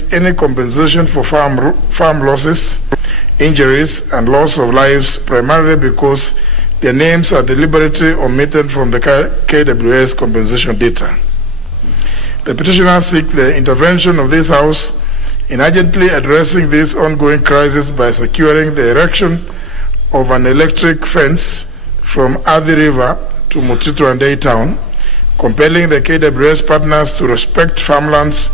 get any compensation for farm losses, injuries, and loss of lives, primarily because their names are deliberately omitted from the KWS compensation data. The petitioners seek the intervention of this House in urgently addressing this ongoing crisis by securing the erection of an electric fence from Athi River to Mutito and Day Town, compelling the KWS partners to respect farmlands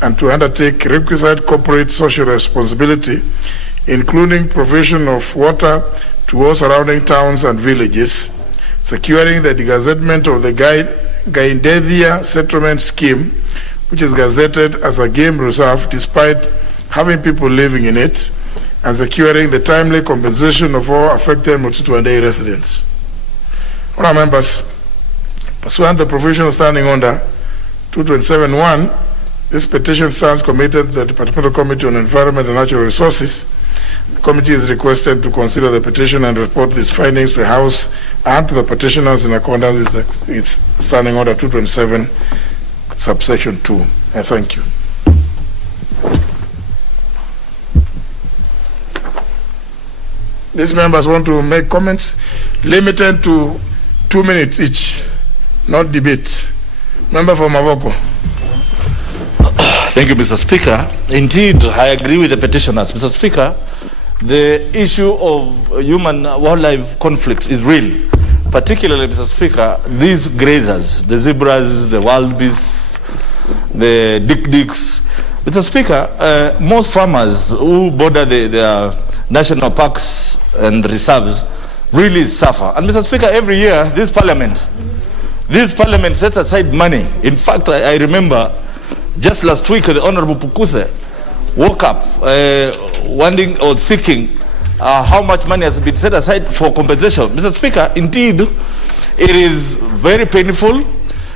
and to undertake requisite corporate social responsibility, including provision of water to all surrounding towns and villages, securing the gazettement of the Gaindethia settlement scheme, which is gazetted as a game reserve despite having people living in it, and securing the timely compensation of all affected Mutito and Day residents. Honourable members, pursuant to the provision standing under 227(1), this petition stands committed to the Departmental Committee on Environment and Natural Resources. The committee is requested to consider the petition and report its findings to the House and to the petitioners in accordance with its standing order 227, subsection 2. I thank you. These members want to make comments limited to 2 minutes each, not debate. Member for Mavoko. Thank you, Mr. Speaker. Indeed, I agree with the petitioners. Mr. Speaker, the issue of human-wildlife conflict is real. Particularly, Mr. Speaker, these grazers, the zebras, the wild beasts, the dick-dicks. Mr. Speaker, most farmers who border the national parks and reserves really suffer. And Mr. Speaker, every year, this parliament sets aside money. In fact, I remember just last week, the Honorable Pukuse woke up wanting or seeking how much money has been set aside for compensation. Mr. Speaker, indeed, it is very painful.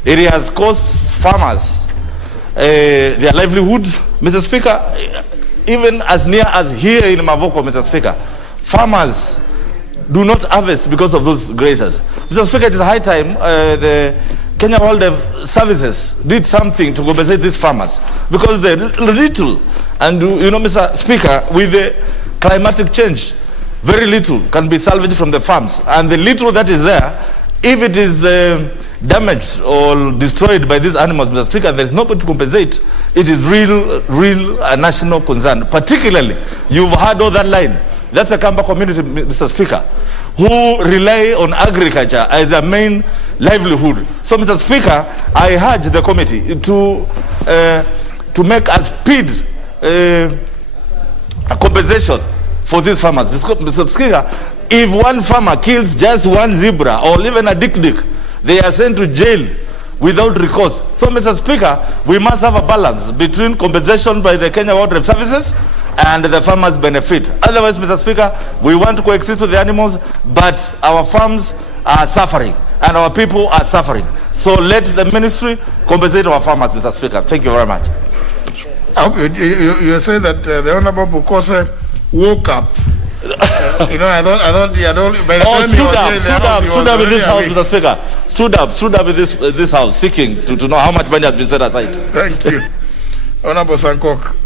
It has cost farmers their livelihoods. Mr. Speaker, even as near as here in Mavoko, Mr. Speaker, farmers do not harvest because of those grazers. Mr. Speaker, it is high time the Kenya Wildlife Services did something to compensate these farmers, because the little, and you know, Mr. Speaker, with the climatic change, very little can be salvaged from the farms, and the little that is there, if it is damaged or destroyed by these animals, Mr. Speaker, there is nobody to compensate. It is real national concern. Particularly, you've heard all that line. That's a Kamba community, Mr. Speaker, who rely on agriculture as their main livelihood. So, Mr. Speaker, I urge the committee to make a speed a compensation for these farmers. Mr. Speaker, if one farmer kills just one zebra or even a dick-dick, they are sent to jail without recourse. So, Mr. Speaker, we must have a balance between compensation by the Kenya Wildlife Services and the farmers' benefit. Otherwise, Mr. Speaker, we want to coexist with the animals, but our farms are suffering and our people are suffering. So let the ministry compensate our farmers, Mr. Speaker. Thank you very much. You say that the Honorable Bukose woke up. You know, I thought he had only. Stood up in this house, Mr. Speaker. Stood up in this house, seeking to know how much money has been set aside. Thank you, Honorable Sankok.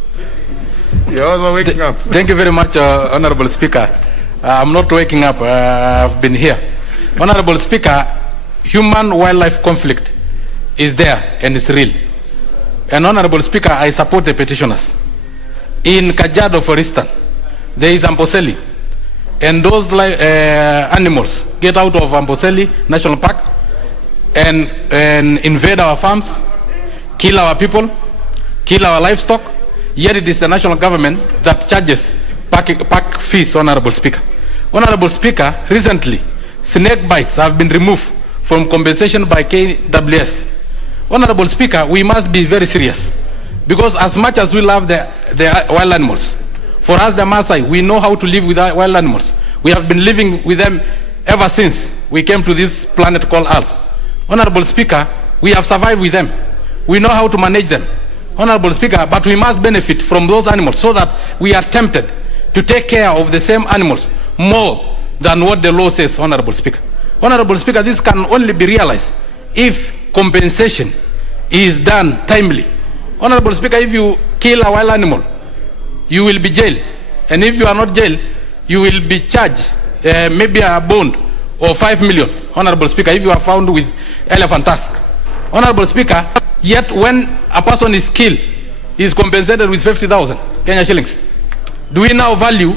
You're also waking up. Thank you very much, Honorable Speaker. I'm not waking up. I've been here. Honorable Speaker, human-wildlife conflict is there and it's real. And Honorable Speaker, I support the petitioners. In Kajiado, for instance, there is Amboseli, and those animals get out of Amboseli National Park and invade our farms, kill our people, kill our livestock. Yet it is the national government that charges park fees, Honorable Speaker. Honorable Speaker, recently, snake bites have been removed from compensation by KWS. Honorable Speaker, we must be very serious, because as much as we love the wild animals, for us the Maasai, we know how to live with wild animals. We have been living with them ever since we came to this planet called Earth. Honorable Speaker, we have survived with them. We know how to manage them. Honorable Speaker, but we must benefit from those animals so that we are tempted to take care of the same animals more than what the law says, Honorable Speaker. Honorable Speaker, this can only be realized if compensation is done timely. Honorable Speaker, if you kill a wild animal, you will be jailed. And if you are not jailed, you will be charged maybe a bond of 5 million, Honorable Speaker, if you are found with elephant tusk. Honorable Speaker, yet when a person is killed, he is compensated with 50,000 Kenya shillings. Do we now value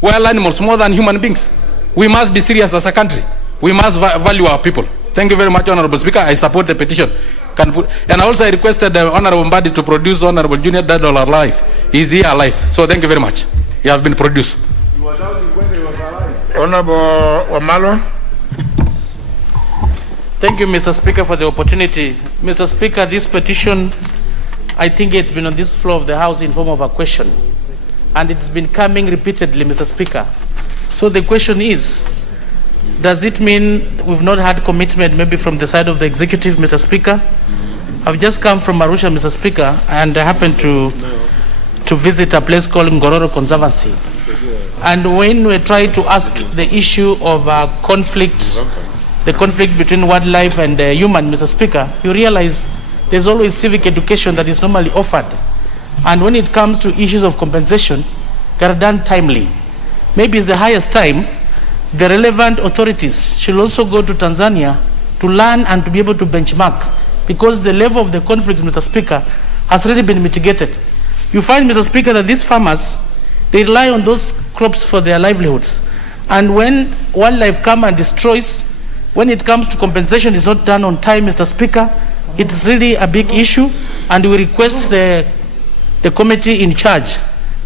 wild animals more than human beings? We must be serious as a country. We must value our people. Thank you very much, Honorable Speaker. I support the petition. And also I requested the Honorable Mbadi to produce Honorable Junior dead or alive. He is here alive. So thank you very much. He has been produced. You were doubting whether he was alive. Honorable Wamalo. Thank you, Mr. Speaker, for the opportunity. Mr. Speaker, this petition, I think it's been on this floor of the House in form of a question. And it's been coming repeatedly, Mr. Speaker. So the question is, does it mean we've not had commitment maybe from the side of the executive, Mr. Speaker? I've just come from Arusha, Mr. Speaker, and I happened to visit a place called Ngororo Conservancy. And when we try to ask the issue of conflict, the conflict between wildlife and human, Mr. Speaker, you realize there's always civic education that is normally offered. And when it comes to issues of compensation, they are done timely. Maybe it's the highest time the relevant authorities should also go to Tanzania to learn and to be able to benchmark, because the level of the conflict, Mr. Speaker, has already been mitigated. You find, Mr. Speaker, that these farmers, they rely on those crops for their livelihoods. And when wildlife come and destroys, when it comes to compensation, it's not done on time, Mr. Speaker. It's really a big issue, and we request the committee in charge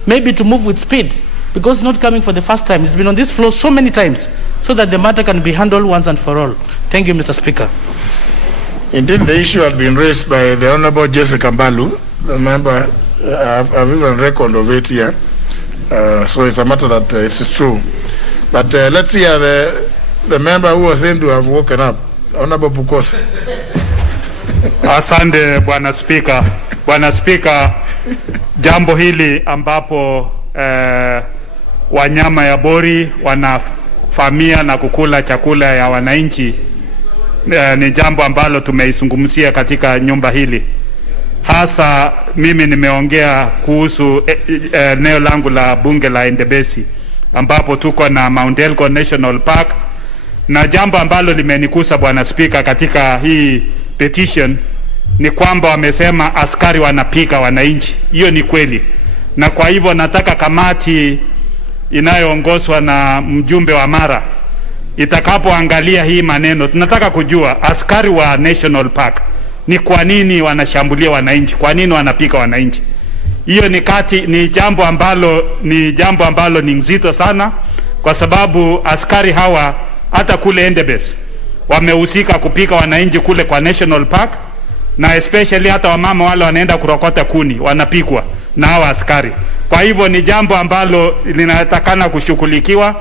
maybe to move with speed, because it's not coming for the first time. It's been on this floor so many times, so that the matter can be handled once and for all. Thank you, Mr. Speaker. Indeed, the issue had been raised by the Honorable Jessica Mbalu, the member. I've even record of it here. So it's a matter that it's true. But let's hear the member who was saying to have woken up, Honorable Bukos. Asante Bwana Speaker. Bwana Speaker, jambo hili ambapo wanyama ya bori wanafamia na kukula chakula ya wananchi ni jambo ambalo tumeizungumzia katika nyumba hili. Hasa mimi nimeongea kuhusu eneo langu la bunge la Endebesi, ambapo tuko na Mount Elgon National Park, na jambo ambalo limenikusa Bwana Speaker katika hii petition ni kwamba wamesema askari wanapika wananchi. Hiyo ni kweli, na kwa hivyo nataka kamati inayoongozwa na mjumbe wa Mara itakapoangalia hii maneno, tunataka kujua askari wa National Park ni kwa nini wanashambulia wananchi, kwa nini wanapika wananchi. Hiyo ni jambo ambalo ni nzito sana, kwa sababu askari hawa hata kule Endebess wamehusika kupika wananchi kule kwa National Park, na especially hata wamama wale wanaenda kurokota kuni wanapikwa na hawa askari. Kwa hivyo ni jambo ambalo linatakana kushughulikiwa,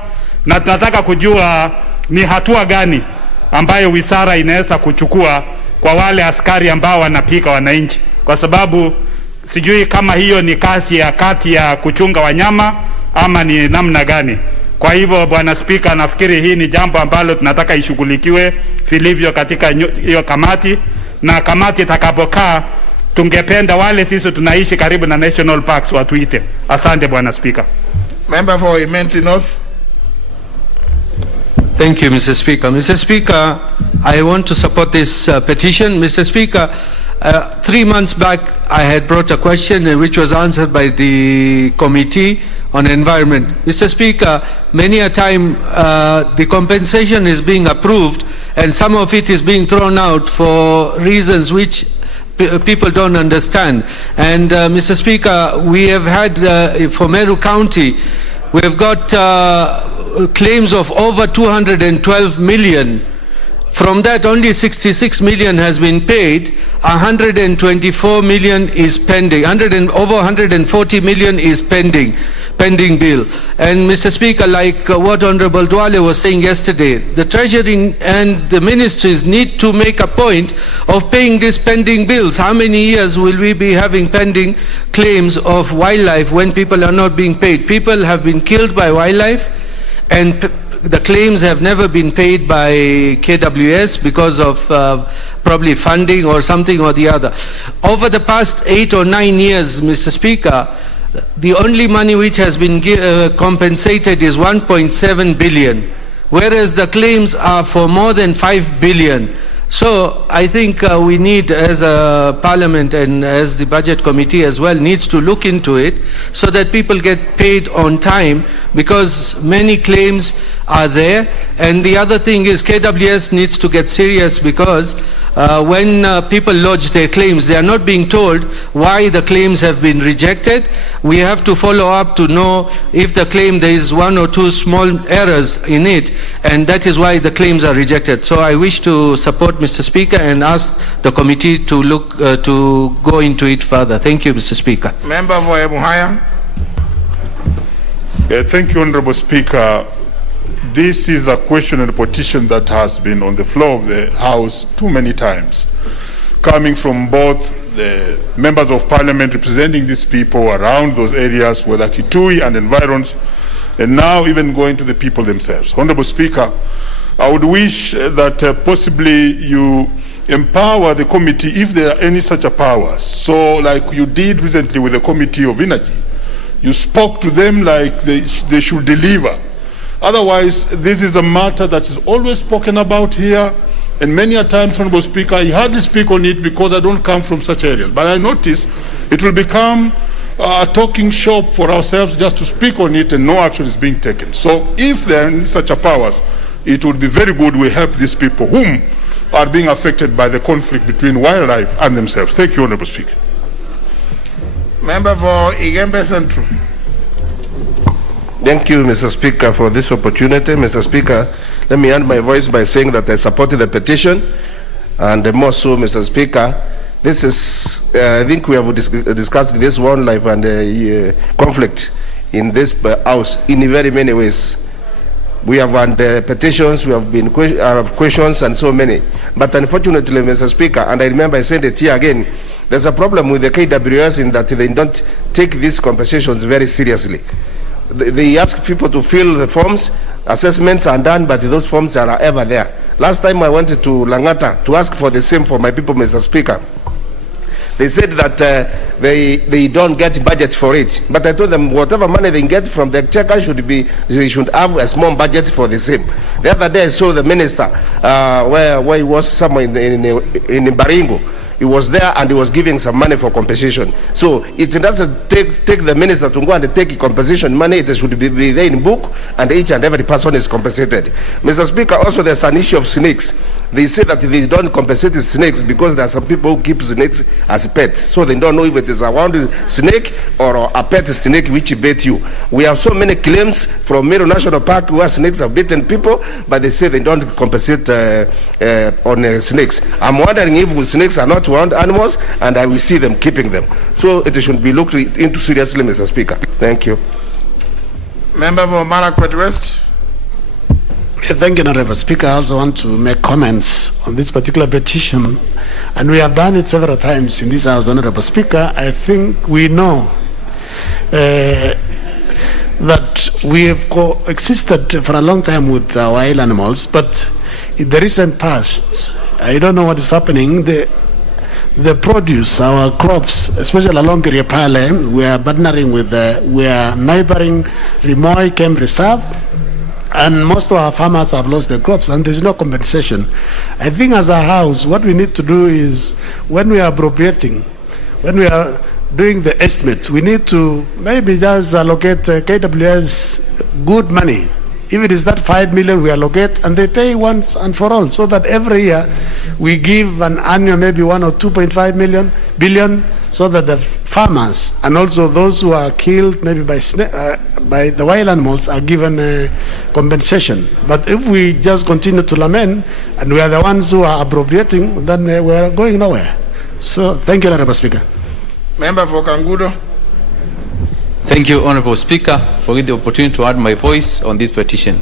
na tunataka kujua ni hatua gani ambayo wizara inaweza kuchukua kwa wale askari ambao wanapika wananchi, kwa sababu sijui kama hiyo ni kazi ya kati ya kuchunga wanyama ama ni namna gani. Kwa hivyo Bwana Speaker, nafikiri hii ni jambo ambalo tunataka ishughulikiwe vilivyo katika hiyo kamati, na kamati itakapokaa tungependa wale sisi tunaishi karibu na National Parks watuite. Asante Bwana Speaker. Member for Imenti North. Thank you, Mr. Speaker. Mr. Speaker, I want to support this petition. Mr. Speaker, 3 months back, I had brought a question which was answered by the Committee on Environment. Mr. Speaker, many a time the compensation is being approved and some of it is being thrown out for reasons which people don't understand. And Mr. Speaker, we have had for Meru County, we have got claims of over 212 million. From that, only 66 million has been paid. 124 million is pending. Over 140 million is pending bill. And Mr. Speaker, like what Honorable Dwale was saying yesterday, the Treasury and the ministries need to make a point of paying these pending bills. How many years will we be having pending claims of wildlife when people are not being paid? People have been killed by wildlife, and the claims have never been paid by KWS because of probably funding or something or the other. Over the past 8 or 9 years, Mr. Speaker, the only money which has been compensated is 1.7 billion, whereas the claims are for more than 5 billion. So I think we need, as a parliament and as the budget committee as well, needs to look into it so that people get paid on time, because many claims are there. And the other thing is KWS needs to get serious, because when people lodge their claims, they are not being told why the claims have been rejected. We have to follow up to know if the claim, there is 1 or 2 small errors in it, and that is why the claims are rejected. So I wish to support Mr. Speaker and ask the committee to look to go into it further. Thank you, Mr. Speaker. Member for Ebuhaya. Thank you, Honorable Speaker. This is a question and a petition that has been on the floor of the House too many times, coming from both the members of Parliament representing these people around those areas, whether Kitui and environs, and now even going to the people themselves. Honorable Speaker, I would wish that possibly you empower the committee if there are any such powers. So like you did recently with the Committee of Energy, you spoke to them like they should deliver. Otherwise, this is a matter that is always spoken about here, and many a times, Honorable Speaker, I hardly speak on it because I don't come from such areas. But I notice it will become a talking shop for ourselves just to speak on it and no action is being taken. So if there are such powers, it would be very good we help these people whom are being affected by the conflict between wildlife and themselves. Thank you, Honorable Speaker. Member for Igembe Central. Thank you, Mr. Speaker, for this opportunity. Mr. Speaker, let me end my voice by saying that I supported the petition, and more so, Mr. Speaker, this is, I think we have discussed this wildlife and conflict in this House in very many ways. We have had petitions, we have been questions, and so many. But unfortunately, Mr. Speaker, and I remember I said it here again, there's a problem with the KWS in that they don't take these compensations very seriously. They ask people to fill the forms, assessments are done, but those forms are ever there. Last time I went to Langata to ask for the same for my people, Mr. Speaker. They said that they don't get budget for it. But I told them whatever money they get from the checker they should have a small budget for the same. The other day I saw the minister where he was somewhere in Baringo. He was there and he was giving some money for compensation. So it doesn't take the minister to go and take compensation money. It should be there in book, and each and every person is compensated. Mr. Speaker, also there's an issue of snakes. They say that they don't compensate the snakes because there are some people who keep snakes as pets. So they don't know if it is a wild snake or a pet snake which bit you. We have so many claims from Meru National Park where snakes have bitten people, but they say they don't compensate on snakes. I'm wondering if snakes are not wild animals, and I will see them keeping them. So it should be looked into seriously, Mr. Speaker. Thank you. Member for Marakwet West. Thank you, Honorable Speaker. I also want to make comments on this particular petition, and we have done it several times in this House, Honorable Speaker. I think we know that we have coexisted for a long time with wild animals, but in the recent past, I don't know what is happening. The produce, our crops, especially along Riepale, we are partnering with we are neighboring Rimoi Game Reserve, and most of our farmers have lost their crops and there's no compensation. I think as a house, what we need to do is, when we are appropriating, when we are doing the estimates, we need to maybe just allocate KWS good money. If it is that 5 million we allocate, and they pay once and for all, so that every year we give an annual maybe 1 or 2.5 billion, so that the farmers and also those who are killed maybe by the wild animals are given compensation. But if we just continue to lament and we are the ones who are appropriating, then we are going nowhere. So thank you, Honorable Speaker. Member for Kangudo. Thank you, Honorable Speaker, for giving the opportunity to add my voice on this petition.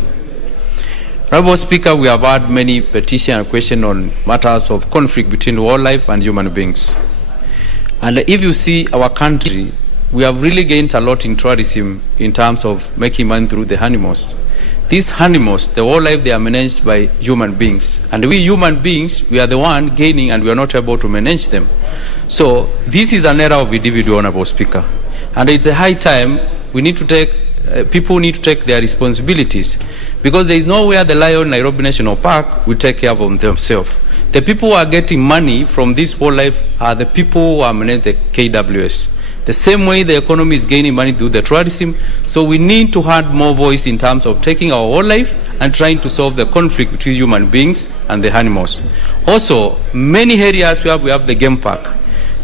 Honorable Speaker, we have had many petitions and questions on matters of conflict between wildlife and human beings. And if you see our country, we have really gained a lot in tourism in terms of making money through the animals. these animals, the wildlife, they are managed by human beings. And we human beings, we are the one gaining and we are not able to manage them. So this is an era of individual, Honorable Speaker. And it's the high time we need to take, people need to take their responsibilities, because there is nowhere the Lion Nairobi National Park will take care of themselves. The people who are getting money from this wildlife are the people who are managing the KWS. The same way the economy is gaining money through the tourism, so we need to add more voice in terms of taking our wildlife and trying to solve the conflict between human beings and the animals. Also, many areas where we have the game park,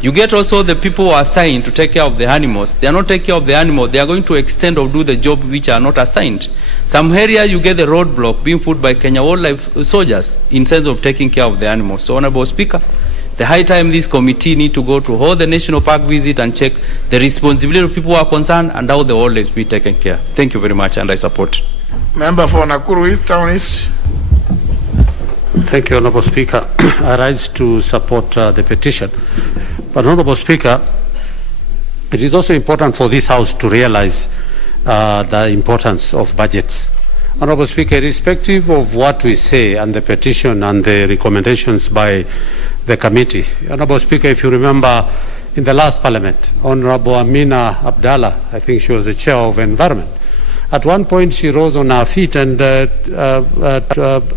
you get also the people who are assigned to take care of the animals. They are not taking care of the animal. They are going to extend or do the job which are not assigned. Some areas you get the roadblock being put by Kenya Wildlife soldiers in terms of taking care of the animals. So, Honorable Speaker, the high time this committee need to go to all the national park visit and check the responsibility of people who are concerned and how the wildlife be taken care. Thank you very much, and I support. Member for Nakuru East, Town East. Thank you, Honorable Speaker. I rise to support the petition. But, Honorable Speaker, it is also important for this House to realize the importance of budgets. Honorable Speaker, irrespective of what we say and the petition and the recommendations by the committee, Honorable Speaker, if you remember in the last Parliament, Honorable Amina Abdallah, I think she was the Chair of Environment, at one point she rose on her feet and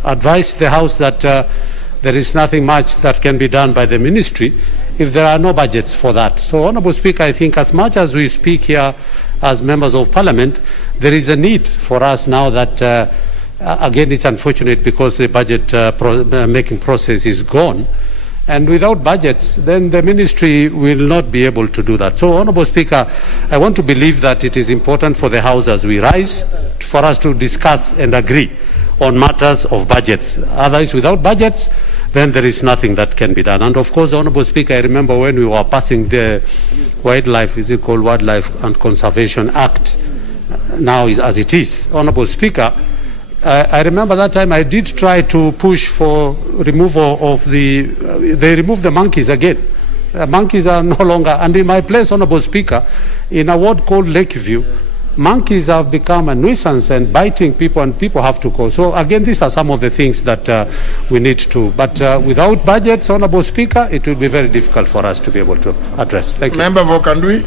advised the House that there is nothing much that can be done by the ministry if there are no budgets for that. So, Honorable Speaker, I think as much as we speak here as members of Parliament, there is a need for us now that, again, it's unfortunate because the budget making process is gone. And without budgets, then the ministry will not be able to do that. So, Honorable Speaker, I want to believe that it is important for the House as we rise for us to discuss and agree on matters of budgets. Otherwise, without budgets, then there is nothing that can be done. And of course, Honorable Speaker, I remember when we were passing the Wildlife, is it called Wildlife and Conservation Act, now is as it is. Honorable Speaker, I remember that time I did try to push for removal of they removed the monkeys again. Monkeys are no longer, and in my place, Honorable Speaker, in a ward called Lakeview, monkeys have become a nuisance and biting people, and people have to go. So again, these are some of the things that we need to, but without budgets, Honorable Speaker, it will be very difficult for us to be able to address. Thank you. Member for Kandui.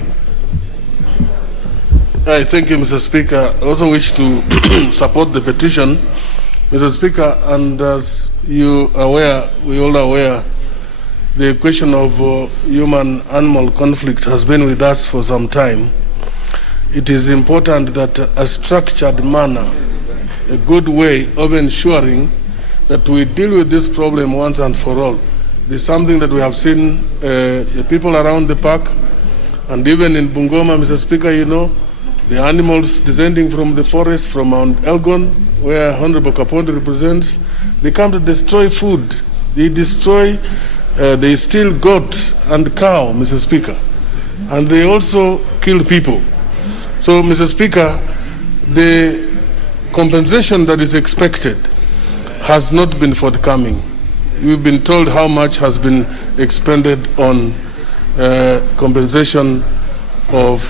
Thank you, Mr. Speaker. I also wish to support the petition, Mr. Speaker, and as you are aware, we all are aware, the question of human-animal conflict has been with us for some time. It is important that a structured manner, a good way of ensuring that we deal with this problem once and for all. It is something that we have seen the people around the park, and even in Bungoma, Mr. Speaker, you know, the animals descending from the forest, from Mount Elgon, where Honorable Kapondi represents, they come to destroy food. They destroy, they steal goat and cow, Mr. Speaker. And they also kill people. So, Mr. Speaker, the compensation that is expected has not been forthcoming. We've been told how much has been expended on compensation of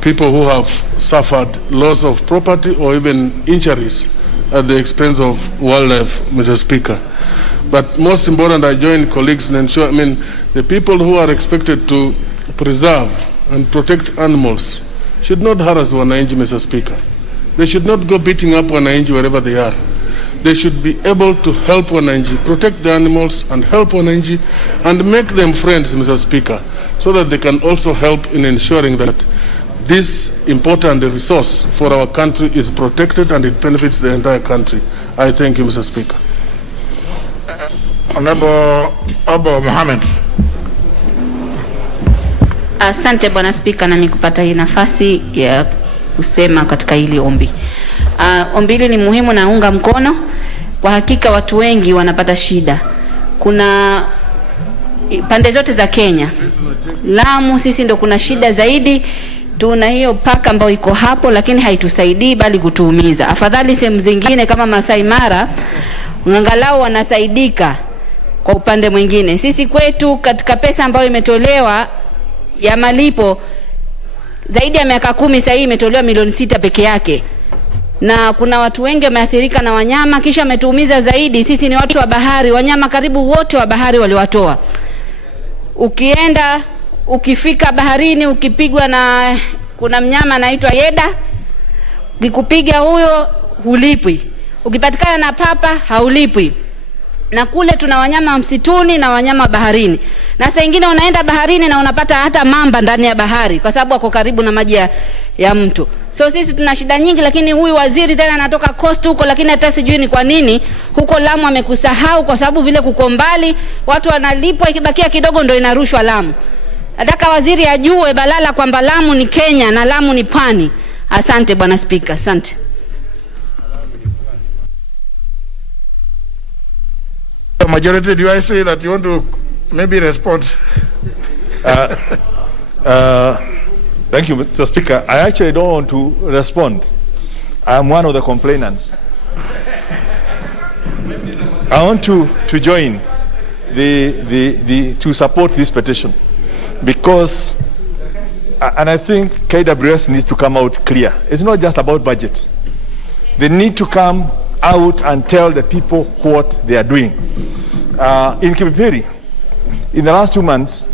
people who have suffered loss of property or even injuries at the expense of wildlife, Mr. Speaker. But most important, I join colleagues in ensuring, the people who are expected to preserve and protect animals should not harass Wananchi, Mr. Speaker. They should not go beating up Wananchi wherever they are. They should be able to help Wananchi, protect the animals and help Wananchi and make them friends, Mr. Speaker, so that they can also help in ensuring that this important resource for our country is protected and it benefits the entire country. I thank you, Mr. Speaker. Honorable Obo Mohamed. Asante Bwana Spika, nami kupata hii nafasi ya kusema katika hili ombi. Ombi hili ni muhimu na unga mkono. Kwa hakika watu wengi wanapata shida. Kuna pande zote za Kenya. Lamu sisi ndo kuna shida zaidi. Tuna hiyo paka ambayo iko hapo lakini haitusaidii bali kutuumiza. Afadhali sehemu zingine kama Masai Mara angalau wanasaidika kwa upande mwingine. Sisi kwetu katika pesa ambayo imetolewa ya malipo zaidi ya miaka 10 sasa hii imetolewa milioni 6 peke yake. na kuna watu wengi wameathirika na wanyama, kisha ametuumiza zaidi. Sisi ni watu wa bahari, wanyama karibu wote wa bahari waliwatoa. Ukifika baharini, ukipigwa na, kuna mnyama anaitwa yeda, ukikupiga huyo hulipwi. Ukipatikana na papa haulipwi. Na kule tuna wanyama msituni na wanyama baharini. Na saa nyingine unaenda baharini na unapata hata mamba ndani ya bahari kwa sababu wako karibu na maji ya mto. So sisi tuna shida nyingi, lakini huyu waziri tena anatoka coast huko, lakini hata sijui ni kwa nini huko Lamu amekusahau, kwa sababu vile kuko mbali, watu wanalipwa, ikibakia kidogo ndio inarushwa Lamu. Nataka waziri ajue balala kwamba Lamu ni Kenya na Lamu ni pwani. Asante Bwana Speaker, asante. Majority, do I say that you want to maybe respond? Thank you, Mr. Speaker. I actually don't want to respond. I'm one of the complainants. I want to join to support this petition because, and I think KWS needs to come out clear. It's not just about budget. They need to come out and tell the people what they are doing. In Kibipiri, in the last 2 months,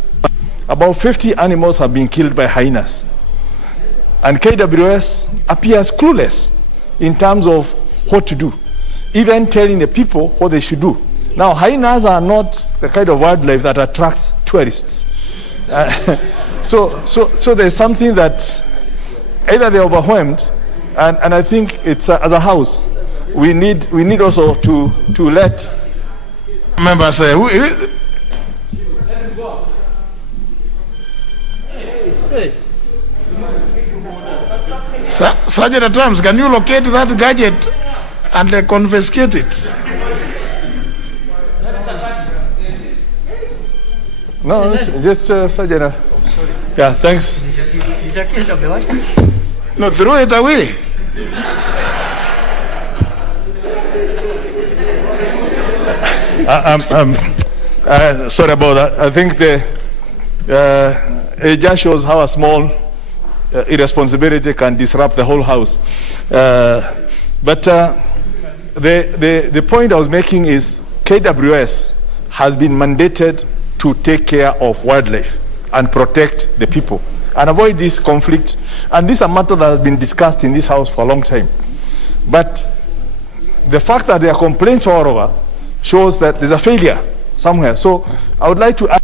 about 50 animals have been killed by hyenas. And KWS appears clueless in terms of what to do, even telling the people what they should do. Now, hyenas are not the kind of wildlife that attracts tourists. So there's something that either they're overwhelmed, and I think it's as a house, we need also to let members say, Sergeant at Arms, can you locate that gadget and confiscate it? No, just Sergeant. Yeah, thanks. No, throw it away. Sorry about that. I think it just shows how a small irresponsibility can disrupt the whole house. But the point I was making is KWS has been mandated to take care of wildlife and protect the people and avoid this conflict. And this is a matter that has been discussed in this house for a long time. But the fact that there are complaints all over shows that there's a failure somewhere. So I would like to ask,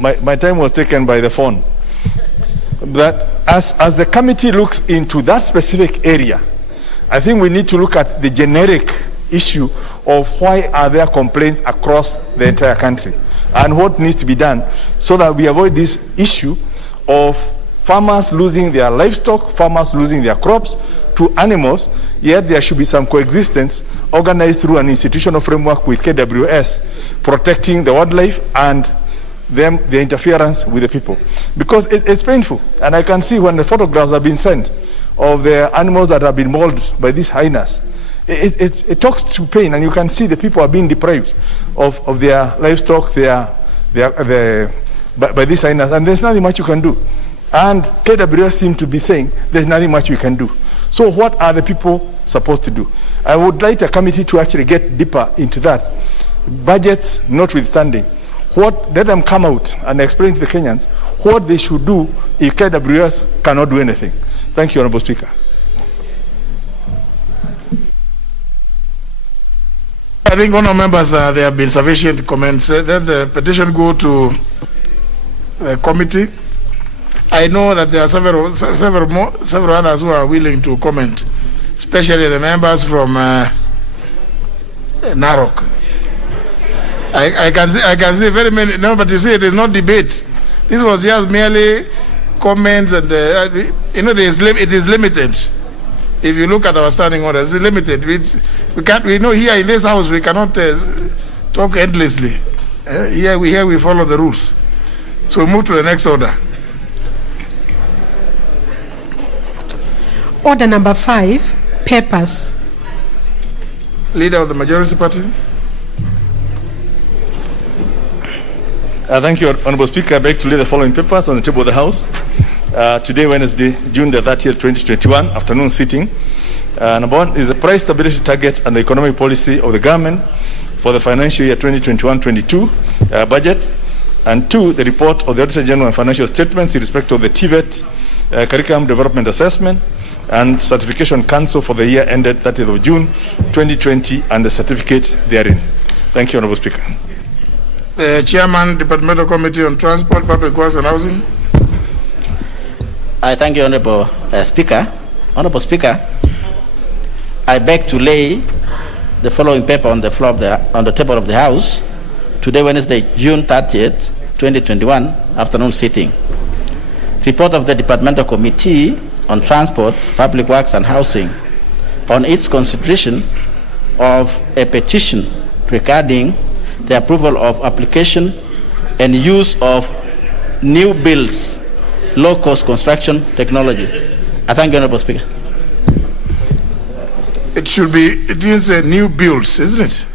my time was taken by the phone, that as the committee looks into that specific area, I think we need to look at the generic issue of why are there complaints across the entire country and what needs to be done so that we avoid this issue of farmers losing their livestock, farmers losing their crops to animals, yet there should be some coexistence organized through an institutional framework with KWS, protecting the wildlife and the interference with the people. Because it's painful, and I can see when the photographs have been sent of the animals that have been mauled by these hyenas, it talks to pain, and you can see the people are being deprived of their livestock, by these hyenas, and there's nothing much you can do. And KWS seem to be saying there's nothing much we can do. So what are the people supposed to do? I would like the committee to actually get deeper into that. Budgets notwithstanding, let them come out and explain to the Kenyans what they should do if KWS cannot do anything. Thank you, Honorable Speaker. I think honourable members, there have been sufficient comments. Let the petition go to the committee. I know that there are several others who are willing to comment, especially the members from Narok. I can see very many. No, but you see, it is not debate. This was just merely comments, and it is limited. If you look at our standing orders, it's limited. We can't. We know here in this house we cannot talk endlessly. Here we follow the rules. So move to the next order. Order number 5, papers. Leader of the majority party. Thank you, Honorable Speaker. I beg to lay the following papers on the table of the House. today, Wednesday, June the 30th, 2021, afternoon sitting. Number one is the price stability target and the economic policy of the government for the financial year 2021-22 budget. And two, the report of the Auditor General and financial statements in respect of the TVET curriculum development assessment and certification council for the year ended 30th of June 2020 and the certificate therein. Thank you, Honorable Speaker. The Chairman, Departmental Committee on Transport, Public Works and Housing. I thank you, Honorable Speaker. Honorable Speaker, I beg to lay the following paper on the floor of on the table of the House today, Wednesday, June 30th, 2021, afternoon sitting. Report of the Departmental Committee on Transport, Public Works and Housing on its consideration of a petition regarding the approval of application and use of new builds, low-cost construction technology. I thank you, Honorable Speaker. It is new builds, isn't it?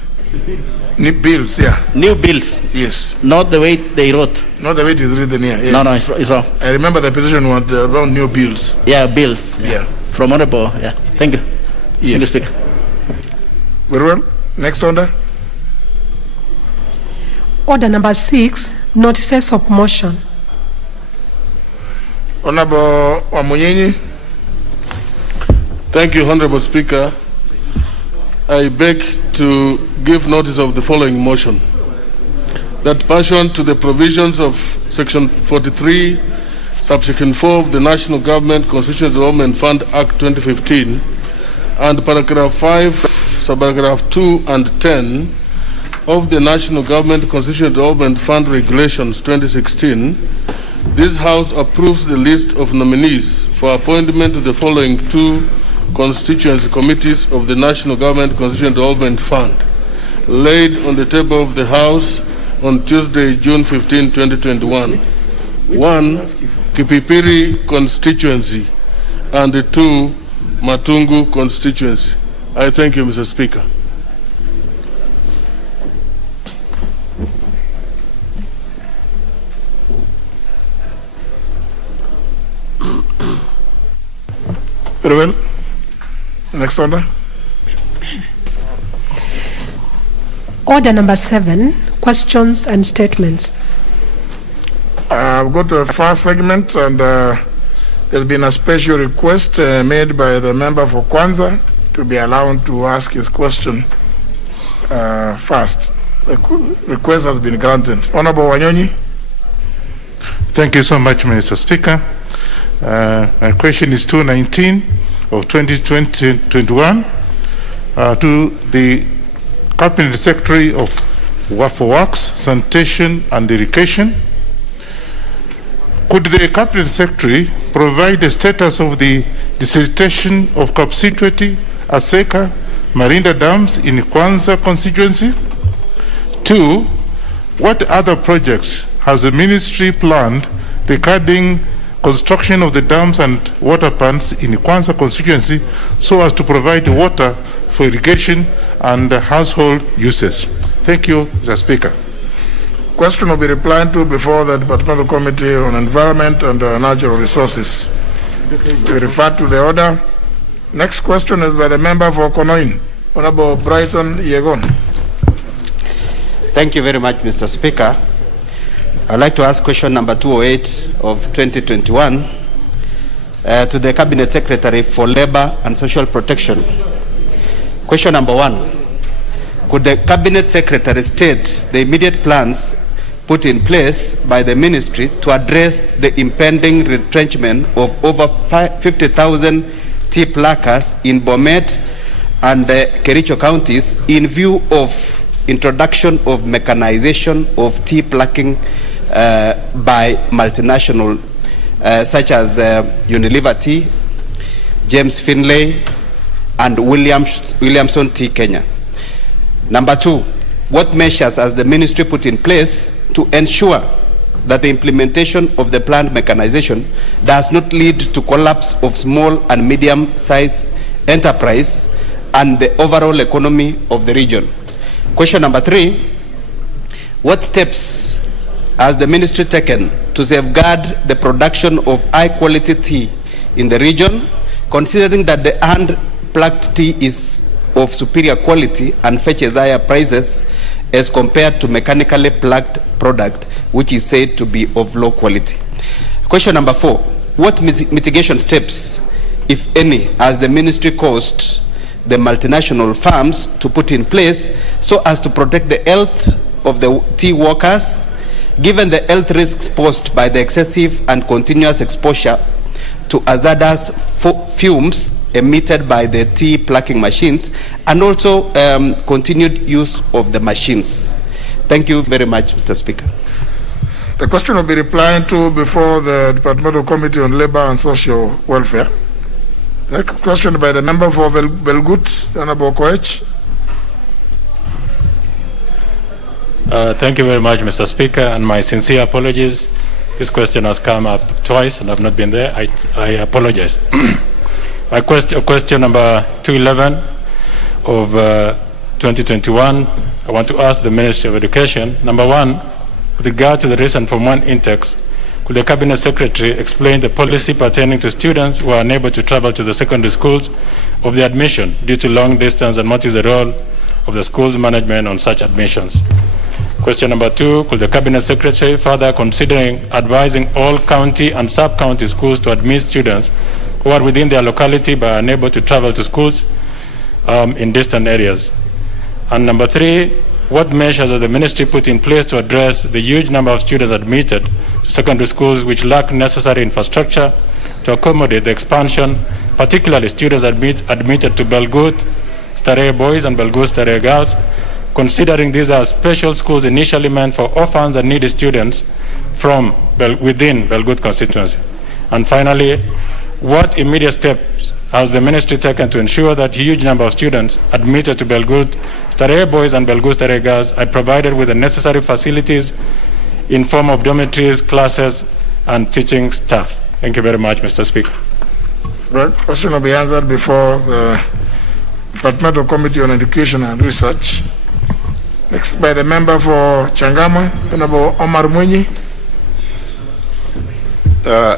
New builds, yeah. New builds. Yes. Not the way they wrote. Not the way it is written here. Yes. No, it's wrong. I remember the petition was about new builds. Yeah, builds. Yeah. From Honorable, yeah. Thank you. Yes. Thank you, Speaker. Very well. Next order. Order number 6, notices of motion. Honorable Wamunyinyi. Thank you, Honorable Speaker. I beg to give notice of the following motion. That pursuant to the provisions of Section 43, Subsection 4 of the National Government Constitutional Development Fund Act 2015 and Paragraph 5, Subparagraph 2 and 10 of the National Government Constitutional Development Fund Regulations 2016, this House approves the list of nominees for appointment to the following two constituency committees of the National Government Constitutional Development Fund, laid on the table of the House on Tuesday, June 15, 2021. 1, Kipipiri constituency, and 2, Matungu constituency. I thank you, Mr. Speaker. Very well. Next order. Order number 7, questions and statements. I've got a first segment, and there's been a special request made by the member for Kwanza to be allowed to ask his question first. The request has been granted. Honorable Wanyonyi. Thank you so much, Mr. Speaker. My question is 219 of 2020-21 to the Cabinet Secretary for Works, Sanitation and Irrigation. Could the Cabinet Secretary provide the status of the desiltation of Kapsitweti, Aseka, Marinda dams in Kwanza constituency? 2, what other projects has the ministry planned regarding construction of the dams and water plants in Kwanza constituency so as to provide water for irrigation and household uses? Thank you, Mr. Speaker. Question will be replied to before the Departmental Committee on Environment and Natural Resources. We refer to the order. Next question is by the member for Konoin, Honorable Brighton Yegon. Thank you very much, Mr. Speaker. I'd like to ask question number 208 of 2021 to the Cabinet Secretary for Labor and Social Protection. Question number 1. Could the Cabinet Secretary state the immediate plans put in place by the ministry to address the impending retrenchment of over 50,000 tea pluckers in Bomet and Kericho counties in view of introduction of mechanization of tea plucking by multinational such as Unilever Tea, James Finlay, and Williamson Tea Kenya? Number 2, what measures has the ministry put in place to ensure that the implementation of the planned mechanization does not lead to collapse of small and medium-sized enterprise and the overall economy of the region? Question number 3, what steps has the ministry taken to safeguard the production of high-quality tea in the region, considering that the hand-plucked tea is of superior quality and fetches higher prices as compared to mechanically plucked product, which is said to be of low quality? Question number 4, what mitigation steps, if any, has the ministry caused the multinational firms to put in place so as to protect the health of the tea workers, given the health risks posed by the excessive and continuous exposure to hazardous fumes emitted by the tea plucking machines, and also continued use of the machines? Thank you very much, Mr. Speaker. The question will be replied to before the Departmental Committee on Labor and Social Welfare. The question by the member for Belgut, Honorable Koech. Thank you very much, Mr. Speaker, and my sincere apologies. This question has come up twice and I've not been there. I apologize. My question number 211 of 2021, I want to ask the Ministry of Education. Number 1, with regard to the recent Form 1 intakes, could the Cabinet Secretary explain the policy pertaining to students who are unable to travel to the secondary schools of the admission due to long distance, and what is the role of the school's management on such admissions? Question number 2, could the Cabinet Secretary further considering advising all county and sub-county schools to admit students who are within their locality but are unable to travel to schools in distant areas? And number 3, what measures has the ministry put in place to address the huge number of students admitted to secondary schools which lack necessary infrastructure to accommodate the expansion, particularly students admitted to Belgut Starehe boys and Belgut Starehe girls, considering these are special schools initially meant for orphans and needy students from within Belgut constituency? And finally, what immediate steps has the ministry taken to ensure that huge number of students admitted to Belgut Starehe boys and Belgut Starehe girls are provided with the necessary facilities in form of dormitories, classes, and teaching staff? Thank you very much, Mr. Speaker. Right. Question will be answered before the Departmental Committee on Education and Research. Next by the member for Changamwe, Honorable Omar Mwinyi.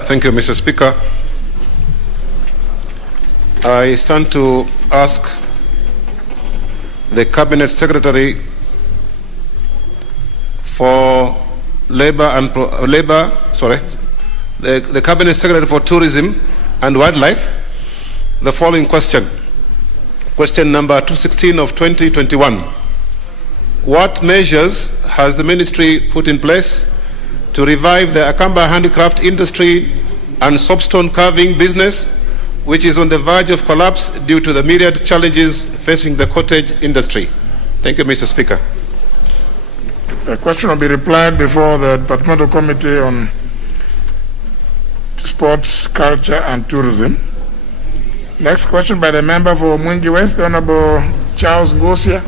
Thank you, Mr. Speaker. I stand to ask the Cabinet Secretary for the Cabinet Secretary for Tourism and Wildlife the following question. Question number 216 of 2021. What measures has the ministry put in place to revive the Akamba handicraft industry and soapstone carving business, which is on the verge of collapse due to the myriad challenges facing the cottage industry? Thank you, Mr. Speaker. The question will be replied before the Departmental Committee on Sports, Culture and Tourism. Next question by the member for Mwingi West, Honorable Charles Ngosia.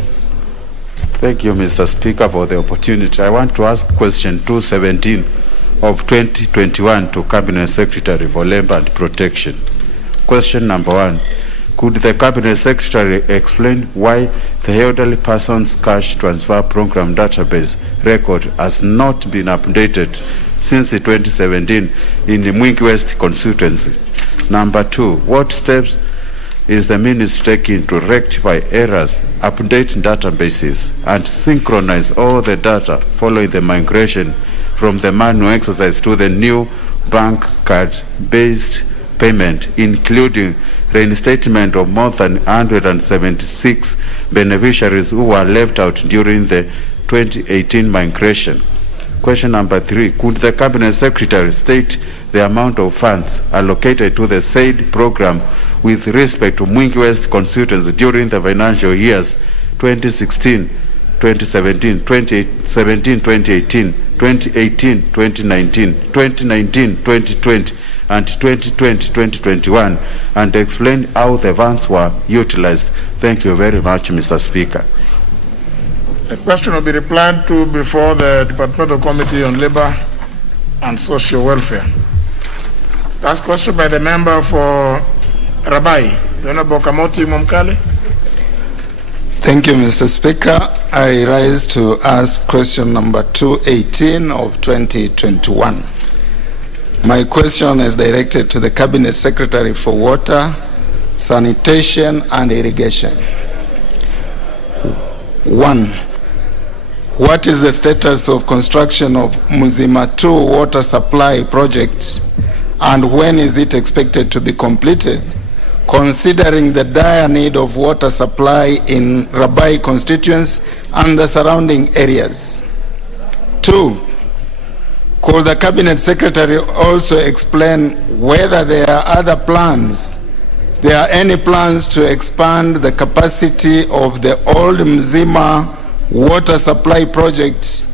Thank you, Mr. Speaker, for the opportunity. I want to ask question 217 of 2021 to Cabinet Secretary for Labor and Protection. Question number 1. Could the Cabinet Secretary explain why the Elderly Persons Cash Transfer Program database record has not been updated since 2017 in the Mwingi West constituency? Number 2. What steps is the ministry taking to rectify errors, update databases, and synchronize all the data following the migration from the manual exercise to the new bank card-based payment, including reinstatement of more than 176 beneficiaries who were left out during the 2018 migration? Question number 3. Could the Cabinet Secretary state the amount of funds allocated to the said program with respect to Mwingi West constituency during the financial years 2016, 2017, 2017, 2018, 2018, 2019, 2019, 2020, and 2020, 2021, and explain how the funds were utilized? Thank you very much, Mr. Speaker. The question will be replied to before the Departmental Committee on Labor and Social Welfare. Last question by the member for Rabai, Honorable Kamoti Momkale. Thank you, Mr. Speaker. I rise to ask question number 218 of 2021. My question is directed to the Cabinet Secretary for Water, Sanitation and Irrigation. 1. What is the status of construction of Mzima 2 water supply project, and when is it expected to be completed, considering the dire need of water supply in Rabai constituents and the surrounding areas? 2. Could the Cabinet Secretary also explain whether there are any plans to expand the capacity of the old Mzima water supply project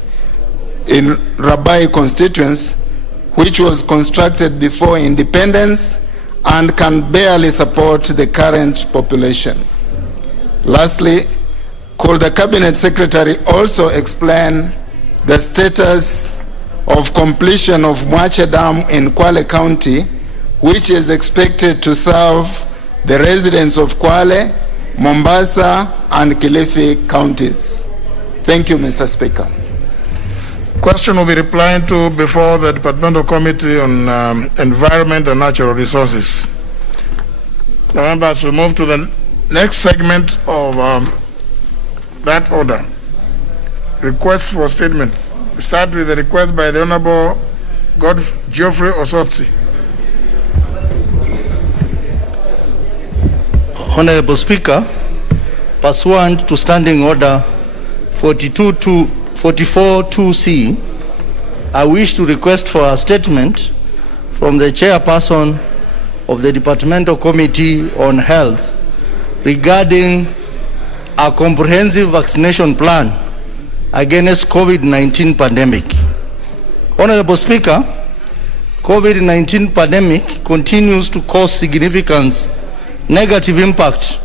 in Rabai constituents, which was constructed before independence and can barely support the current population? Lastly, could the Cabinet Secretary also explain the status of completion of Mwache Dam in Kwale County, which is expected to serve the residents of Kwale, Mombasa, and Kilifi counties? Thank you, Mr. Speaker. Question will be replied to before the Departmental Committee on Environment and Natural Resources. The members will move to the next segment of that order. Request for statement. We start with the request by the Honorable Geoffrey Osotsi. Honorable Speaker, pursuant to Standing Order 44-2C, I wish to request for a statement from the Chairperson of the Departmental Committee on Health regarding a comprehensive vaccination plan against COVID-19 pandemic. Honorable Speaker, COVID-19 pandemic continues to cause significant negative impact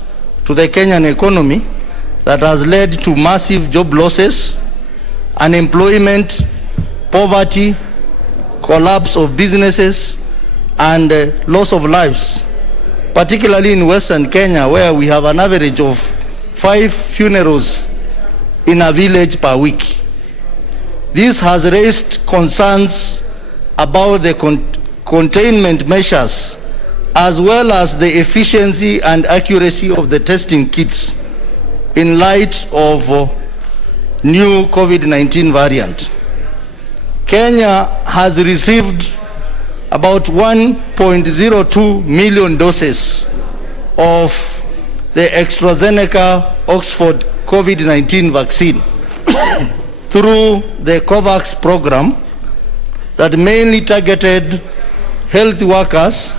to the Kenyan economy that has led to massive job losses, unemployment, poverty, collapse of businesses, and loss of lives, particularly in Western Kenya, where we have an average of 5 funerals in a village per week. This has raised concerns about the containment measures, as well as the efficiency and accuracy of the testing kits in light of new COVID-19 variant. Kenya has received about 1.02 million doses of the AstraZeneca Oxford COVID-19 vaccine through the COVAX program that mainly targeted health workers,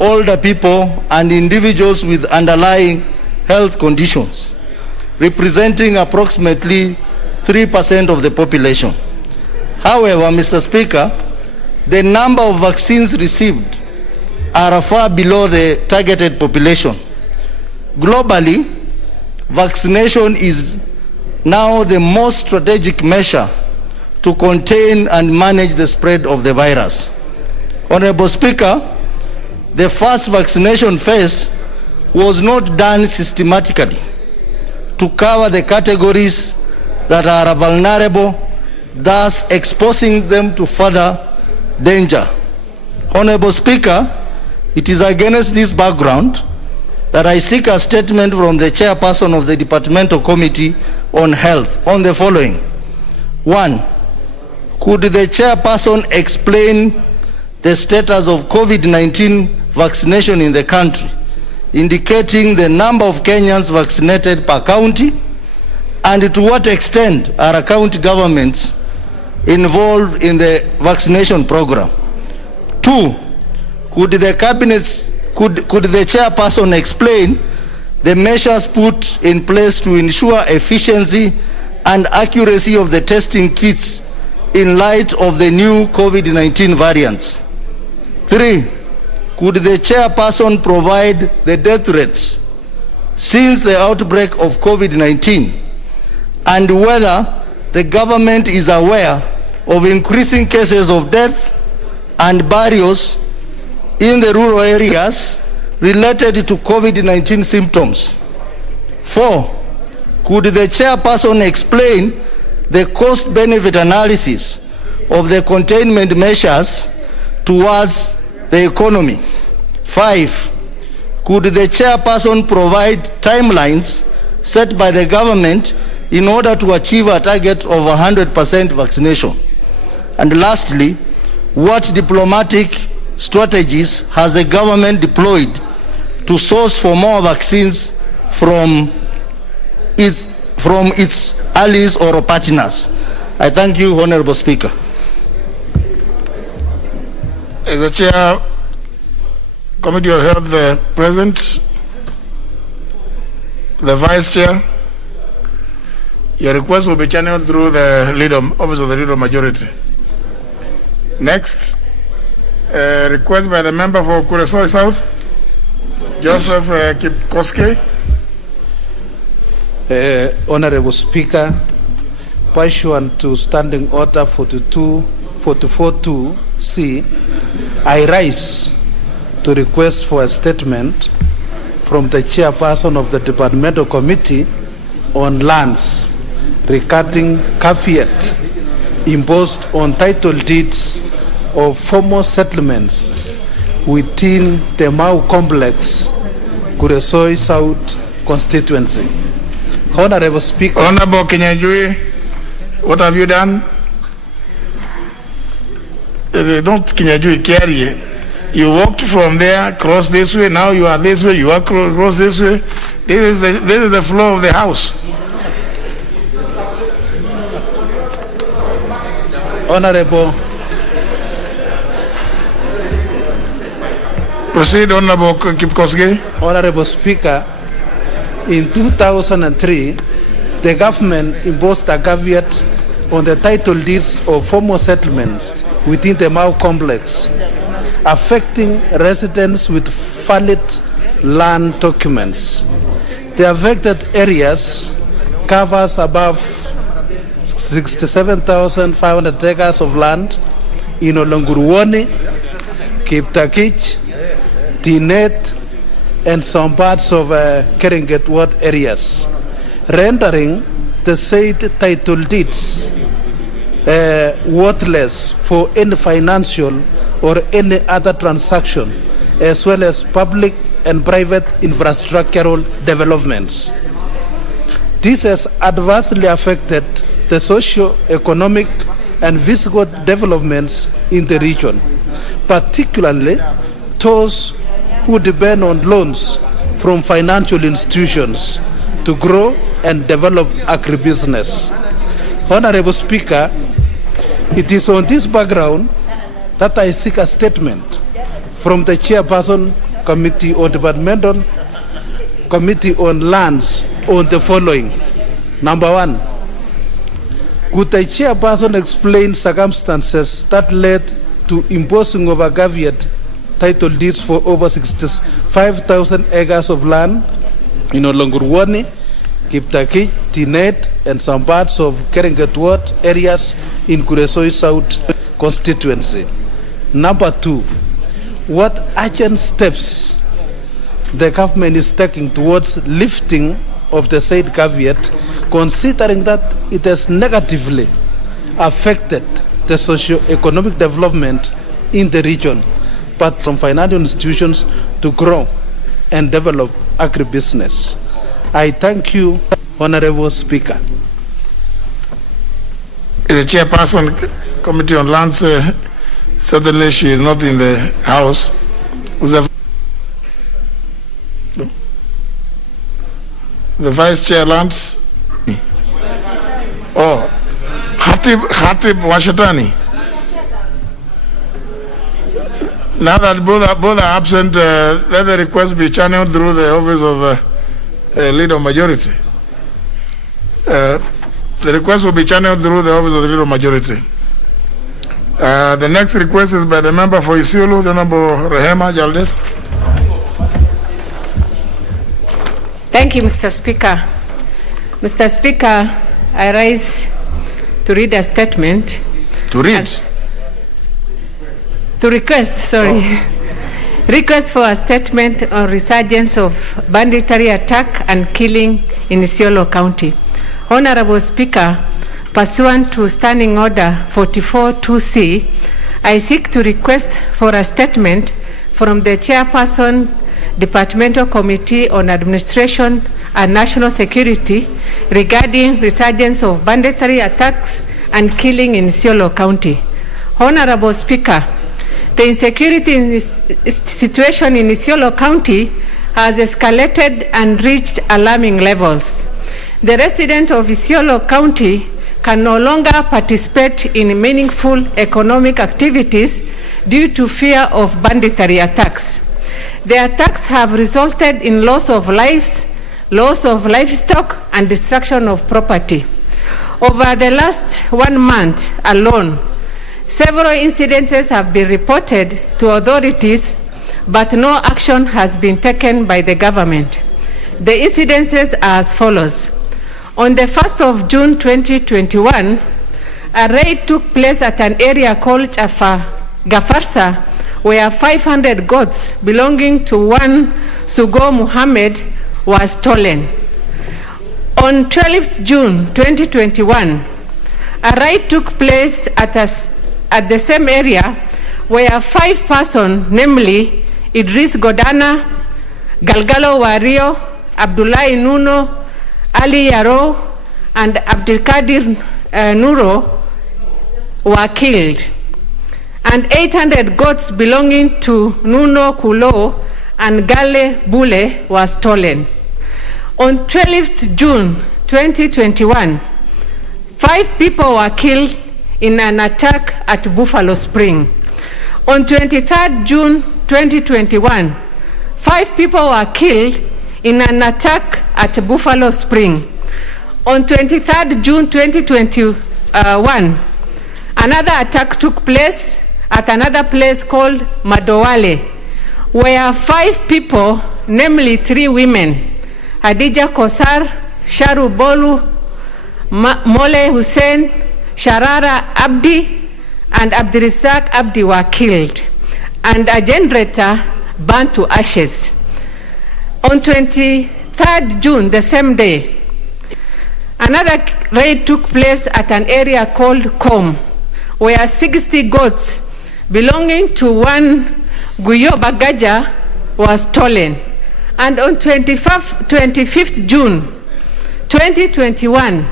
older people, and individuals with underlying health conditions, representing approximately 3% of the population. However, Mr. Speaker, the number of vaccines received are far below the targeted population. Globally, vaccination is now the most strategic measure to contain and manage the spread of the virus. Honorable Speaker, the first vaccination phase was not done systematically to cover the categories that are vulnerable, thus exposing them to further danger. Honorable Speaker, it is against this background that I seek a statement from the Chairperson of the Departmental Committee on Health on the following. 1. Could the Chairperson explain the status of COVID-19 vaccination in the country, indicating the number of Kenyans vaccinated per county, and to what extent are county governments involved in the vaccination program? 2. Could the Chairperson explain the measures put in place to ensure efficiency and accuracy of the testing kits in light of the new COVID-19 variants? 3. Could the Chairperson provide the death rates since the outbreak of COVID-19, and whether the government is aware of increasing cases of death and burials in the rural areas related to COVID-19 symptoms? 4. Could the chairperson explain the cost-benefit analysis of the containment measures towards the economy? 5. Could the chairperson provide timelines set by the government in order to achieve a target of 100% vaccination? And lastly, what diplomatic strategies has the government deployed to source for more vaccines from its allies or partners? I thank you, Honorable Speaker. Is the Chair, Committee of Health present? The Vice Chair? Your request will be channeled through the Office of the Leader Majority. Next, request by the member for Kuresoi South, Joseph Kipkoski. Honorable Speaker, pursuant to Standing Order 44.2c, I rise to request for a statement from the chairperson of the Departmental Committee on Lands regarding caveat imposed on title deeds of former settlements within the Mau Complex, Kuresoi South constituency. Honorable Speaker. Honorable Kinyanjui, what have you done? Don't Kinyanjui carry. You walked from there, cross this way, now you are this way, you are cross this way. This is the floor of the House. Honorable. Proceed, Honorable Kipkoski. Honorable Speaker, in 2003, the government imposed a caveat on the title deeds of former settlements within the Mau Complex, affecting residents with valid land documents. The affected areas covers above 67,500 acres of land in Olonguruwoni, Kiptakich, Tinet, and some parts of Keringet ward areas, rendering the said title deeds worthless for any financial or any other transaction, as well as public and private infrastructural developments. This has adversely affected the socio-economic and physical developments in the region, particularly those who depend on loans from financial institutions to grow and develop agribusiness. Honorable Speaker, it is on this background that I seek a statement from the Chairperson Committee on Departmental Committee on Lands on the following. Number 1, could the Chairperson explain circumstances that led to imposing of a caveat title deeds for over 65,000 acres of land in Olonguruwoni, Kiptakich, Tinet, and some parts of Keringet ward areas in Kuresoi South constituency? Number 2, what urgent steps the government is taking towards lifting of the said caveat, considering that it has negatively affected the socio-economic development in the region, but from financial institutions to grow and develop agribusiness? I thank you, Honorable Speaker. The Chairperson, Committee on Lands, certainly she is not in the House. The Vice Chair Lands? Oh, Hatib Washatani. Now that both are absent, let the request be channeled through the Office of Leader Majority. The request will be channeled through the Office of the Leader Majority. The next request is by the member for Isiolo, the Honorable Rehema Jaldes. Thank you, Mr. Speaker. Mr. Speaker, I rise to read a statement. To read? To request, sorry. Oh. Request for a statement on resurgence of banditry attack and killing in Isiolo County. Honorable Speaker, pursuant to Standing Order 44-2C, I seek to request for a statement from the Chairperson, Departmental Committee on Administration and National Security regarding resurgence of banditry attacks and killing in Isiolo County. Honorable Speaker, the insecurity situation in Isiolo County has escalated and reached alarming levels. The residents of Isiolo County can no longer participate in meaningful economic activities due to fear of banditry attacks. The attacks have resulted in loss of lives, loss of livestock, and destruction of property. Over the last 1 month alone, several incidences have been reported to authorities, but no action has been taken by the government. The incidences are as follows. On the 1st of June 2021, a raid took place at an area called Gafarsa, where 500 goats belonging to one Sugo Muhammad was stolen. On 12th June 2021, a raid took place at the same area where 5 persons, namely Idris Godana, Galgalo Wario, Abdullahi Nuno, Ali Yaro, and Abdulkadir Nuro were killed, and 800 goats belonging to Nuno Kulo and Gale Bule were stolen. On 12th June 2021, 5 people were killed in an attack at Buffalo Spring. On 23rd June 2021, 5 people were killed in an attack at Buffalo Spring. On 23rd June 2021, another attack took place at another place called Madowale, where 5 people, namely 3 women, Hadija Kosar, Sharu Bolu, Mole Hussein, Sharara Abdi, and Abdirizak Abdi were killed, and a generator burned to ashes. On 23rd June, the same day, another raid took place at an area called Kom, where 60 goats belonging to one Guyo Bagaja was stolen. And on 25th June 2021,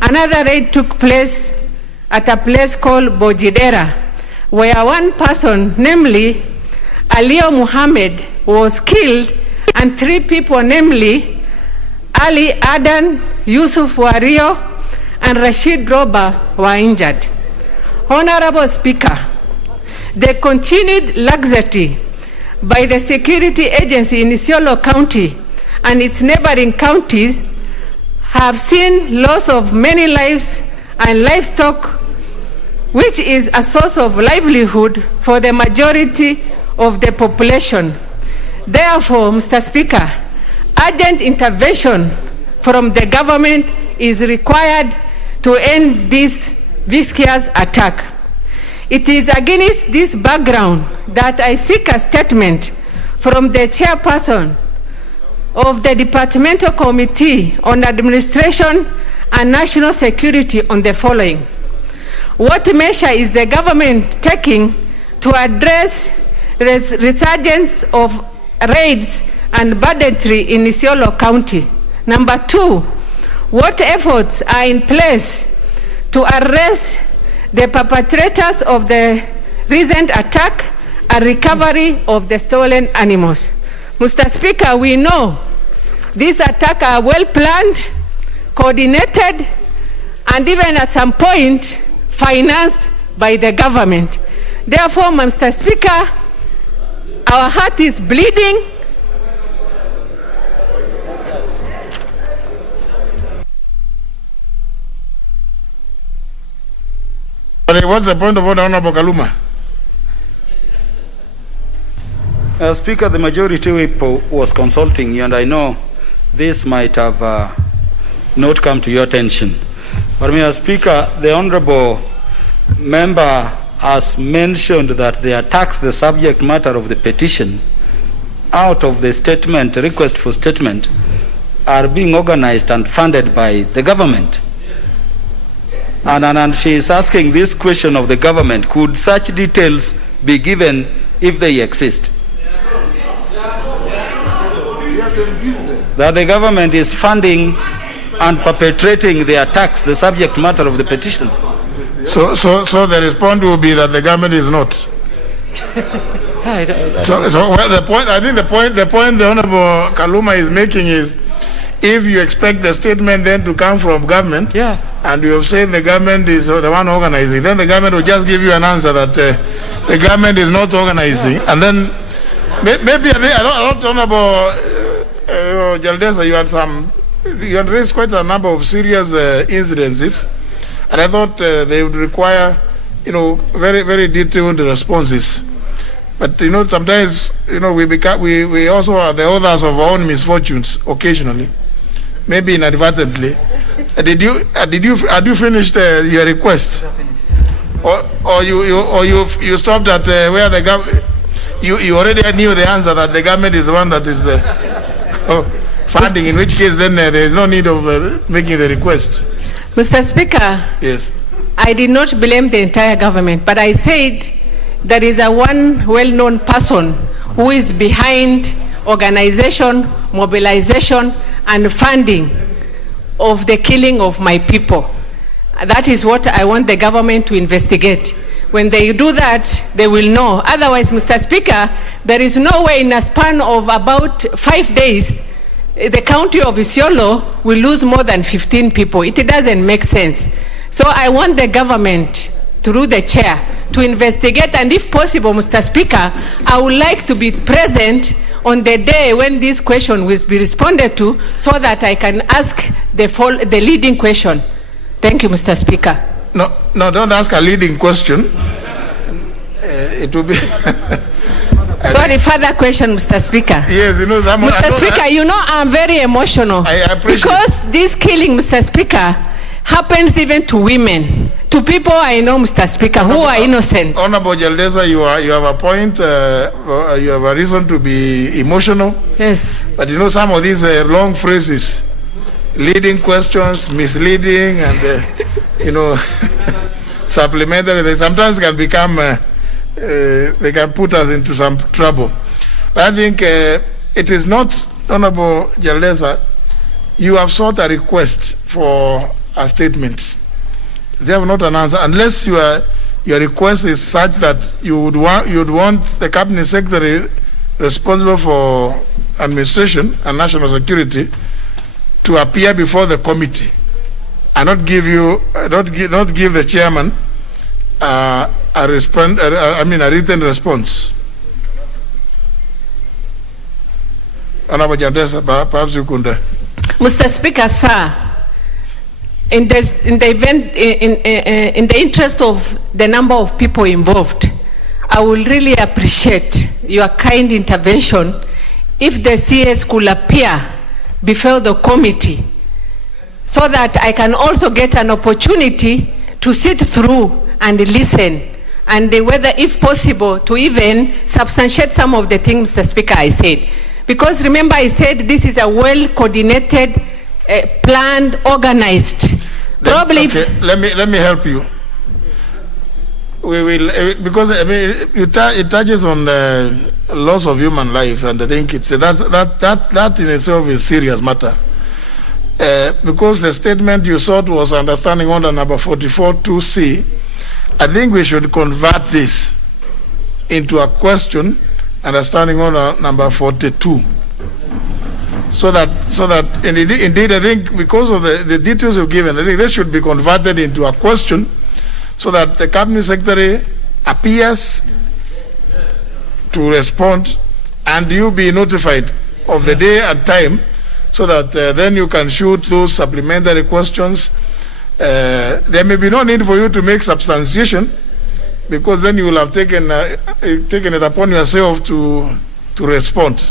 another raid took place at a place called Bojidera, where one person, namely Alio Muhammad, was killed, and 3 people, namely Ali Adan, Yusuf Wario, and Rashid Roba, were injured. Honorable Speaker, the continued laxity by the security agency in Isiolo County and its neighboring counties have seen loss of many lives and livestock, which is a source of livelihood for the majority of the population. Therefore, Mr. Speaker, urgent intervention from the government is required to end this vicious attack. It is against this background that I seek a statement from the chairperson of the Departmental Committee on Administration and National Security on the following. What measure is the government taking to address resurgence of raids and banditry in Isiolo County? Number 2, what efforts are in place to arrest the perpetrators of the recent attack and recovery of the stolen animals? Mr. Speaker, we know these attacks are well planned, coordinated, and even at some point financed by the government. Therefore, Mr. Speaker, our heart is bleeding. What's the point of order, Honorable Kaluma? Speaker, the majority whip was consulting you, and I know this might have not come to your attention. But Mr. Speaker, the Honorable Member has mentioned that they attacks the subject matter of the petition out of the statement, request for statement, are being organized and funded by the government. And she is asking this question of the government: could such details be given if they exist? That the government is funding and perpetrating the attacks, the subject matter of the petition. So the response will be that the government is not. Well, the point, I think the point the Honorable Kaluma is making is, if you expect the statement then to come from government, and you have said the government is the one organizing, then the government will just give you an answer that the government is not organizing, and then maybe I don't know about Jaldesa, you had raised quite a number of serious incidences, and I thought they would require, very, very detailed responses. But sometimes we also are the authors of our own misfortunes occasionally, maybe inadvertently. Did you finish your request, or you stopped at where the government? You already knew the answer that the government is the one that is funding. In which case, then there is no need of making the request. Mr. Speaker. Yes. I did not blame the entire government, but I said there is one well-known person who is behind organization, mobilization, and funding of the killing of my people. That is what I want the government to investigate. When they do that, they will know. Otherwise, Mr. Speaker, there is no way in a span of about 5 days, the county of Isiolo will lose more than 15 people. It doesn't make sense. So I want the government, through the chair, to investigate, and if possible, Mr. Speaker, I would like to be present on the day when this question will be responded to, so that I can ask the leading question. Thank you, Mr. Speaker. No, don't ask a leading question. It will be... Sorry, further question, Mr. Speaker. Yes, Mr. Speaker, I'm very emotional. I appreciate because this killing, Mr. Speaker, happens even to women, to people I know, Mr. Speaker, who are innocent. Honorable Jaldesa, you have a point, you have a reason to be emotional. Yes. But some of these long phrases, leading questions, misleading, and supplementary, they sometimes can become, they can put us into some trouble. But I think it is not, Honorable Jaldesa, you have sought a request for a statement. They have not an answer unless your request is such that you would want the cabinet secretary responsible for administration and national security to appear before the committee and not give the chairman a written response. Honorable Jaldesa, perhaps you could. Mr. Speaker, sir, in the interest of the number of people involved, I will really appreciate your kind intervention if the CS could appear before the committee, so that I can also get an opportunity to sit through and listen, and whether, if possible, to even substantiate some of the things, Mr. Speaker, I said. Because remember, I said this is a well-coordinated, planned, organized. Probably. Okay, let me help you. We will, because it touches on loss of human life, and I think that in itself is a serious matter. Because the statement you sought was understanding under number 44(2)(c), I think we should convert this into a question, understanding order number 42. So that indeed I think because of the details you've given, I think this should be converted into a question, so that the cabinet secretary appears to respond and you be notified of the day and time, so that then you can shoot those supplementary questions. There may be no need for you to make substantiation, because then you will have taken it upon yourself to respond.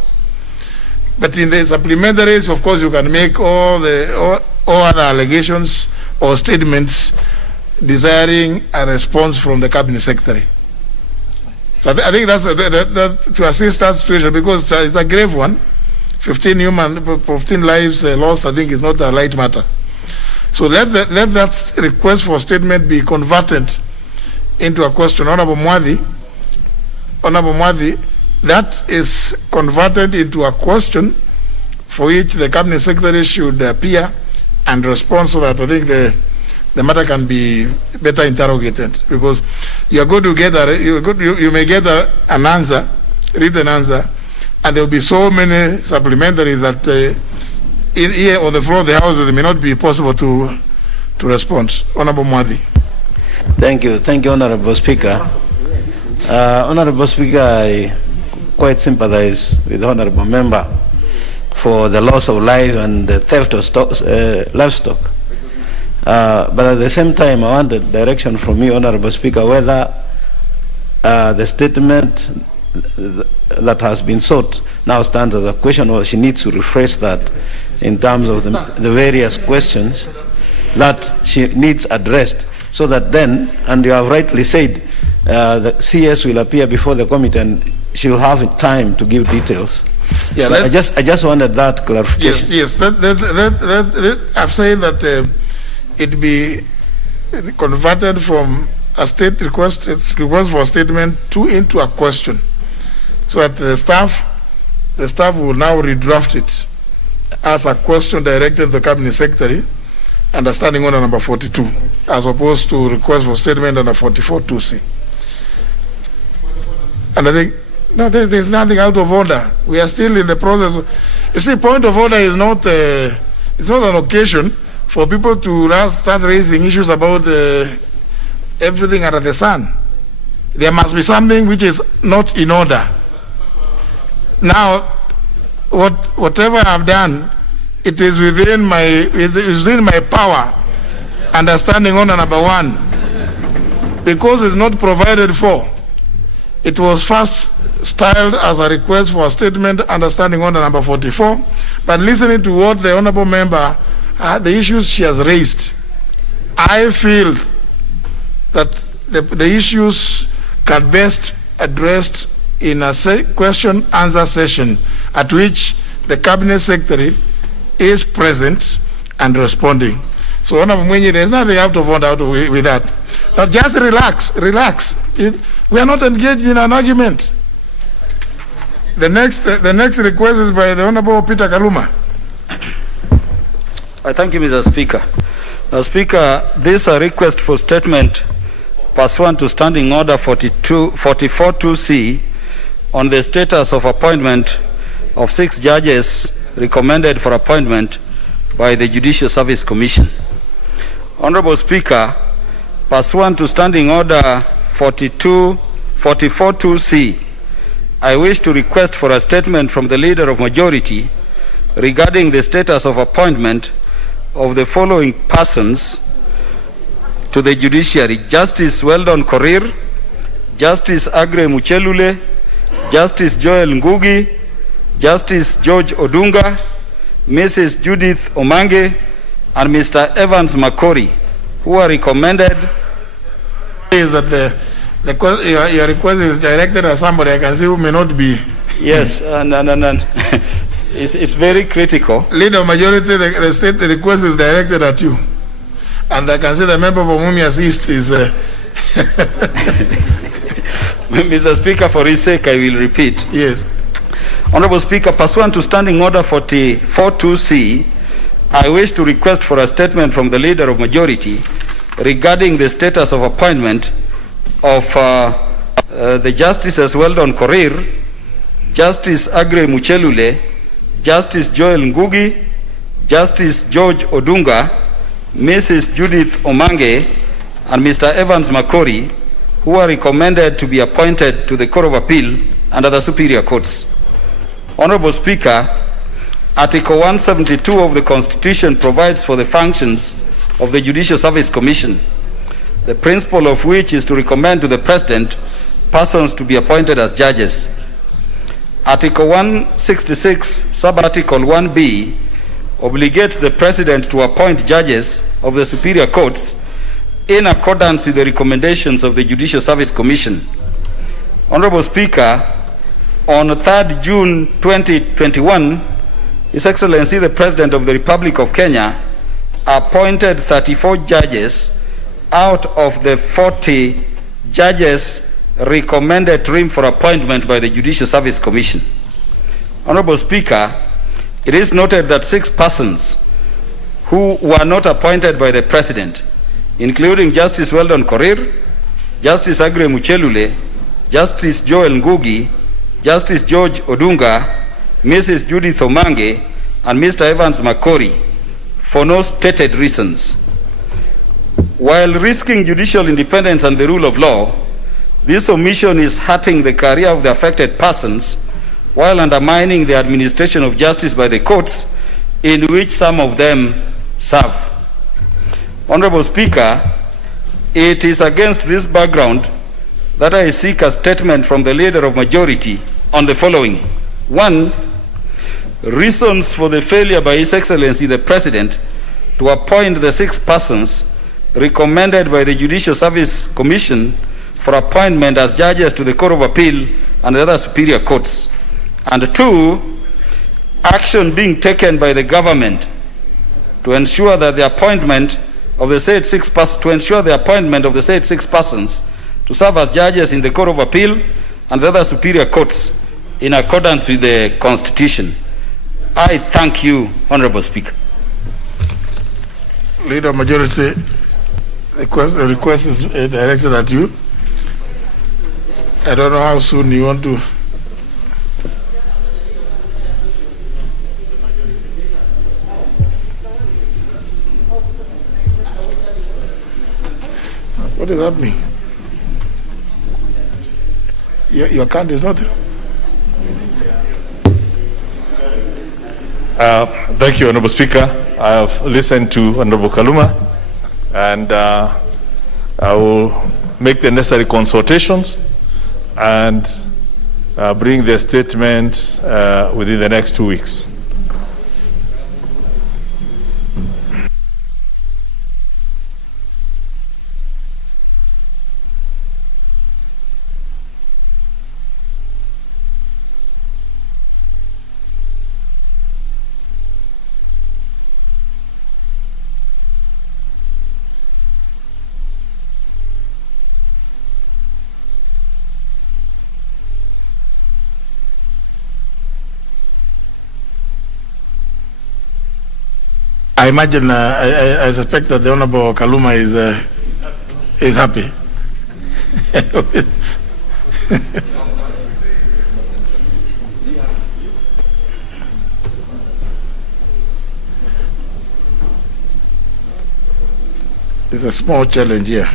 But in the supplementaries, of course, you can make all other allegations or statements desiring a response from the cabinet secretary. So I think that's to assist that situation, because it's a grave one. 15 lives lost, I think, is not a light matter. So let that request for statement be converted into a question. Honorable Mwadi, that is converted into a question for which the Cabinet Secretary should appear and respond, so that I think the matter can be better interrogated. Because you are going to get you may get an answer, written answer, and there will be so many supplementaries that here on the floor of the House it may not be possible to respond. Honorable Mwadi. Thank you, Honorable Speaker. Honorable Speaker, I quite sympathize with the Honorable Member for the loss of life and the theft of livestock. But at the same time, I want a direction from you, Honorable Speaker, whether the statement that has been sought now stands as a question, or she needs to refresh that in terms of the various questions that she needs addressed, so that then, and you have rightly said, the CS will appear before the committee and she will have time to give details. Yeah, so I just wanted that clarification. Yes. I've said that it be converted from a state request for statement into a question, so that the staff will now redraft it as a question directed to the Cabinet Secretary under Standing Order number 42, as opposed to request for statement under 44(2)(c). And I think, no, there's nothing out of order. We are still in the process. You see, point of order is not it's not an occasion for people to start raising issues about everything under the sun. There must be something which is not in order. Now, whatever I've done, it is within my power, understanding Order number 1, because it's not provided for. It was first styled as a request for a statement, understanding Order number 44, but listening to what the Honorable Member, the issues she has raised, I feel that the issues can best addressed in a question-answer session at which the Cabinet Secretary is present and responding. So, Honorable Mwenye, there's nothing out of order with that. Now, just relax. We are not engaged in an argument. The next request is by the Honorable Peter Kaluma. I thank you, Mr. Speaker. Speaker, this is a request for statement pursuant to Standing Order 44(2)(c) on the status of appointment of 6 judges recommended for appointment by the Judicial Service Commission. Honorable Speaker, pursuant to Standing Order 44(2)(c), I wish to request for a statement from the Leader of Majority regarding the status of appointment of the following persons to the judiciary: Justice Weldon Korir, Justice Agre Muchelule, Justice Joel Ngugi, Justice George Odunga, Mrs. Judith Omange, and Mr. Evans Makori, who are recommended. Is that your request is directed at somebody I can see who may not be. Yes, and it's very critical. Leader of Majority, the request is directed at you, and I can see the member from whom you assist is. Mr. Speaker, for his sake, I will repeat. Yes. Honorable Speaker, pursuant to Standing Order 44(2)(c), I wish to request for a statement from the Leader of Majority regarding the status of appointment of the Justices Weldon Korir, Justice Agre Muchelule, Justice Joel Ngugi, Justice George Odunga, Mrs. Judith Omange, and Mr. Evans Makori, who are recommended to be appointed to the Court of Appeal under the Superior Courts. Honorable Speaker, Article 172 of the Constitution provides for the functions of the Judicial Service Commission, the principle of which is to recommend to the President persons to be appointed as judges. Article 166, sub-article 1B, obligates the President to appoint judges of the Superior Courts in accordance with the recommendations of the Judicial Service Commission. Honorable Speaker, on 3rd June 2021, His Excellency the President of the Republic of Kenya appointed 34 judges out of the 40 judges recommended to him for appointment by the Judicial Service Commission. Honorable Speaker, it is noted that 6 persons who were not appointed by the President, including Justice Weldon Korir, Justice Aggrey Muchelule, Justice Joel Ngugi, Justice George Odunga, Mrs. Judith Omange, and Mr. Evans Makori, for no stated reasons. While risking judicial independence and the rule of law, this omission is hurting the career of the affected persons while undermining the administration of justice by the courts in which some of them serve. Honorable Speaker, it is against this background that I seek a statement from the Leader of Majority on the following. 1. Reasons for the failure by His Excellency the President to appoint the 6 persons recommended by the Judicial Service Commission for appointment as judges to the Court of Appeal and the other superior courts. And 2, action being taken by the government to ensure that the appointment of the said 6 persons, to serve as judges in the Court of Appeal and the other superior courts in accordance with the Constitution. I thank you, Honorable Speaker. Leader of Majority, the request is directed at you. I don't know how soon you want to. What does that mean? Your card is not there. Thank you, Honorable Speaker. I have listened to Honorable Kaluma, and I will make the necessary consultations and bring the statement within the next 2 weeks. I imagine, I suspect that the Honorable Kaluma is happy. It's a small challenge here.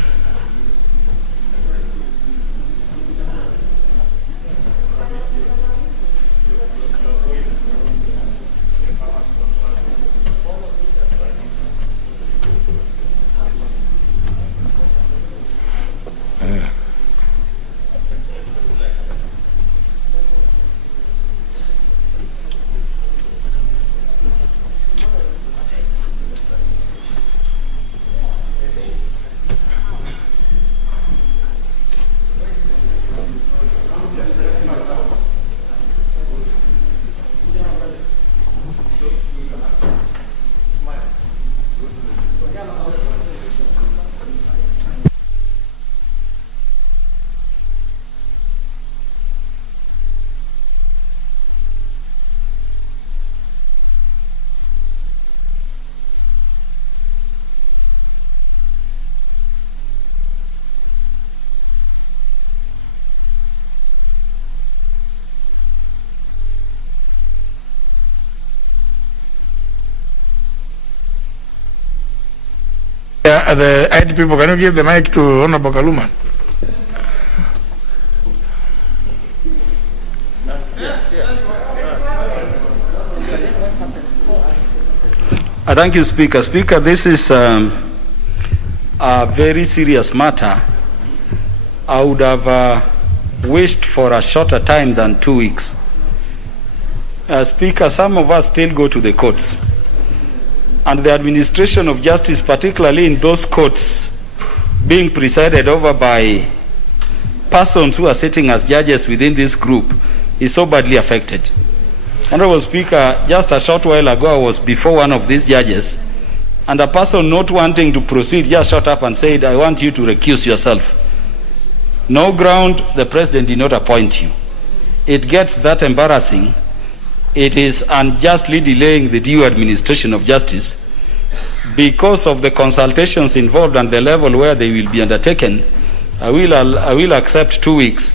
The IT people, can you give the mic to Honorable Kaluma? Thank you, Speaker. Speaker, this is a very serious matter. I would have wished for a shorter time than 2 weeks. Speaker, some of us still go to the courts. And the administration of justice, particularly in those courts being presided over by persons who are sitting as judges within this group, is so badly affected. Honorable Speaker, just a short while ago, I was before one of these judges, and a person not wanting to proceed just shot up and said, I want you to recuse yourself. No ground, the president did not appoint you. It gets that embarrassing. It is unjustly delaying the due administration of justice. Because of the consultations involved and the level where they will be undertaken, I will accept 2 weeks.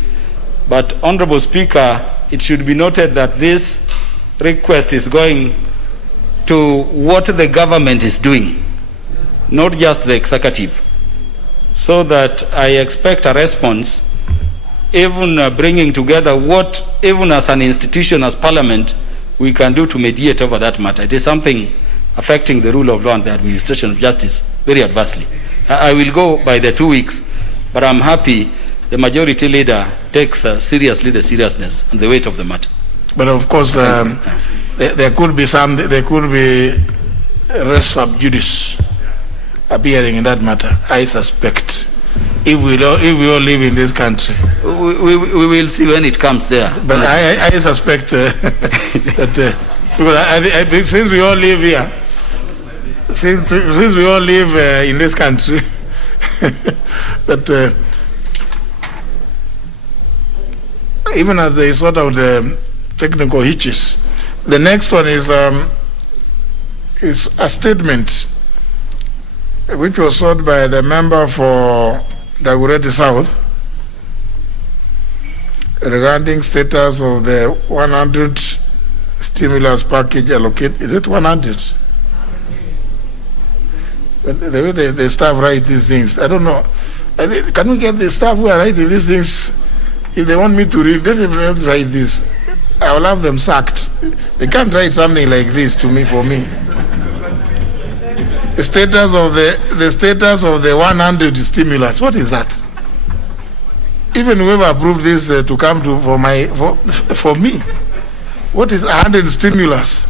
But, Honorable Speaker, it should be noted that this request is going to what the government is doing, not just the executive. So that I expect a response, even bringing together what, even as an institution, as Parliament, we can do to mediate over that matter. It is something affecting the rule of law and the administration of justice very adversely. I will go by the 2 weeks, but I'm happy the majority leader takes seriously the seriousness and the weight of the matter. But of course, there could be res sub judice appearing in that matter, I suspect, if we all live in this country. We will see when it comes there. But I suspect that because since we all live here, since we all live in this country, that even as they sort out the technical hitches, the next one is a statement which was sought by the member for Dagoretti South regarding status of the 100 stimulus package allocated. Is it 100? But the way the staff write these things, I don't know. Can we get the staff who are writing these things? If they want me to read, they don't write this. I will have them sacked. They can't write something like this to me, for me. The status of the 100 stimulus. What is that? Even whoever approved this to come to for me. What is 100 stimulus?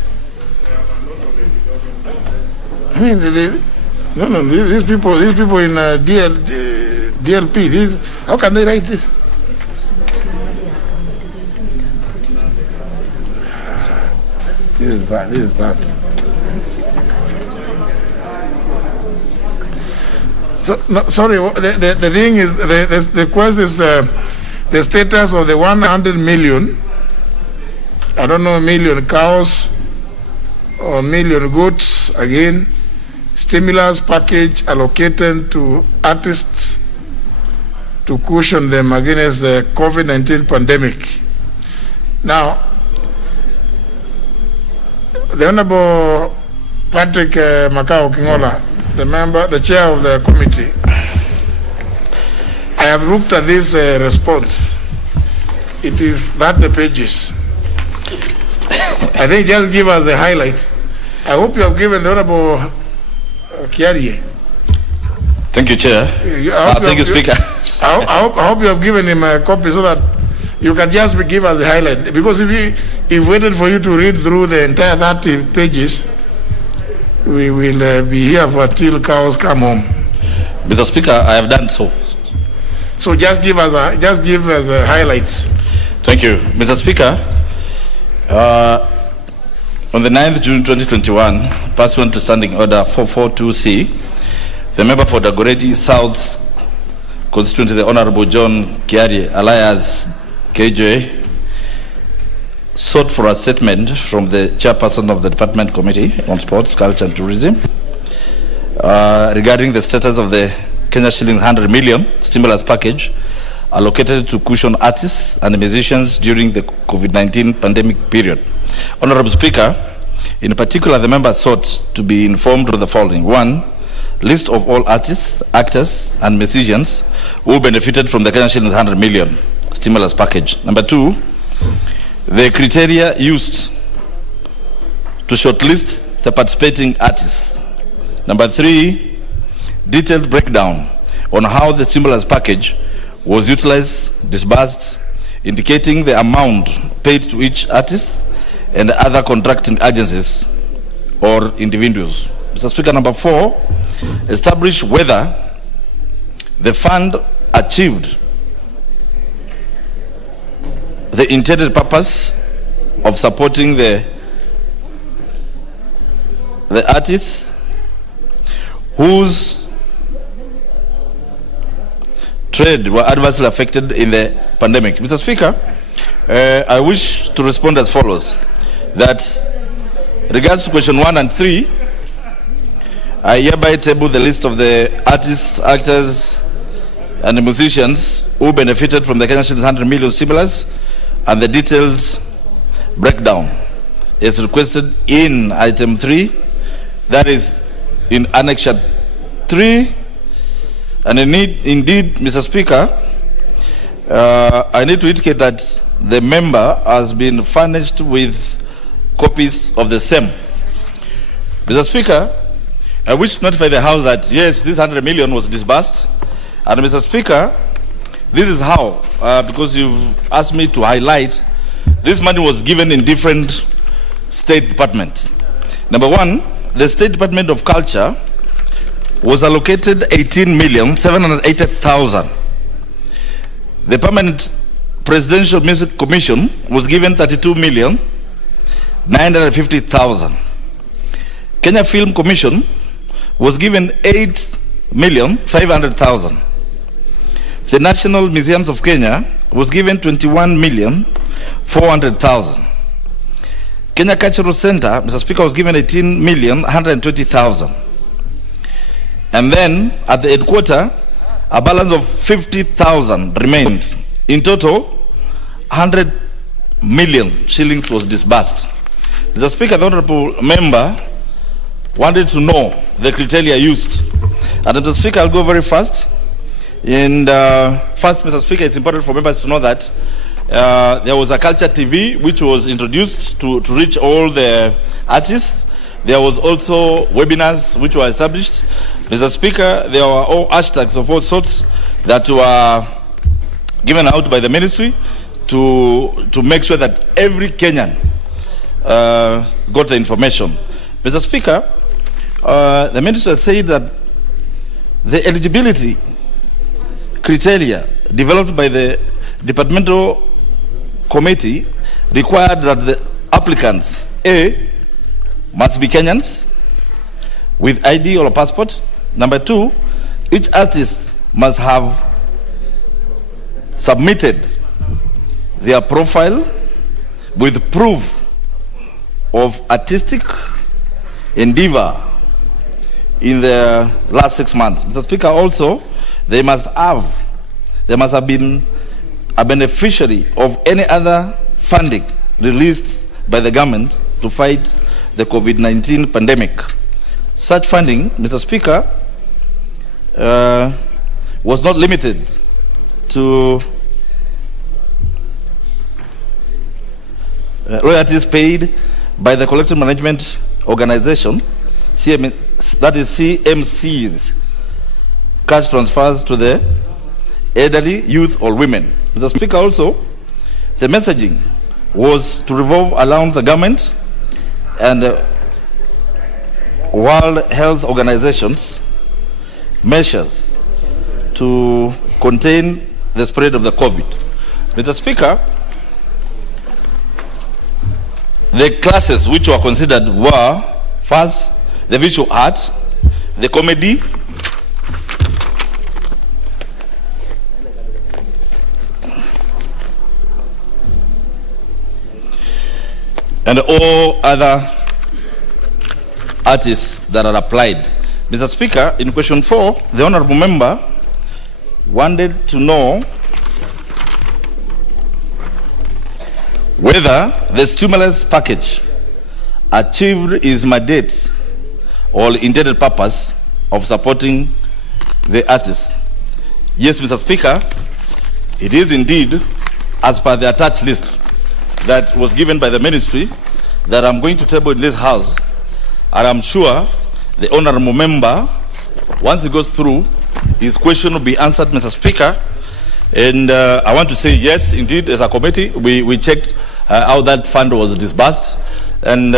I mean, these people in DLP. How can they write this? This is bad. This is bad. So, no, sorry. The thing is, the question is the status of the 100 million. I don't know, million cows or million goats. Again, stimulus package allocated to artists to cushion them against the COVID-19 pandemic. Now, the Honorable Patrick Makao Kingola, the chair of the committee, I have looked at this response. It is 30 pages. I think just give us a highlight. I hope you have given the Honorable Kiarie. Thank you, Chair. Thank you, Speaker. I hope you have given him a copy so that you can just give us the highlight. Because if we waited for you to read through the entire 30 pages, we will be here till cows come home. Mr. Speaker, I have done so. So just give us highlights. Thank you, Mr. Speaker. On the 9th June 2021, pursuant to Standing Order 442C, the member for Dagoretti South constituency, the Honorable John Kiarie, alias KJ, sought for a statement from the chairperson of the Department Committee on Sports, Culture and Tourism regarding the status of the Kenya shillings 100 million stimulus package allocated to cushion artists and musicians during the COVID-19 pandemic period. Honorable Speaker, in particular, the member sought to be informed of the following. 1, list of all artists, actors, and musicians who benefited from the Kenya shillings 100 million stimulus package. Number 2, the criteria used to shortlist the participating artists. Number 3, detailed breakdown on how the stimulus package was utilized, disbursed, indicating the amount paid to each artist and other contracting agencies or individuals. Mr. Speaker, number 4, establish whether the fund achieved the intended purpose of supporting the artists whose trade were adversely affected in the pandemic. Mr. Speaker, I wish to respond as follows. That regards to question 1 and 3, I hereby table the list of the artists, actors, and the musicians who benefited from the Kenya Shillings 100 million stimulus, and the detailed breakdown is requested in item 3, that is in annexure 3. And indeed, Mr. Speaker, I need to indicate that the member has been furnished with copies of the same. Mr. Speaker, I wish to notify the House that yes, this 100 million was disbursed. And Mr. Speaker, this is how, because you've asked me to highlight, this money was given in different state departments. Number 1, the State Department of Culture was allocated 18,780,000. The Permanent Presidential Music Commission was given 32,950,000. Kenya Film Commission was given 8,500,000. The National Museums of Kenya was given 21,400,000. Kenya Cultural Center, Mr. Speaker, was given 18,120,000. And then at the headquarters, a balance of 50,000 remained. In total, 100 million shillings was disbursed. Mr. Speaker, the honorable member wanted to know the criteria used. And Mr. Speaker, I'll go very fast. And first, Mr. Speaker, it's important for members to know that there was a culture TV which was introduced to reach all the artists. There was also webinars which were established. Mr. Speaker, there were all hashtags of all sorts that were given out by the ministry to make sure that every Kenyan got the information. Mr. Speaker, the minister said that the eligibility criteria developed by the departmental committee required that the applicants, A, must be Kenyans with ID or a passport. Number 2, each artist must have submitted their profile with proof of artistic endeavor in the last 6 months. Mr. Speaker, also, they must have been a beneficiary of any other funding released by the government to fight the COVID-19 pandemic. Such funding, Mr. Speaker, was not limited to royalties paid by the collective management organization, that is CMCs, cash transfers to the elderly, youth, or women. Mr. Speaker, also, the messaging was to revolve around the government and World Health Organization's measures to contain the spread of the COVID. Mr. Speaker, the classes which were considered were, first, the visual art, the comedy, and all other artists that are applied. Mr. Speaker, in question 4, the honorable member wanted to know whether the stimulus package achieved its mandate or intended purpose of supporting the artists. Yes, Mr. Speaker, it is indeed as per the attached list that was given by the ministry that I'm going to table in this house, and I'm sure the honorable member, once he goes through, his question will be answered, Mr. Speaker. And I want to say, yes, indeed, as a committee, we checked how that fund was disbursed, and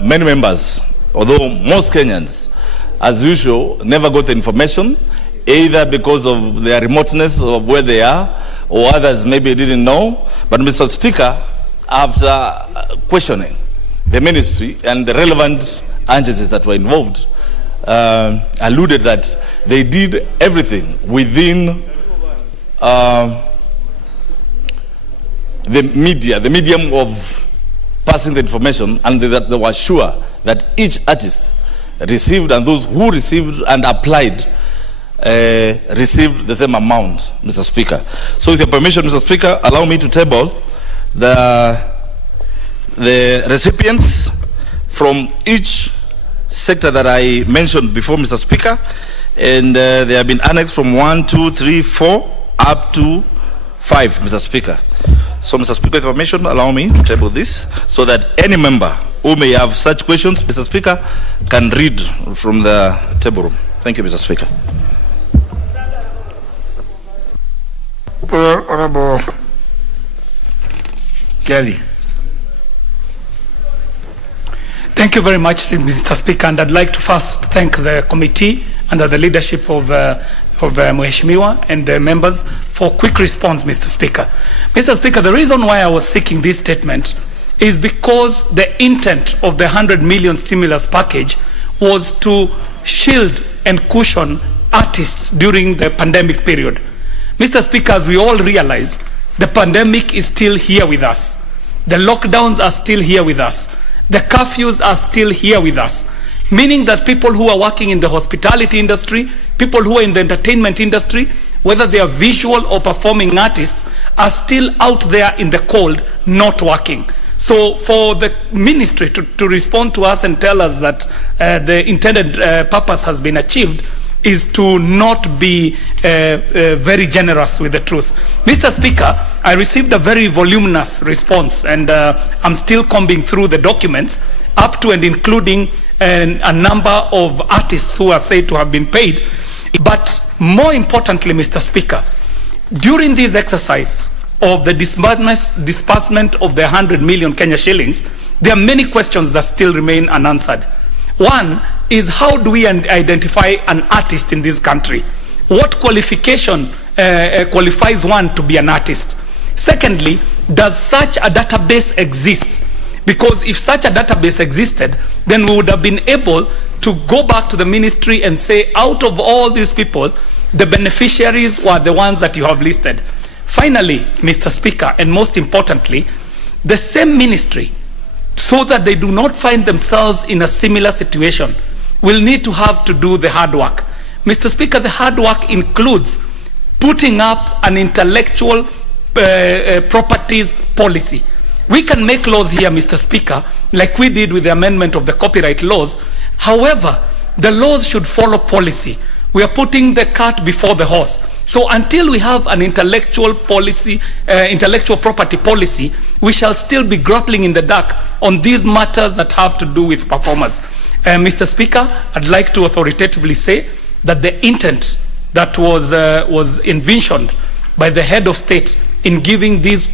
many members, although most Kenyans, as usual, never got the information, either because of their remoteness of where they are, or others maybe didn't know. But Mr. Speaker, after questioning the ministry and the relevant agencies that were involved, alluded that they did everything within the medium of passing the information, and that they were sure that each artist received, and those who received and applied received the same amount, Mr. Speaker. So with your permission, Mr. Speaker, allow me to table the recipients from each sector that I mentioned before, Mr. Speaker, and they have been annexed from 1, 2, 3, 4 up to 5, Mr. Speaker. So, Mr. Speaker, with permission, allow me to table this so that any member who may have such questions, Mr. Speaker, can read from the table room. Thank you, Mr. Speaker. Honorable Kelly. Thank you very much, Mr. Speaker, and I'd like to first thank the committee under the leadership of Mheshimiwa and the members for quick response, Mr. Speaker. Mr. Speaker, the reason why I was seeking this statement is because the intent of the 100 million stimulus package was to shield and cushion artists during the pandemic period. Mr. Speaker, as we all realize, the pandemic is still here with us. The lockdowns are still here with us. The curfews are still here with us, meaning that people who are working in the hospitality industry, people who are in the entertainment industry, whether they are visual or performing artists, are still out there in the cold, not working. So for the ministry to respond to us and tell us that the intended purpose has been achieved is to not be very generous with the truth. Mr. Speaker, I received a very voluminous response, and I'm still combing through the documents up to and including a number of artists who are said to have been paid. But more importantly, Mr. Speaker, during this exercise of the disbursement of the 100 million Kenya shillings, there are many questions that still remain unanswered. One is, how do we identify an artist in this country? What qualification qualifies one to be an artist? Secondly, does such a database exist? Because if such a database existed, then we would have been able to go back to the ministry and say, out of all these people, the beneficiaries were the ones that you have listed. Finally, Mr. Speaker, and most importantly, the same ministry, so that they do not find themselves in a similar situation, will need to have to do the hard work. Mr. Speaker, the hard work includes putting up an intellectual properties policy. We can make laws here, Mr. Speaker, like we did with the amendment of the copyright laws. However, the laws should follow policy. We are putting the cart before the horse. So until we have an intellectual policy, intellectual property policy, we shall still be grappling in the dark on these matters that have to do with performers. Mr. Speaker, I'd like to authoritatively say that the intent that was envisioned by the head of state in giving this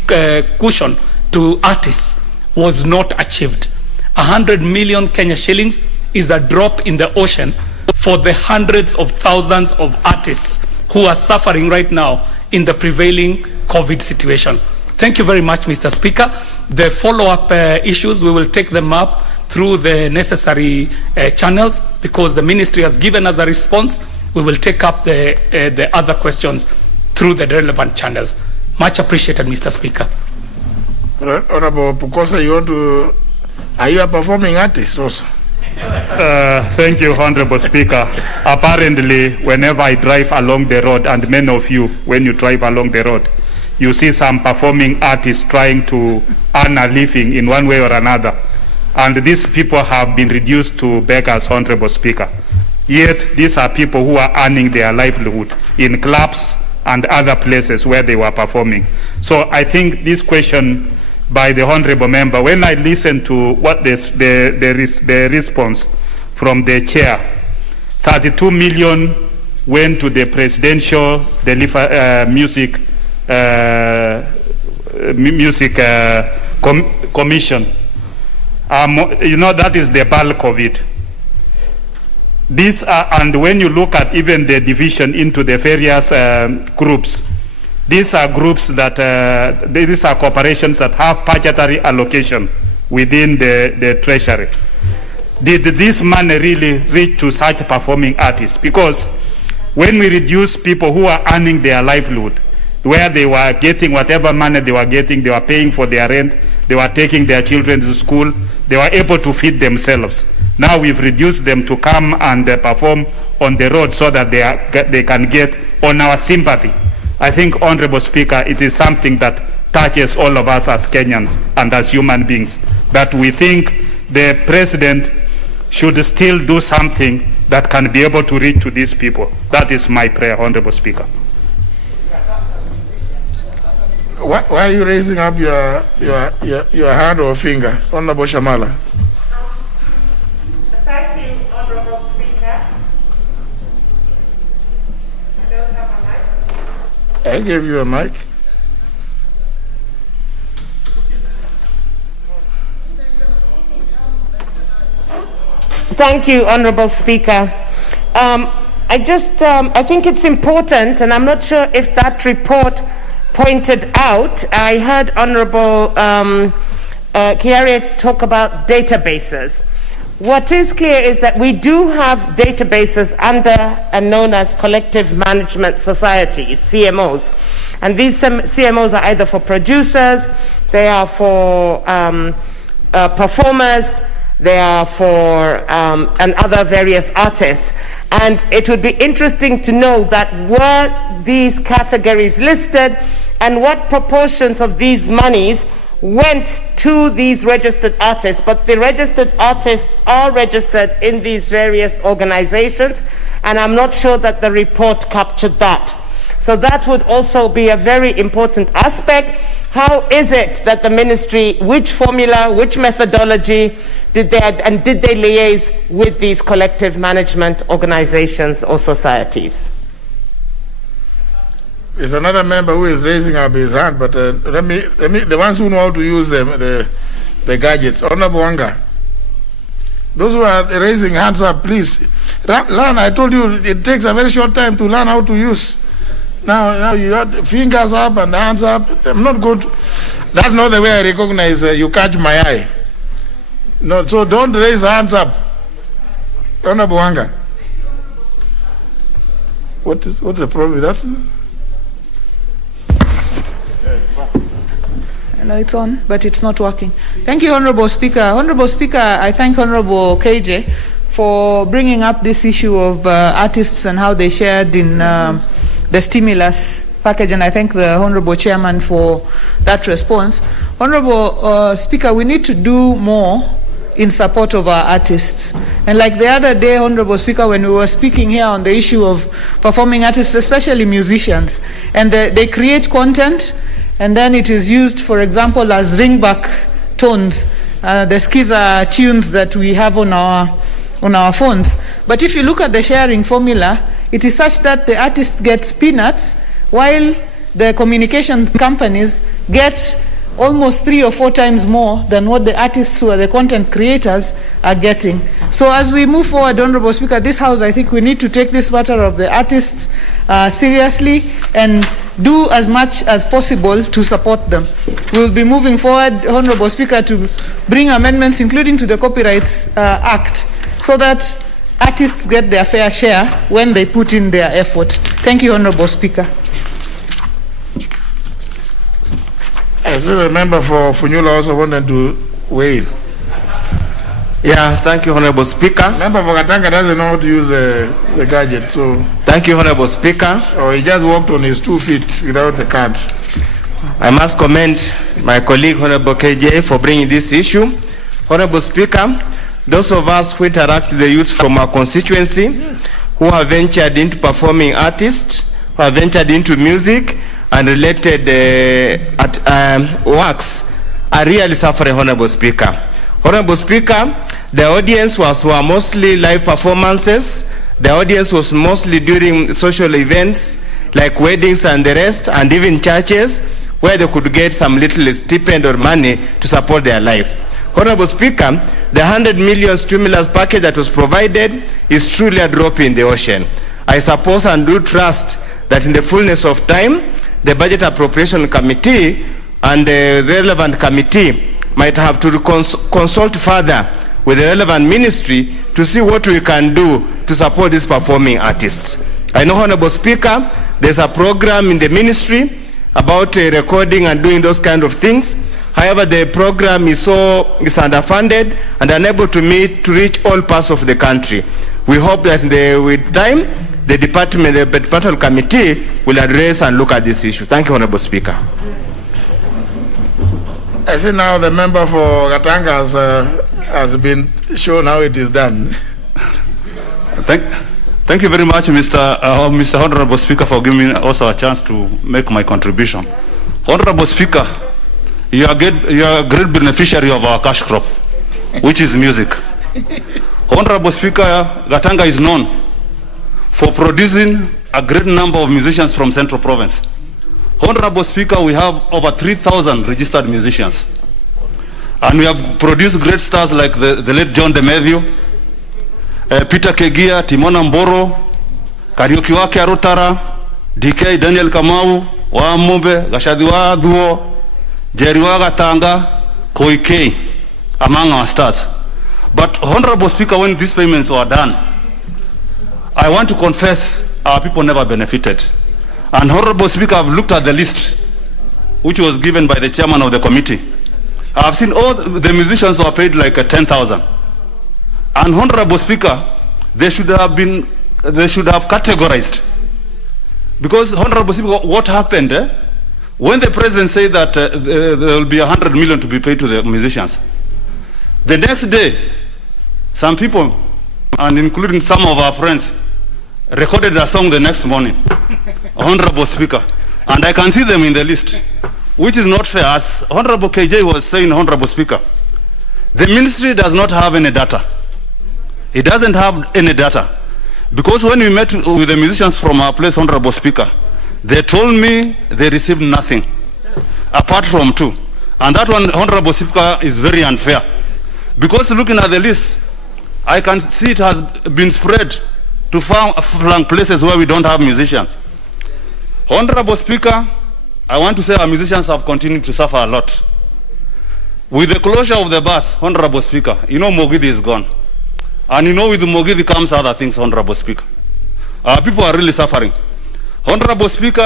cushion to artists was not achieved. 100 million Kenya shillings is a drop in the ocean for the hundreds of thousands of artists who are suffering right now in the prevailing COVID situation. Thank you very much, Mr. Speaker. The follow-up issues, we will take them up through the necessary channels, because the ministry has given us a response. We will take up the other questions through the relevant channels. Much appreciated, Mr. Speaker. Honorable Pukosa, are you a performing artist also? Thank you, Honorable Speaker. Apparently, whenever I drive along the road, and many of you, when you drive along the road, you see some performing artists trying to earn a living in one way or another. And these people have been reduced to beggars, Honorable Speaker. Yet, these are people who are earning their livelihood in clubs and other places where they were performing. So I think this question by the honorable member, when I listen to what the response from the chair, 32 million went to the presidential music commission. You know, that is the bulk of it. These are, and when you look at even the division into the various groups, These are groups that, these are corporations that have budgetary allocation within the treasury. Did this money really reach to such performing artists? Because when we reduce people who are earning their livelihood, where they were getting whatever money they were getting, they were paying for their rent, they were taking their children to school, they were able to feed themselves. Now we've reduced them to come and perform on the road so that they can get on our sympathy. I think, Honorable Speaker, it is something that touches all of us as Kenyans and as human beings, that we think the President should still do something that can be able to reach to these people. That is my prayer, Honorable Speaker. Why are you raising up your hand or finger, Honorable Shamala? Thank you, Honorable Speaker. I don't have a mic. I gave you a mic. Thank you, Honorable Speaker. I think it's important, and I'm not sure if that report pointed out. I heard Honorable Kiaria talk about databases. What is clear is that we do have databases under and known as collective management societies, CMOs. And these CMOs are either for producers, they are for performers, they are for and other various artists. And it would be interesting to know that were these categories listed and what proportions of these monies went to these registered artists. But the registered artists are registered in these various organizations, and I'm not sure that the report captured that. So that would also be a very important aspect. How is it that the ministry, which formula, which methodology did they liaise with these collective management organizations or societies? There's another member who is raising up his hand, but let me, the ones who know how to use the gadgets. Honorable Wanga. Those who are raising hands up, please. Learn, I told you, it takes a very short time to learn how to use. Now you got fingers up and hands up. I'm not good. That's not the way I recognize you catch my eye. No, so don't raise hands up. Honorable Wanga. What's the problem with that? No, it's on, but it's not working. Thank you, Honorable Speaker. Honorable Speaker, I thank Honorable KJ for bringing up this issue of artists and how they shared in the stimulus package, and I thank the Honorable Chairman for that response. Honorable Speaker, we need to do more in support of our artists. And like the other day, Honorable Speaker, when we were speaking here on the issue of performing artists, especially musicians, and they create content, and then it is used, for example, as ringback tones, the skiza tunes that we have on our phones. But if you look at the sharing formula, it is such that the artists get peanuts, while the communication companies get almost 3 or 4 times more than what the artists who are the content creators are getting. So as we move forward, Honorable Speaker, this House, I think we need to take this matter of the artists seriously and do as much as possible to support them. We will be moving forward, Honorable Speaker, to bring amendments, including to the Copyrights Act, so that artists get their fair share when they put in their effort. Thank you, Honorable Speaker. I see the member for Funyula also wanted to weigh in. Yeah, thank you, Honorable Speaker. Member for Katanga doesn't know how to use the gadget, so. Thank you, Honorable Speaker. Or he just walked on his 2 feet without the card. I must commend my colleague, Honorable KJ, for bringing this issue. Honorable Speaker, those of us who interact with the youth from our constituency, who have ventured into performing artists, who have ventured into music and related works, are really suffering, Honorable Speaker. Honorable Speaker, the audience were mostly live performances. The audience was mostly during social events like weddings and the rest, and even churches, where they could get some little stipend or money to support their life. Honorable Speaker, the 100 million stimulus package that was provided is truly a drop in the ocean. I suppose and do trust that in the fullness of time, the Budget Appropriation Committee and the relevant committee might have to consult further with the relevant ministry to see what we can do to support these performing artists. I know, Honorable Speaker, there's a program in the ministry about recording and doing those kind of things. However, the program is underfunded and unable to reach all parts of the country. We hope that with time, the departmental committee will address and look at this issue. Thank you, Honorable Speaker. I see now the member for Gatanga has been shown how it is done. Thank you very much, Mr. Honorable Speaker, for giving me also a chance to make my contribution. Honorable Speaker, you are a great beneficiary of our cash crop, which is music. Honorable Speaker, Gatanga is known for producing a great number of musicians from Central Province. Honorable Speaker, we have over 3,000 registered musicians. And we have produced great stars like the late John DeMathew, Peter Kegia, Timona Mboro, Kariuki wake Arutara, DK Daniel Kamau, Wamobe, Gashadiwa Duo, Jeriwa Gatanga, Koikei, among our stars. But Honorable Speaker, when these payments were done, I want to confess our people never benefited. And Honorable Speaker, I've looked at the list which was given by the chairman of the committee. I've seen all the musicians were paid like 10,000. And Honorable Speaker, they should have categorized. Because Honorable Speaker, what happened when the president said that there will be 100 million to be paid to the musicians, the next day, some people, and including some of our friends, recorded a song the next morning. Honorable Speaker, and I can see them in the list, which is not fair. As Honorable KJ was saying, Honorable Speaker, the ministry does not have any data. It doesn't have any data. Because when we met with the musicians from our place, Honorable Speaker, they told me they received nothing, apart from 2. And that one, Honorable Speaker, is very unfair. Because looking at the list, I can see it has been spread to far-flung places where we don't have musicians. Honorable Speaker, I want to say our musicians have continued to suffer a lot. With the closure of the bus, Honorable Speaker, you know Mogidi is gone. And you know with Mogidi comes other things, Honorable Speaker. Our people are really suffering. Honorable Speaker,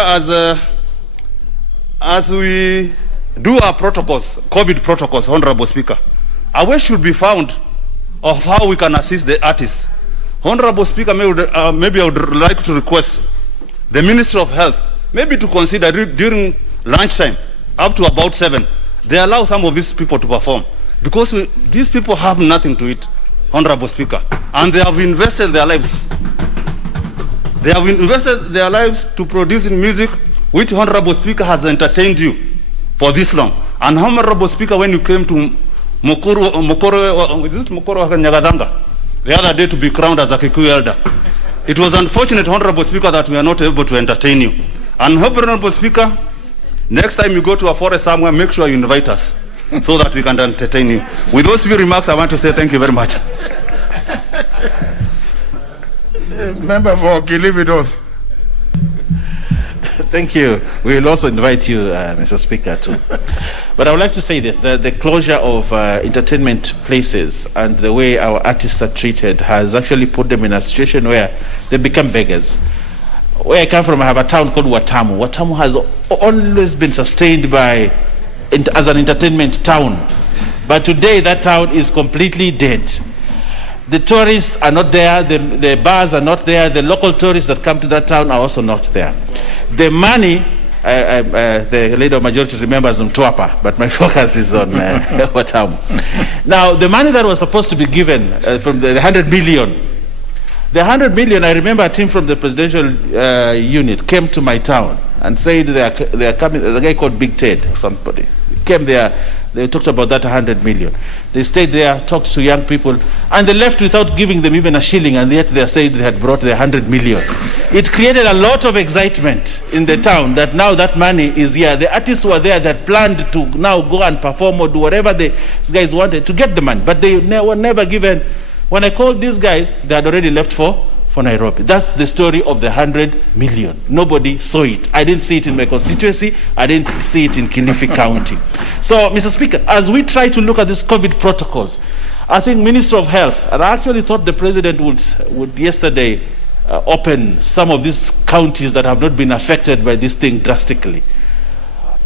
as we do our protocols, COVID protocols, Honorable Speaker, a way should be found of how we can assist the artists. Honorable Speaker, maybe I would like to request the Ministry of Health maybe to consider during lunchtime up to about 7, they allow some of these people to perform. Because these people have nothing to eat, Honorable Speaker, and they have invested their lives. They have invested their lives to produce music which Honorable Speaker has entertained you for this long. And Honorable Speaker, when you came to Mokoro Nyagadanga the other day to be crowned as a Kikuyu elder, it was unfortunate, Honorable Speaker, that we are not able to entertain you. And Honorable Speaker, next time you go to a forest somewhere, make sure you invite us so that we can entertain you. With those few remarks, I want to say thank you very much. Member for Kilividos. Thank you. We will also invite you, Mr. Speaker, too. But I would like to say this, the closure of entertainment places and the way our artists are treated has actually put them in a situation where they become beggars. Where I come from, I have a town called Watamu. Watamu has always been sustained as an entertainment town. But today, that town is completely dead. The tourists are not there, the bars are not there, the local tourists that come to that town are also not there. The money, the lady of majority remembers Mtwapa, but my focus is on Watamu. Now, the money that was supposed to be given from the 100 million, I remember a team from the presidential unit came to my town and said they are coming, there's a guy called Big Ted, somebody. Came there, they talked about that 100 million. They stayed there, talked to young people, and they left without giving them even a shilling, and yet they said they had brought the 100 million. It created a lot of excitement in the town that now that money is here. The artists were there that planned to now go and perform or do whatever these guys wanted to get the money, but they were never given. When I called these guys, they had already left for for Nairobi. That's the story of the 100 million. Nobody saw it. I didn't see it in my constituency. I didn't see it in Kilifi County. So, Mr. Speaker, as we try to look at these COVID protocols, I think Minister of Health, and I actually thought the President would yesterday open some of these counties that have not been affected by this thing drastically.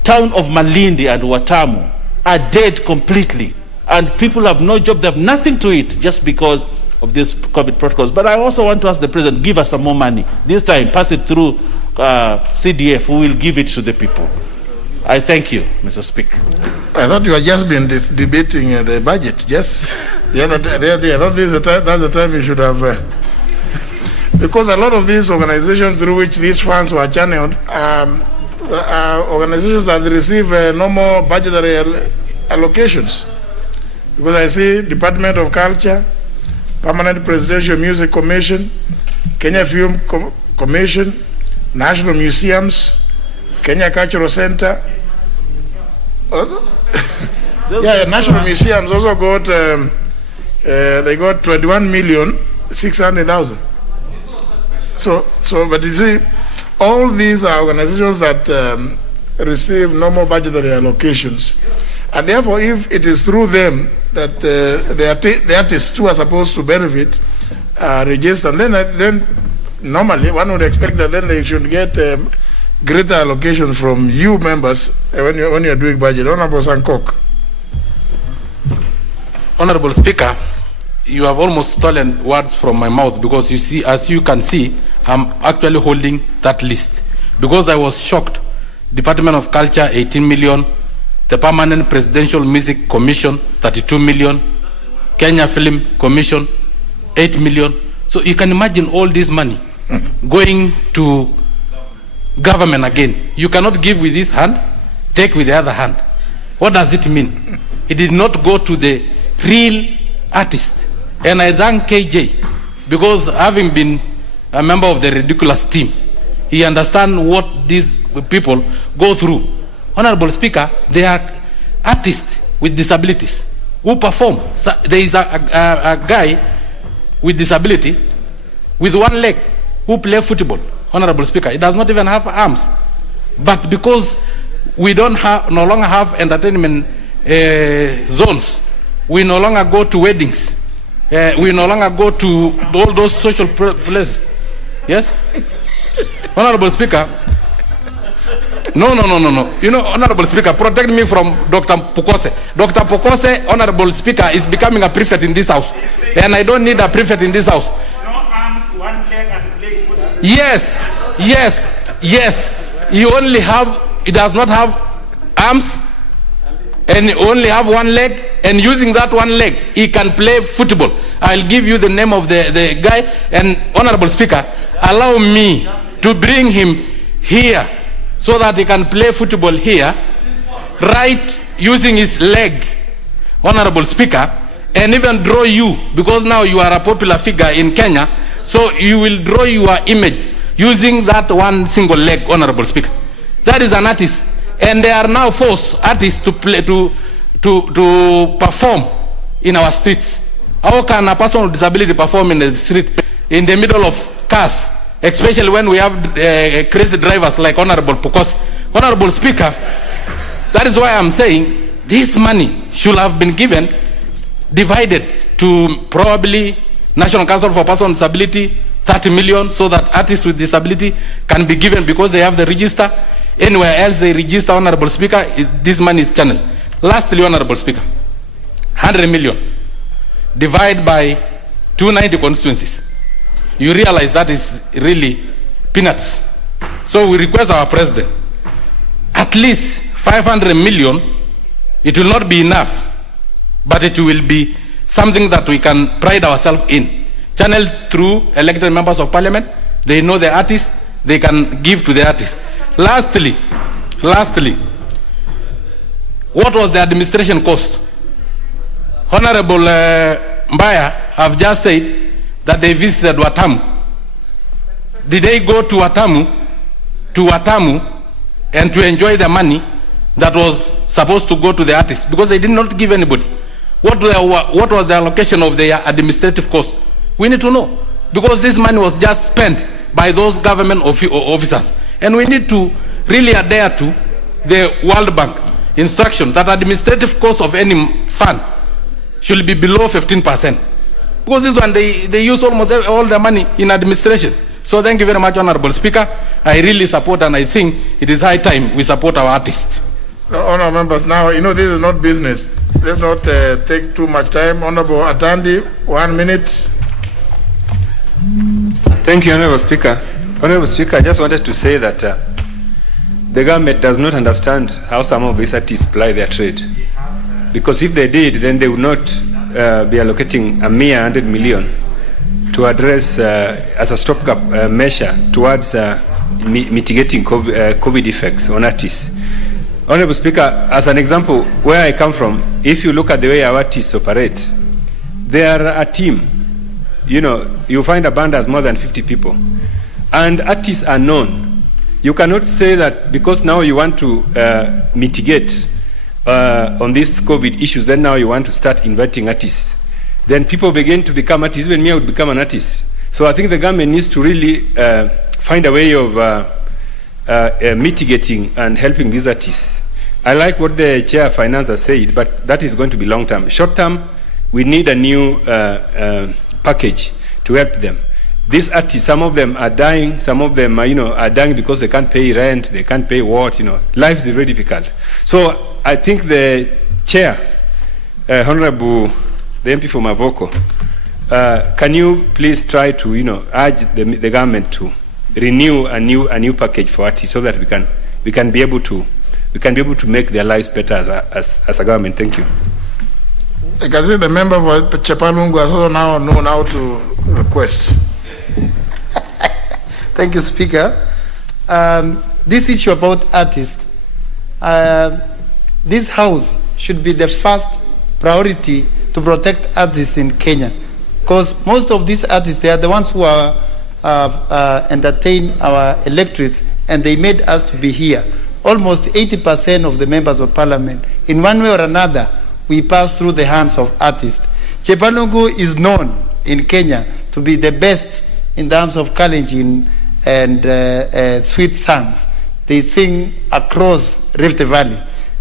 Town of Malindi and Watamu are dead completely, and people have no job, they have nothing to eat just because of these COVID protocols. But I also want to ask the President, give us some more money. This time, pass it through CDF, we will give it to the people. I thank you, Mr. Speaker. I thought you had just been debating the budget. Yes, the other day. I thought that's the time you should have, because a lot of these organizations through which these funds were channeled are organizations that receive no more budgetary allocations. Because I see Department of Culture, Permanent Presidential Music Commission, Kenya Film Commission, National Museums, Kenya Cultural Center. National Museums also got, they got 21,600,000. But you see, all these are organizations that receive no more budgetary allocations. And therefore, if it is through them that the artists who are supposed to benefit register, then normally one would expect that then they should get greater allocation from you members when you are doing budget. Honorable Sankok. Honorable Speaker, you have almost stolen words from my mouth, because you see, as you can see, I'm actually holding that list, because I was shocked. Department of Culture, 18 million. The Permanent Presidential Music Commission, 32 million. Kenya Film Commission, 8 million. So you can imagine all this money going to government again. You cannot give with this hand, take with the other hand. What does it mean? It did not go to the real artist. And I thank KJ, because having been a member of the ridiculous team, he understands what these people go through. Honorable Speaker, they are artists with disabilities who perform. So there is a guy with disability with one leg who play football. Honorable Speaker, he does not even have arms. But because we no longer have entertainment zones, we no longer go to weddings, we no longer go to all those social places. Yes? Honorable Speaker, no. You know, Honorable Speaker, protect me from Dr. Pukose. Dr. Pukose, Honorable Speaker, is becoming a prefect in this house. And I don't need a prefect in this house. No arms, one leg and leg. Yes. He does not have arms, and only have one leg, and using that one leg, he can play football. I'll give you the name of the guy, and Honorable Speaker, allow me to bring him here so that he can play football here, right, using his leg, Honorable Speaker, and even draw you, because now you are a popular figure in Kenya, so you will draw your image using that one single leg, Honorable Speaker. That is an artist, and they are now forced artists to play to perform in our streets. How can a person with disability perform in the street, in the middle of cars, especially when we have crazy drivers like Honorable Pukos? Honorable Speaker, that is why I'm saying this money should have been given, divided to probably National Council for Persons with Disability, 30 million, so that artists with disability can be given, because they have the register. Anywhere else they register, Honorable Speaker, this money is channeled. Lastly, Honorable Speaker, 100 million, divide by 290 constituencies. You realize that is really peanuts. So we request our President, at least 500 million, it will not be enough, but it will be something that we can pride ourselves in. Channeled through elected members of parliament, they know the artists, they can give to the artists. Lastly, what was the administration cost? Honorable Mbaya have just said that they visited Watamu. Did they go to Watamu and to enjoy the money that was supposed to go to the artists? Because they did not give anybody. What was the allocation of their administrative cost? We need to know. because this money was just spent by those government officers. And we need to really adhere to the World Bank instruction that administrative cost of any fund should be below 15%. Because this one, they use almost all the money in administration. So thank you very much, Honorable Speaker. I really support, and I think it is high time we support our artists. Honourable members, now, you know, this is not business. Let's not take too much time. Honourable Atandi, 1 minute. Thank you, Honourable Speaker. Honourable Speaker, I just wanted to say that the government does not understand how some of these artists ply their trade. Because if they did, then they would not be allocating a mere 100 million to address as a stopgap measure towards mitigating COVID effects on artists. Honourable Speaker, as an example, where I come from, if you look at the way our artists operate, they are a team. You know, you find a band has more than 50 people. And artists are known. You cannot say that because now you want to mitigate on these COVID issues, then now you want to start inviting artists. Then people begin to become artists. Even me, I would become an artist. So I think the government needs to really find a way of mitigating and helping these artists. I like what the Chair of Finance has said, but that is going to be long term. Short term, we need a new package to help them. These artists, some of them are dying, some of them are dying because they can't pay rent, they can't pay what, life is very difficult. So I think the Chair, Honorable, the MP for Mavoko, can you please try to, urge the government to renew a new package for artists so that we can be able to make their lives better as a government. Thank you. I can see the member for Chepalungu has also now known how to request. Thank you, Speaker. This issue about artists, this House should be the first priority to protect artists in Kenya, because most of these artists, they are the ones who are entertain our electorate, and they made us to be here. Almost 80% of the members of parliament, in one way or another, we pass through the hands of artists. Chepalungu is known in Kenya to be the best in terms of Kalenjin and sweet songs. They sing across Rift Valley.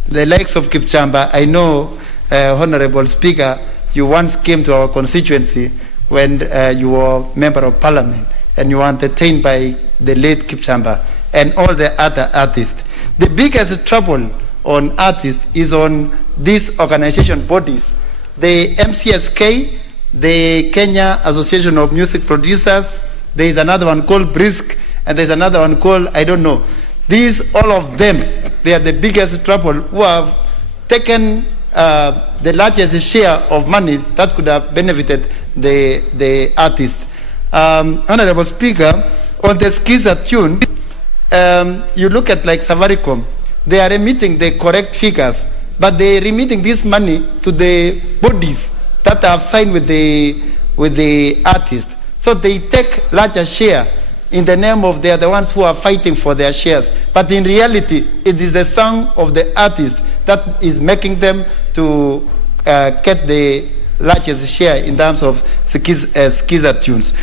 The likes of Kipchamba, I know, Honorable Speaker, you once came to our constituency when you were member of parliament, and you were entertained by the late Kipchamba and all the other artists. The biggest trouble on artists is on these organization bodies. The MCSK, the Kenya Association of Music Producers, there is another one called BRISC, and there's another one called, I don't know. These, all of them, they are the biggest trouble, who have taken the largest share of money that could have benefited the artist. Honorable Speaker, on the Skiza tune, you look at like Safaricom, they are remitting the correct figures, but they are remitting this money to the bodies that have signed with the artist. So they take larger share in the name of they are the ones who are fighting for their shares. But in reality, it is the song of the artist that is making them to get the largest share in terms of Skiza tunes.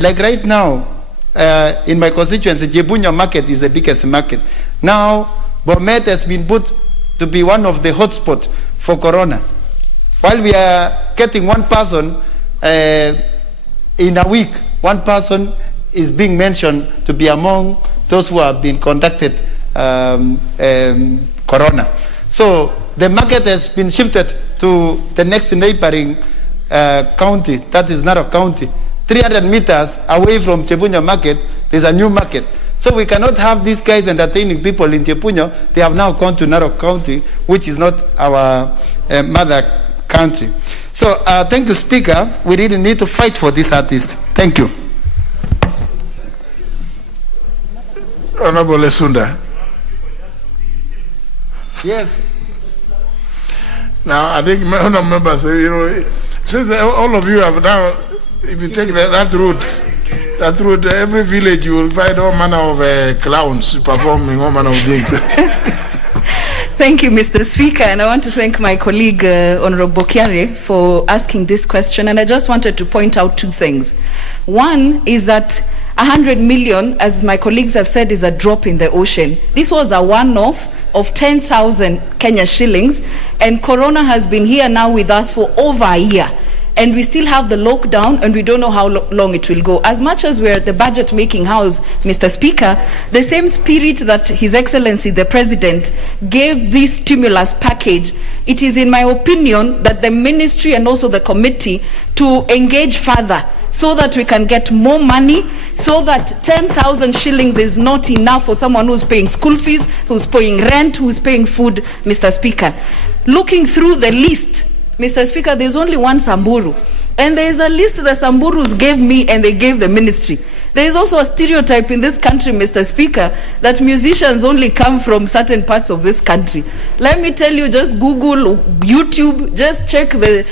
Like right now, in my constituency, Jebunya market is the biggest market. Now, Bomet has been put to be one of the hotspots for corona. While we are getting one person in a week, one person is being mentioned to be among those who have been contacted corona. So the market has been shifted to the next neighboring county, that is Narok County. 300 meters away from Chebunya market, there's a new market. So we cannot have these guys entertaining people in Chebunya. They have now gone to Narok County, which is not our mother country. So thank you, Speaker. We really need to fight for this artist. Thank you. Honorable Lesunda. Yes. Now, I think honorable members, since all of you have now, if you take that route, every village you will find all manner of clowns performing all manner of things. Thank you, Mr. Speaker, and I want to thank my colleague, Honorable Bokiare, for asking this question, and I just wanted to point out two things. One is that 100 million, as my colleagues have said, is a drop in the ocean. This was a one-off of 10,000 Kenya shillings, and Corona has been here now with us for over a year. And we still have the lockdown, and we don't know how long it will go. As much as we're at the budget-making house, Mr. Speaker, the same spirit that His Excellency the President gave this stimulus package, it is in my opinion that the ministry and also the committee to engage further so that we can get more money, so that 10,000 shillings is not enough for someone who's paying school fees, who's paying rent, who's paying food, Mr. Speaker. Looking through the list, Mr. Speaker, there's only one Samburu. And there is a list the Samburus gave me and they gave the ministry. There is also a stereotype in this country, Mr. Speaker, that musicians only come from certain parts of this country. Let me tell you, just Google, YouTube, just check the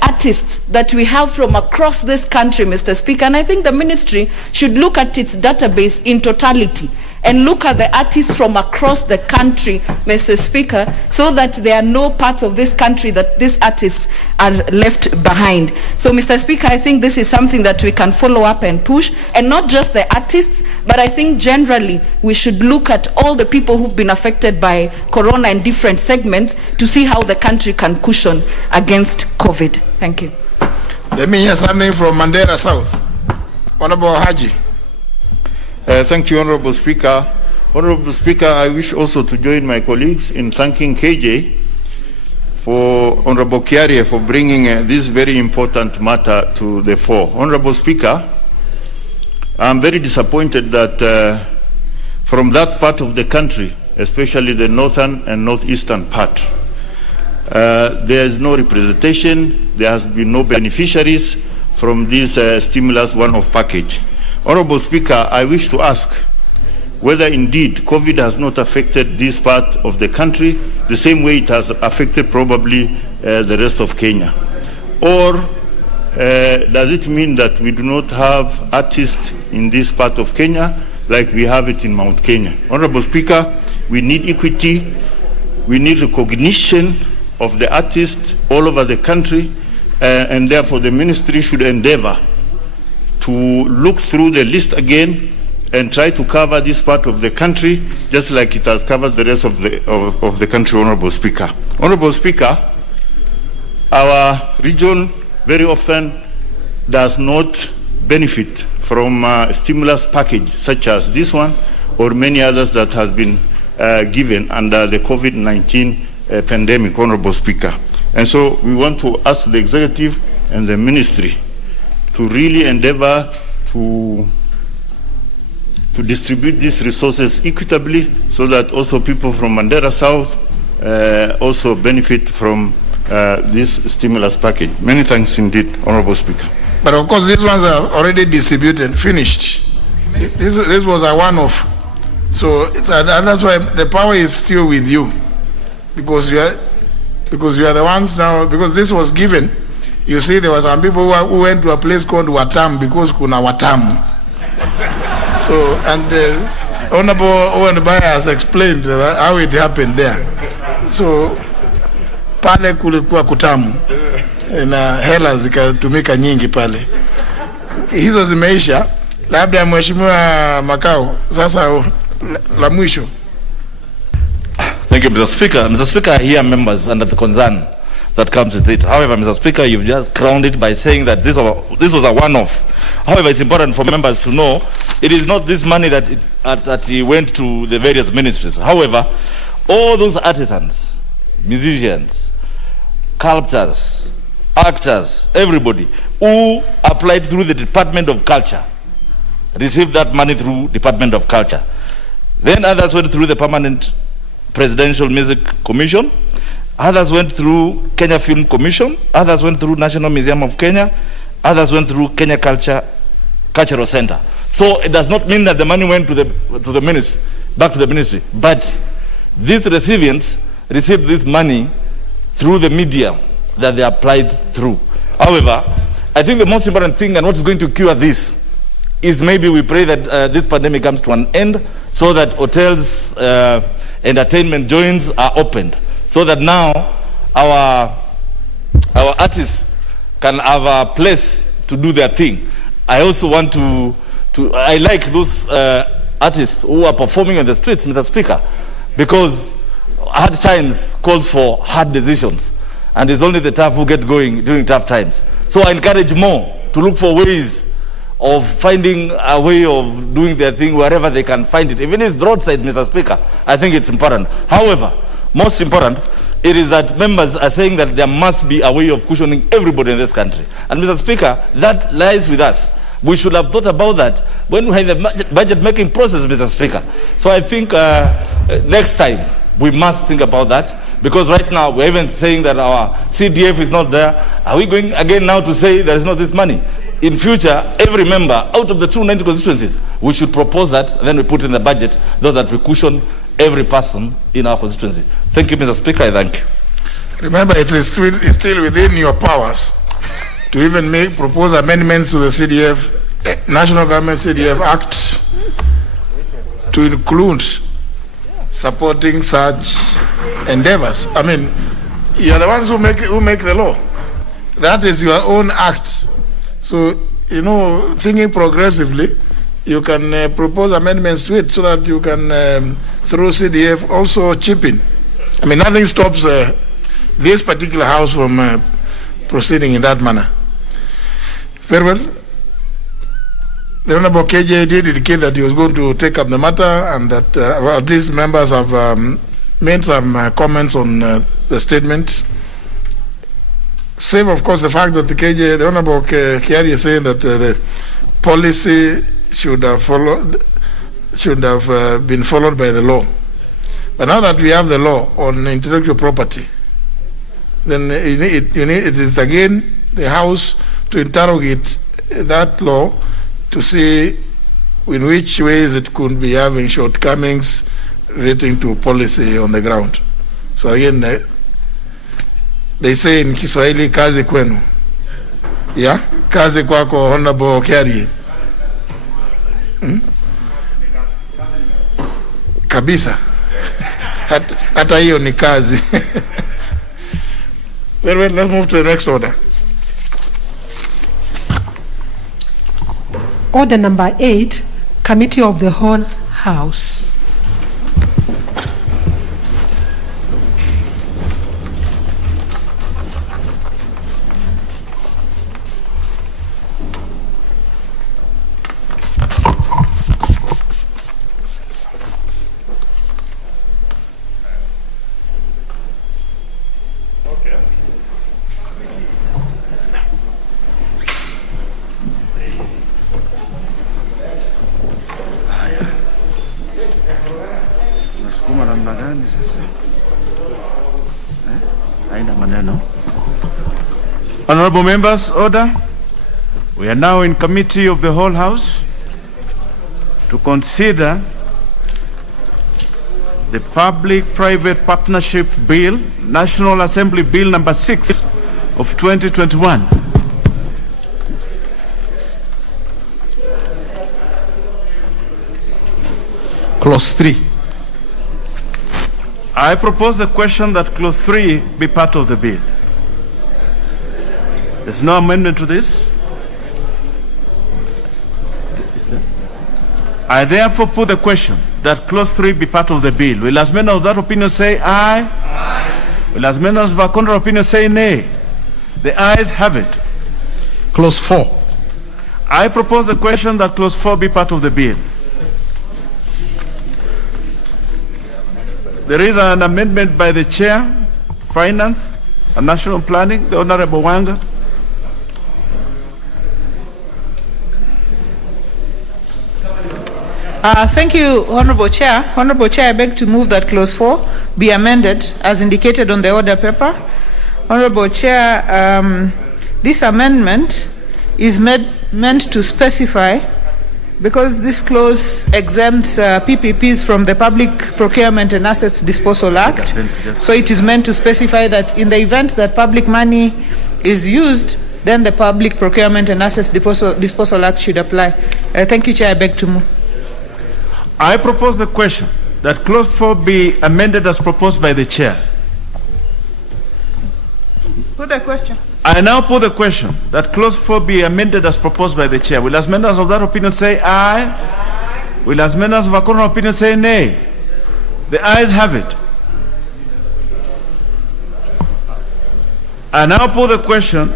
artists that we have from across this country, Mr. Speaker. And I think the ministry should look at its database in totality and look at the artists from across the country, Mr. Speaker, so that there are no parts of this country that these artists are left behind. So, Mr. Speaker, I think this is something that we can follow up and push, and not just the artists, but I think generally we should look at all the people who've been affected by Corona in different segments to see how the country can cushion against COVID. Thank you. Let me hear something from Mandera South. Honorable Haji. Thank you, Honorable Speaker. Honorable Speaker, I wish also to join my colleagues in thanking KJ for Honorable Kiarie for bringing this very important matter to the fore. Honorable Speaker, I'm very disappointed that from that part of the country, especially the northern and northeastern part, there is no representation, there has been no beneficiaries from this stimulus one-off package. Honorable Speaker, I wish to ask whether indeed COVID has not affected this part of the country the same way it has affected probably the rest of Kenya. Or does it mean that we do not have artists in this part of Kenya like we have it in Mount Kenya? Honorable Speaker, we need equity, we need recognition of the artists all over the country, and therefore the ministry should endeavor to look through the list again and try to cover this part of the country just like it has covered the rest of the country, Honorable Speaker. Honorable Speaker, our region very often does not benefit from a stimulus package such as this one or many others that has been given under the COVID-19 pandemic, Honorable Speaker. And so we want to ask the executive and the ministry to really endeavor to distribute these resources equitably so that also people from Mandera South also benefit from this stimulus package. Many thanks indeed, Honorable Speaker. But of course these ones are already distributed, finished. This was a one-off. So that's why the power is still with you. Because you are the ones now, because this was given. You see, there were some people who went to a place called Watam because kuna Watam. So, and Honorable Owen Baya has explained how it happened there. So, pale kulikuwa kutamu na hela zikatumika nyingi pale. Hizo zimeisha. Labda Mheshimiwa Makao, sasa la mwisho. Thank you, Mr. Speaker. Mr. Speaker, I hear members under the concern that comes with it. However, Mr. Speaker, you've just crowned it by saying that this was a one-off. However, it's important for members to know it is not this money that went to the various ministries. However, all those artisans, musicians, sculptors, actors, everybody who applied through the Department of Culture received that money through Department of Culture. Then others went through the Permanent Presidential Music Commission. Others went through Kenya Film Commission. Others went through National Museum of Kenya. Others went through Kenya Cultural Center. So it does not mean that the money went to the ministry, back to the ministry. But these recipients received this money through the media that they applied through. However, I think the most important thing and what is going to cure this is maybe we pray that this pandemic comes to an end so that hotels, entertainment joints are opened, so that now our artists can have a place to do their thing. I also want I like those artists who are performing on the streets, Mr. Speaker, because hard times calls for hard decisions, and it's only the tough who get going during tough times. So I encourage more to look for ways of finding a way of doing their thing wherever they can find it. Even if it's roadside, Mr. Speaker, I think it's important. However, most important, it is that members are saying that there must be a way of cushioning everybody in this country. And Mr. Speaker, that lies with us. We should have thought about that when we had the budget making process, Mr. Speaker. So I think next time we must think about that, because right now we're even saying that our CDF is not there. Are we going again now to say there is not this money? In future, every member out of the 290 constituencies, we should propose that, and then we put in the budget, so that we cushion every person in our constituency. Thank you, Mr. Speaker. I thank you. Remember, it is still within your powers to even propose amendments to the CDF, National Government CDF Act, to include supporting such endeavors. I mean, you are the ones who make the law. That is your own act. So, you know, thinking progressively, you can propose amendments to it so that you can, through CDF, also chip in. I mean, nothing stops this particular house from proceeding in that manner. Very well. The Honorable KJ did indicate that he was going to take up the matter, and that at least members have made some comments on the statement. Save, of course, the fact that the Honorable Kiari is saying that the policy should have been followed by the law. But now that we have the law on intellectual property, then it is again the House to interrogate that law to see in which ways it could be having shortcomings relating to policy on the ground. So again, they say in Kiswahili, kazi kwenu. Yeah? Kazi kwako, Honorable Kiari. Kabisa. Hata hiyo ni kazi. Well, let's move to the next order. Order number 8, Committee of the Whole House. Honorable members, order. We are now in committee of the whole house to consider the Public-Private Partnership Bill, National Assembly Bill number 6 of 2021. Clause 3. I propose the question that clause 3 be part of the bill. There's no amendment to this. I therefore put the question that clause 3 be part of the bill. Will as many of that opinion say aye? Aye. Will as many of our contrary opinion say nay? The ayes have it. Clause 4. I propose the question that clause 4 be part of the bill. There is an amendment by the Chair, Finance and National Planning, the Honorable Wanga. Thank you, Honorable Chair. Honorable Chair, I beg to move that clause 4 be amended as indicated on the order paper. Honorable Chair, this amendment is meant to specify, because this clause exempts PPPs from the Public Procurement and Assets Disposal Act, so it is meant to specify that in the event that public money is used, then the Public Procurement and Assets Disposal Act should apply. Thank you, Chair. I beg to move. I propose the question that clause 4 be amended as proposed by the chair. Put the question. I now put the question that clause 4 be amended as proposed by the chair. Will as members of that opinion say aye? Aye. Will as members of a contrary opinion say nay? The ayes have it. I now put the question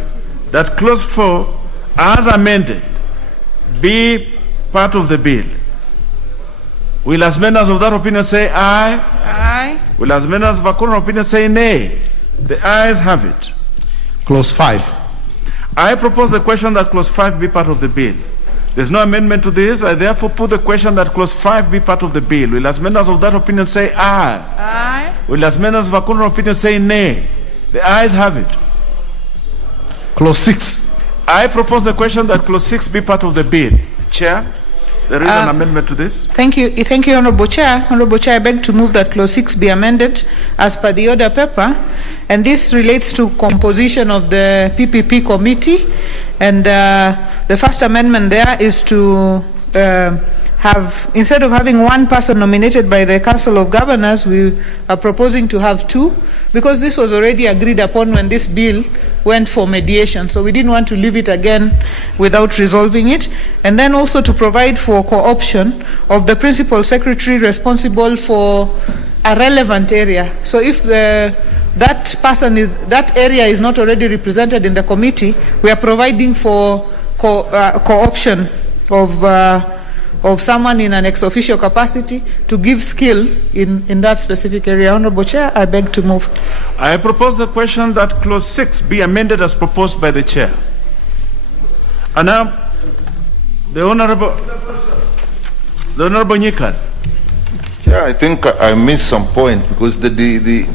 that clause 4 as amended be part of the bill. Will as members of that opinion say aye? Aye. Will as members of a contrary opinion say nay? The ayes have it. Clause 5. I propose the question that clause 5 be part of the bill. There's no amendment to this. I therefore put the question that clause 5 be part of the bill. Will as members of that opinion say aye? Aye. Will as members of a contrary opinion say nay? The ayes have it. Clause 6. I propose the question that clause 6 be part of the bill. Chair, there is an amendment to this. Thank you, Honorable Chair. Honorable Chair, I beg to move that clause 6 be amended as per the order paper, and this relates to composition of the PPP committee. And the first amendment there is to have, instead of having one person nominated by the Council of Governors, we are proposing to have two, because this was already agreed upon when this bill went for mediation. So we didn't want to leave it again without resolving it. And then also to provide for co-option of the principal secretary responsible for a relevant area. So if that area is not already represented in the committee, we are providing for co-option of someone in an ex officio capacity to give skill in that specific area. Honorable Chair, I beg to move. I propose the question that clause 6 be amended as proposed by the chair. And now, the Honorable Nyikad. Yeah, I think I missed some point, because the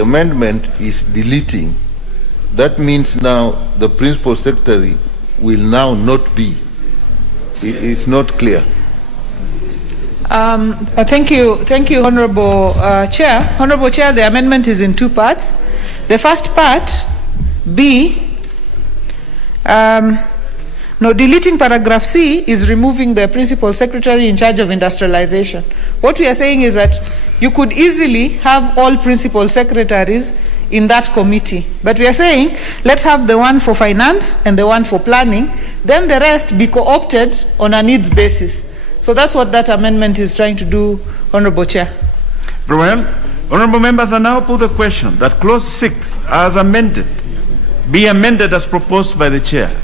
amendment is deleting. That means now the principal secretary will now not be. It's not clear. Thank you, Honorable Chair. Honorable Chair, the amendment is in two parts. The first part, B, deleting paragraph C is removing the principal secretary in charge of industrialization. What we are saying is that you could easily have all principal secretaries in that committee. But we are saying, let's have the one for finance and the one for planning, then the rest be co-opted on a needs basis. So that's what that amendment is trying to do, Honorable Chair. Very well. Honorable members, I now put the question that clause 6 as amended be amended as proposed by the chair.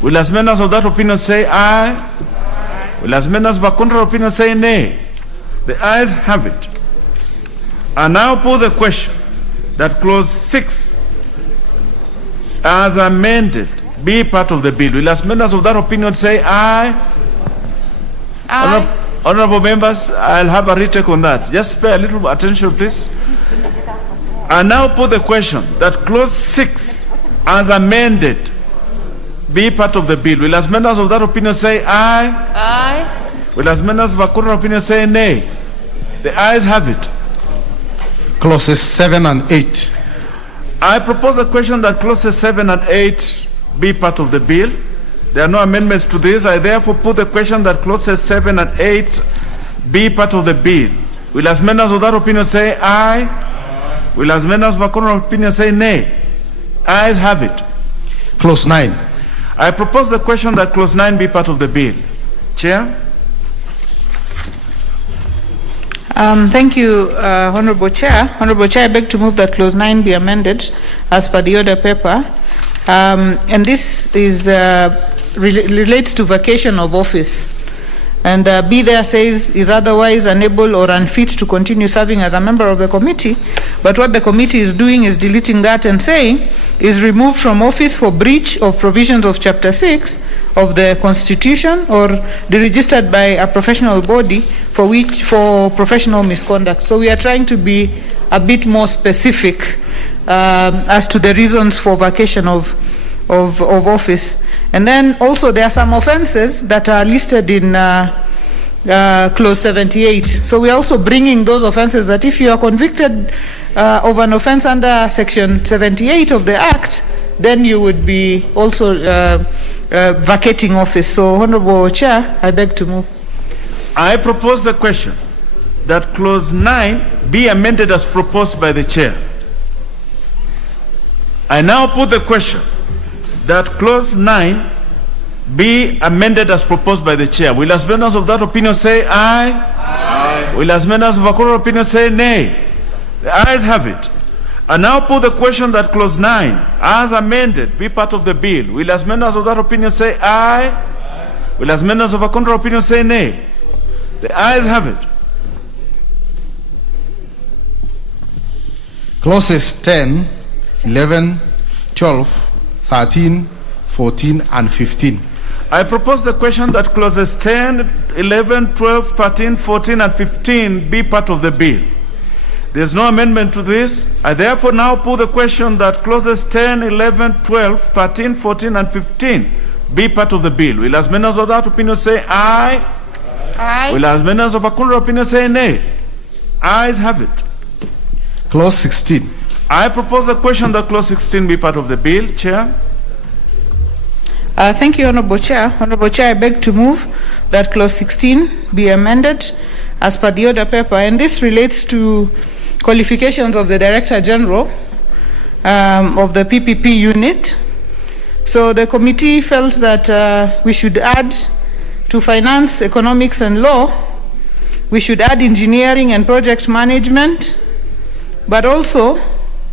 Will as members of that opinion say aye? Aye. Will as members of a contrary opinion say nay? The ayes have it. I now put the question that clause 6 as amended be part of the bill. Will as members of that opinion say aye? Aye. Honorable members, I'll have a retake on that. Just pay a little attention, please. I now put the question that clause 6 as amended be part of the bill. Will as members of that opinion say aye? Aye. Will as members of a contrary opinion say nay? The ayes have it. Clauses 7 and 8. I propose the question that clauses 7 and 8 be part of the bill. There are no amendments to this. I therefore put the question that clauses 7 and 8 be part of the bill. Will as members of that opinion say aye? Aye. Will as members of a contrary opinion say nay? Ayes have it. Clause 9. I propose the question that clause 9 be part of the bill. Chair? Thank you, Honorable Chair. Honorable Chair, I beg to move that clause 9 be amended as per the order paper. And this is relates to vacation of office. And B there says is otherwise unable or unfit to continue serving as a member of the committee. But what the committee is doing is deleting that and saying is removed from office for breach of provisions of Chapter 6 of the Constitution or deregistered by a professional body for professional misconduct. So we are trying to be a bit more specific as to the reasons for vacation of office. And then also there are some offenses that are listed in clause 78. So we are also bringing those offenses that if you are convicted of an offense under section 78 of the Act, then you would be also vacating office. So, Honorable Chair, I beg to move. I propose the question that clause 9 be amended as proposed by the chair. I now put the question that clause 9 be amended as proposed by the chair. Will as members of that opinion say aye? Aye. Will as members of a contrary opinion say nay? The ayes have it. I now put the question that clause 9 as amended be part of the bill. Will as members of that opinion say aye? Aye. Will as members of a contrary opinion say nay? The ayes have it. Clauses 10, 11, 12, 13, 14, and 15. I propose the question that clauses 10, 11, 12, 13, 14, and 15 be part of the bill. There is no amendment to this. I therefore now put the question that clauses 10, 11, 12, 13, 14, and 15 be part of the bill. Will as members of that opinion say aye? Aye. Will as members of a contrary opinion say nay? Ayes have it. Clause 16. I propose the question that clause 16 be part of the bill. Chair. Thank you, Honorable Chair. Honorable Chair, I beg to move that clause 16 be amended as per the order paper, and this relates to qualifications of the Director General of the PPP unit. So the committee felt that we should add to finance, economics, and law, we should add engineering and project management, but also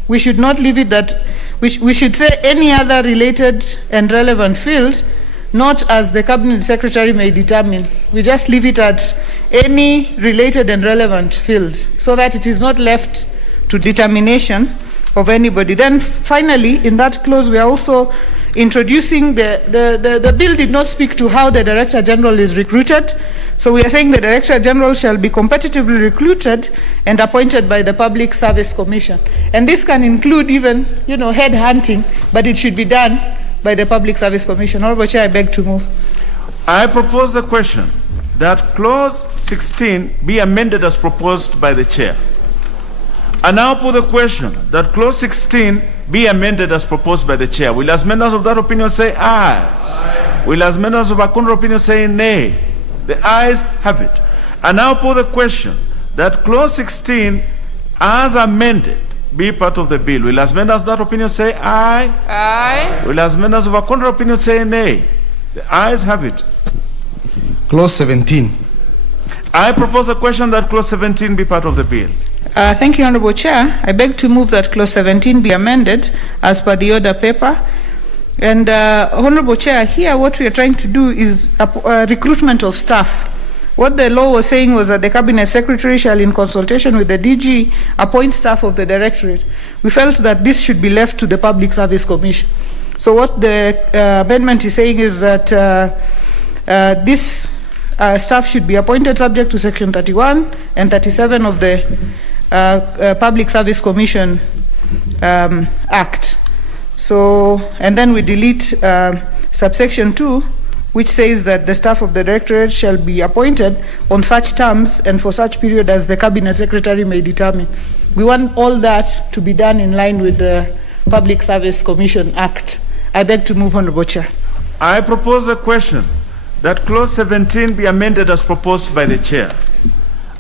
we should not leave it that we should say any other related and relevant field, not as the Cabinet Secretary may determine. We just leave it at any related and relevant fields so that it is not left to determination of anybody. Then finally, in that clause, we are also introducing the bill did not speak to how the Director General is recruited. So we are saying the Director General shall be competitively recruited and appointed by the Public Service Commission. And this can include even, head hunting, but it should be done by the Public Service Commission. Honorable Chair, I beg to move. I propose the question that clause 16 be amended as proposed by the chair. I now put the question that clause 16 be amended as proposed by the chair. Will as members of that opinion say aye? Aye. Will as members of a contrary opinion say nay? The ayes have it. I now put the question that clause 16 as amended be part of the bill. Will as members of that opinion say aye? Aye. Will as members of a contrary opinion say nay? The ayes have it. Clause 17. I propose the question that clause 17 be part of the bill. Thank you, Honorable Chair. I beg to move that clause 17 be amended as per the order paper. And Honorable Chair, here what we are trying to do is recruitment of staff. What the law was saying was that the Cabinet Secretary shall, in consultation with the DG, appoint staff of the Directorate. We felt that this should be left to the Public Service Commission. So what the amendment is saying is that this staff should be appointed subject to Section 31 and 37 of the Public Service Commission Act. So, and then we delete subsection 2, which says that the staff of the Directorate shall be appointed on such terms and for such period as the Cabinet Secretary may determine. We want all that to be done in line with the Public Service Commission Act. I beg to move, Honorable Chair. I propose the question that clause 17 be amended as proposed by the chair.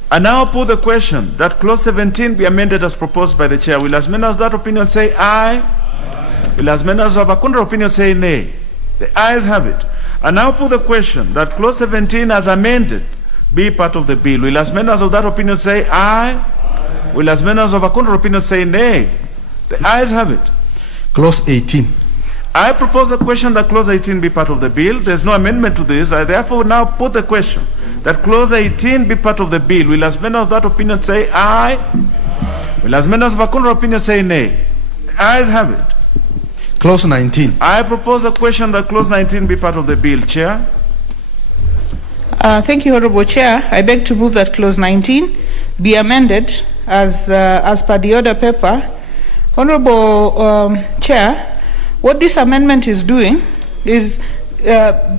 I now put the question that clause 17 be amended as proposed by the chair. Will as members of that opinion say aye? Aye. Will as members of a contrary opinion say nay? The ayes have it. I now put the question that clause 17 as amended be part of the bill. Will as members of that opinion say aye? Aye. Will as members of a contrary opinion say nay? The ayes have it. Clause 18. I propose the question that clause 18 be part of the bill. There's no amendment to this. I therefore now put the question that clause 18 be part of the bill. Will as members of that opinion say aye? Aye. Will as members of a contrary opinion say nay? The ayes have it. Clause 19. I propose the question that clause 19 be part of the bill. Chair. Thank you, Honorable Chair. I beg to move that clause 19 be amended as per the order paper. Honorable Chair, what this amendment is doing is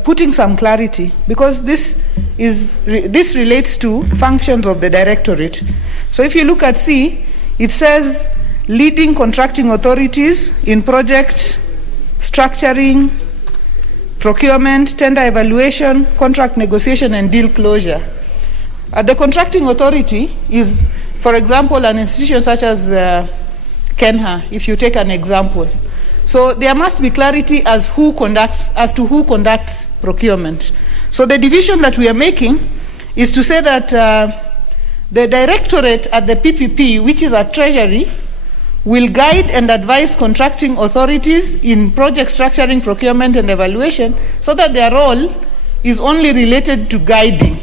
putting some clarity, because this relates to functions of the Directorate. So if you look at C, it says leading contracting authorities in project structuring, procurement, tender evaluation, contract negotiation, and deal closure. The contracting authority is, for example, an institution such as Kenha, if you take an example. So there must be clarity as to who conducts procurement. So the division that we are making is to say that the directorate at the PPP, which is at Treasury, will guide and advise contracting authorities in project structuring, procurement, and evaluation, so that their role is only related to guiding.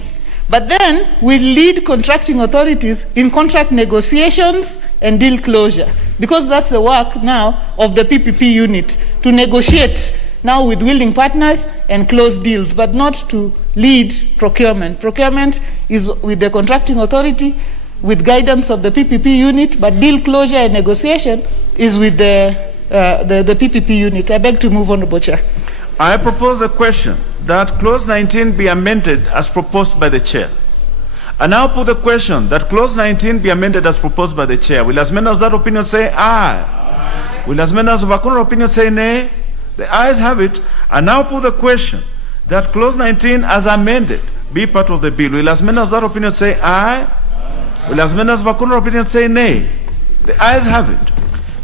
But then will lead contracting authorities in contract negotiations and deal closure, because that's the work now of the PPP unit, to negotiate now with willing partners and close deals, but not to lead procurement. Procurement is with the contracting authority, with guidance of the PPP unit, but deal closure and negotiation is with the PPP unit. I beg to move on, Honorable Chair. I propose the question that Clause 19 be amended as proposed by the Chair. I now put the question that Clause 19 be amended as proposed by the Chair. Will as many of that opinion say aye? Aye. Will as many of our contrary opinion say nay? The ayes have it. I now put the question that Clause 19 as amended be part of the bill. Will as many of that opinion say aye? Aye. Will as many of our contrary opinion say nay? The ayes have it.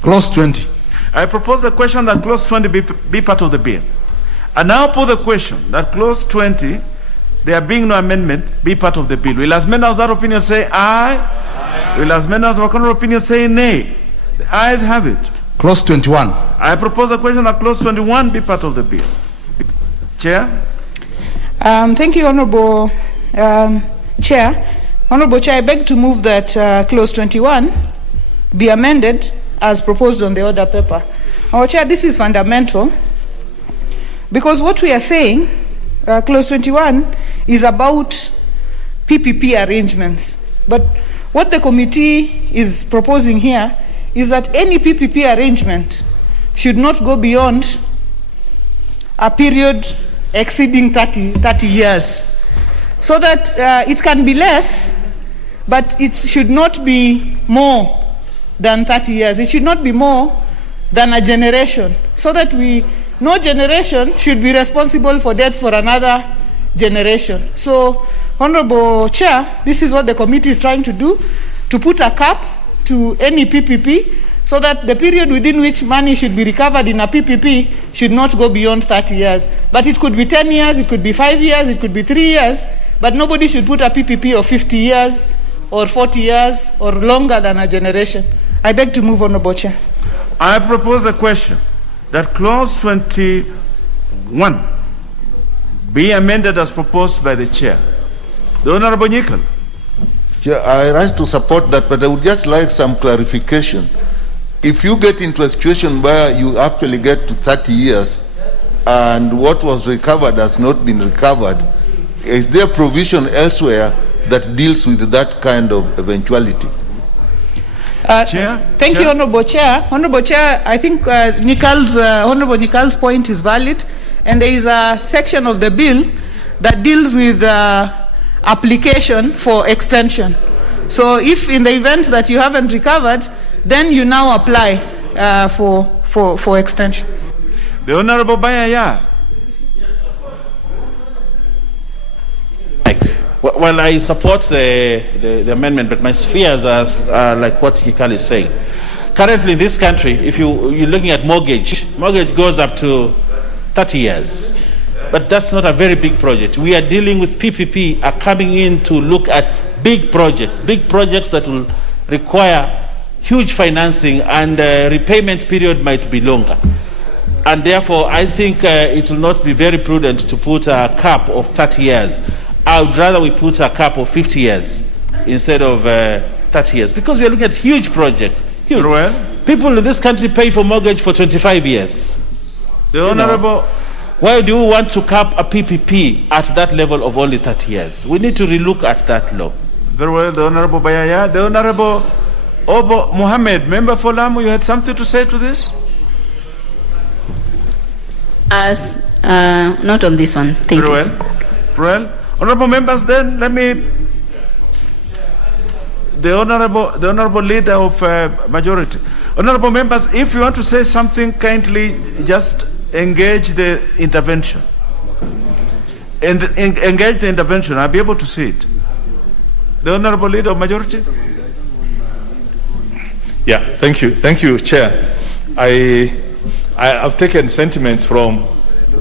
Clause 20. I propose the question that Clause 20 be part of the bill. I now put the question that Clause 20, there being no amendment, be part of the bill. Will as many of that opinion say aye? Aye. Will as many of our contrary opinion say nay? The ayes have it. Clause 21. I propose the question that Clause 21 be part of the bill. Chair? Thank you, Honorable Chair. Honorable Chair, I beg to move that Clause 21 be amended as proposed on the order paper. Our Chair, this is fundamental, because what we are saying, Clause 21, is about PPP arrangements. But what the committee is proposing here is that any PPP arrangement should not go beyond a period exceeding 30 years. So that it can be less, but it should not be more than 30 years. It should not be more than a generation. So that no generation should be responsible for debts for another generation. So, Honorable Chair, this is what the committee is trying to do, to put a cap to any PPP, so that the period within which money should be recovered in a PPP should not go beyond 30 years. But it could be 10 years, it could be 5 years, it could be 3 years, but nobody should put a PPP of 50 years or 40 years or longer than a generation. I beg to move, Honorable Chair. I propose the question that Clause 21 be amended as proposed by the Chair. The Honorable Nyikal. Chair, I rise to support that, but I would just like some clarification. If you get into a situation where you actually get to 30 years and what was recovered has not been recovered, is there provision elsewhere that deals with that kind of eventuality? Chair? Thank you, Honorable Chair. Honorable Chair, I think Honorable Nikal's point is valid, and there is a section of the bill that deals with application for extension. So if in the event that you haven't recovered, then you now apply for extension. The Honorable Bayaya. Well, I support the amendment, but my fears are like what Hikal is saying. Currently in this country, if you're looking at mortgage goes up to 30 years. But that's not a very big project. We are dealing with PPP are coming in to look at big projects that will require huge financing, and repayment period might be longer. And therefore, I think it will not be very prudent to put a cap of 30 years. I would rather we put a cap of 50 years instead of 30 years, because we are looking at huge projects. Huge. People in this country pay for mortgage for 25 years. The Honorable... Why do we want to cap a PPP at that level of only 30 years? We need to relook at that law. Very well, the Honorable Bayaya. The Honorable Obo Mohammed, member for Lamu, you had something to say to this? Not on this one. Thank you. Very well. Honorable members, then let me... The honorable leader of majority. Honorable members, if you want to say something, kindly just engage the intervention. Engage the intervention. I'll be able to see it. The Honorable Leader of Majority. Yeah, thank you, Chair. I've taken sentiments from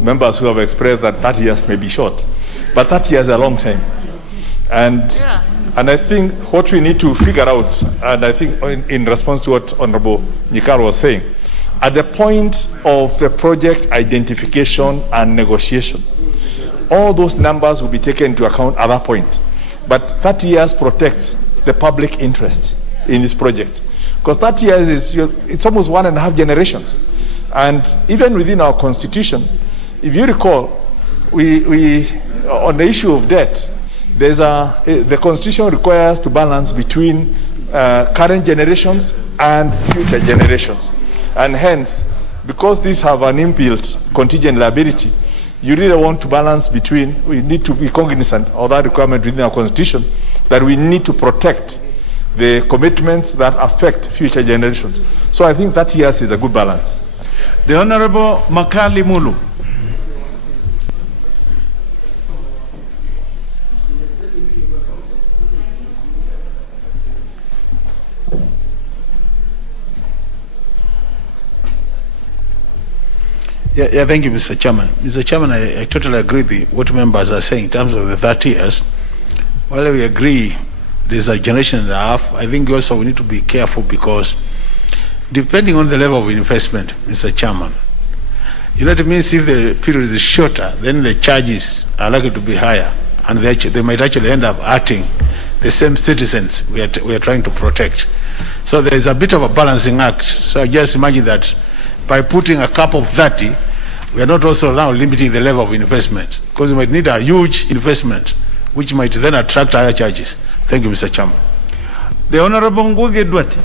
members who have expressed that 30 years may be short, but 30 years is a long time. And I think what we need to figure out, and I think in response to what Honorable Nyikaro was saying, at the point of the project identification and negotiation, all those numbers will be taken into account at that point. But 30 years protects the public interest in this project. Because 30 years it's almost 1.5 generations. And even within our constitution, if you recall, we on the issue of debt, the constitution requires to balance between current generations and future generations. And hence, because these have an inbuilt contingent liability, you really want to balance between, we need to be cognizant of that requirement within our constitution, that we need to protect the commitments that affect future generations. So I think 30 years is a good balance. The Honorable Makali Mulu. Yeah, thank you, Mr. Chairman. Mr. Chairman, I totally agree with what members are saying in terms of the 30 years. While we agree there's a generation and a half, I think also we need to be careful because depending on the level of investment, Mr. Chairman, you know what it means. If the period is shorter, then the charges are likely to be higher, and they might actually end up hurting the same citizens we are trying to protect. So there is a bit of a balancing act. So I just imagine that by putting a cap of 30, we are not also now limiting the level of investment, because we might need a huge investment, which might then attract higher charges. Thank you, Mr. Chairman. The Honorable Ngugi Dwati.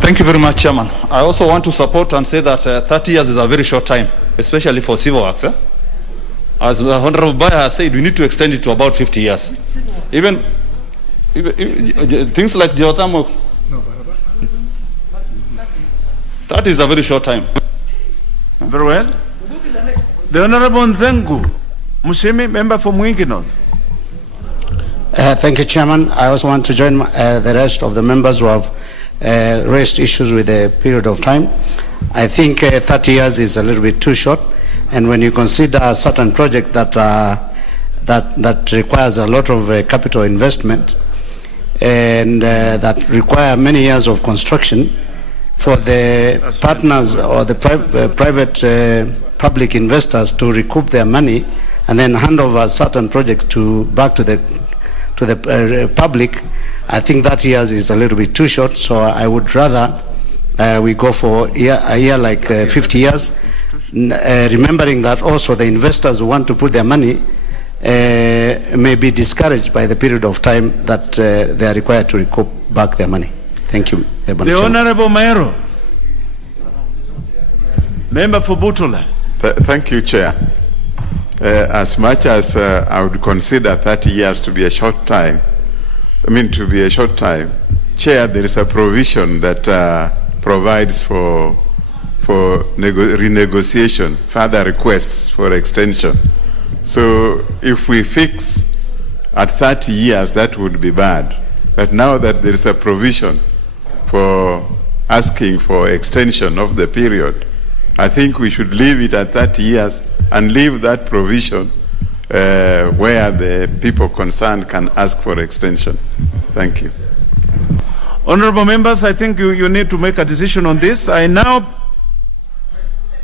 Thank you very much, Chairman. I also want to support and say that 30 years is a very short time, especially for civil works. As Honorable Baya has said, we need to extend it to about 50 years. Even things like geothermal, that is a very short time. Very well. The Honorable Nzengu Mushimi, member for Mwingi North. Thank you, Chairman. I also want to join the rest of the members who have raised issues with the period of time. I think 30 years is a little bit too short, and when you consider a certain project that requires a lot of capital investment and that require many years of construction, for the partners or the private public investors to recoup their money and then hand over a certain project back to the public, I think that years is a little bit too short. So I would rather we go for a year like 50 years, remembering that also the investors who want to put their money may be discouraged by the period of time that they are required to recoup back their money. Thank you. The Honorable Maero, member for Butula. Thank you, Chair. As much as I would consider 30 years to be a short time, Chair, there is a provision that provides for renegotiation, further requests for extension. So if we fix at 30 years, that would be bad. But now that there is a provision for asking for extension of the period, I think we should leave it at 30 years and leave that provision where the people concerned can ask for extension. Thank you. Honorable members, I think you need to make a decision on this. I now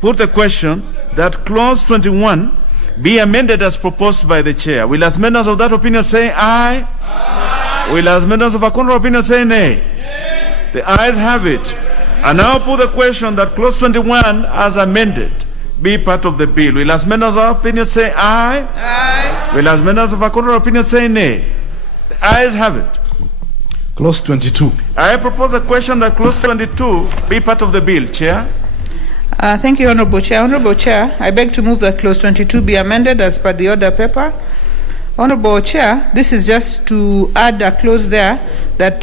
put the question that clause 21 be amended as proposed by the chair. Will as members of that opinion say aye? Aye. Will as members of a contrary opinion say nay? Nay. The ayes have it. I now put the question that clause 21 as amended be part of the bill. Will as members of opinion say aye? Aye. Will as members of a contrary opinion say nay? The ayes have it. Clause 22. I propose the question that clause 22 be part of the bill. Chair. Thank you, Honorable Chair. Honorable Chair, I beg to move that clause 22 be amended as per the order paper. Honorable Chair, this is just to add a clause there that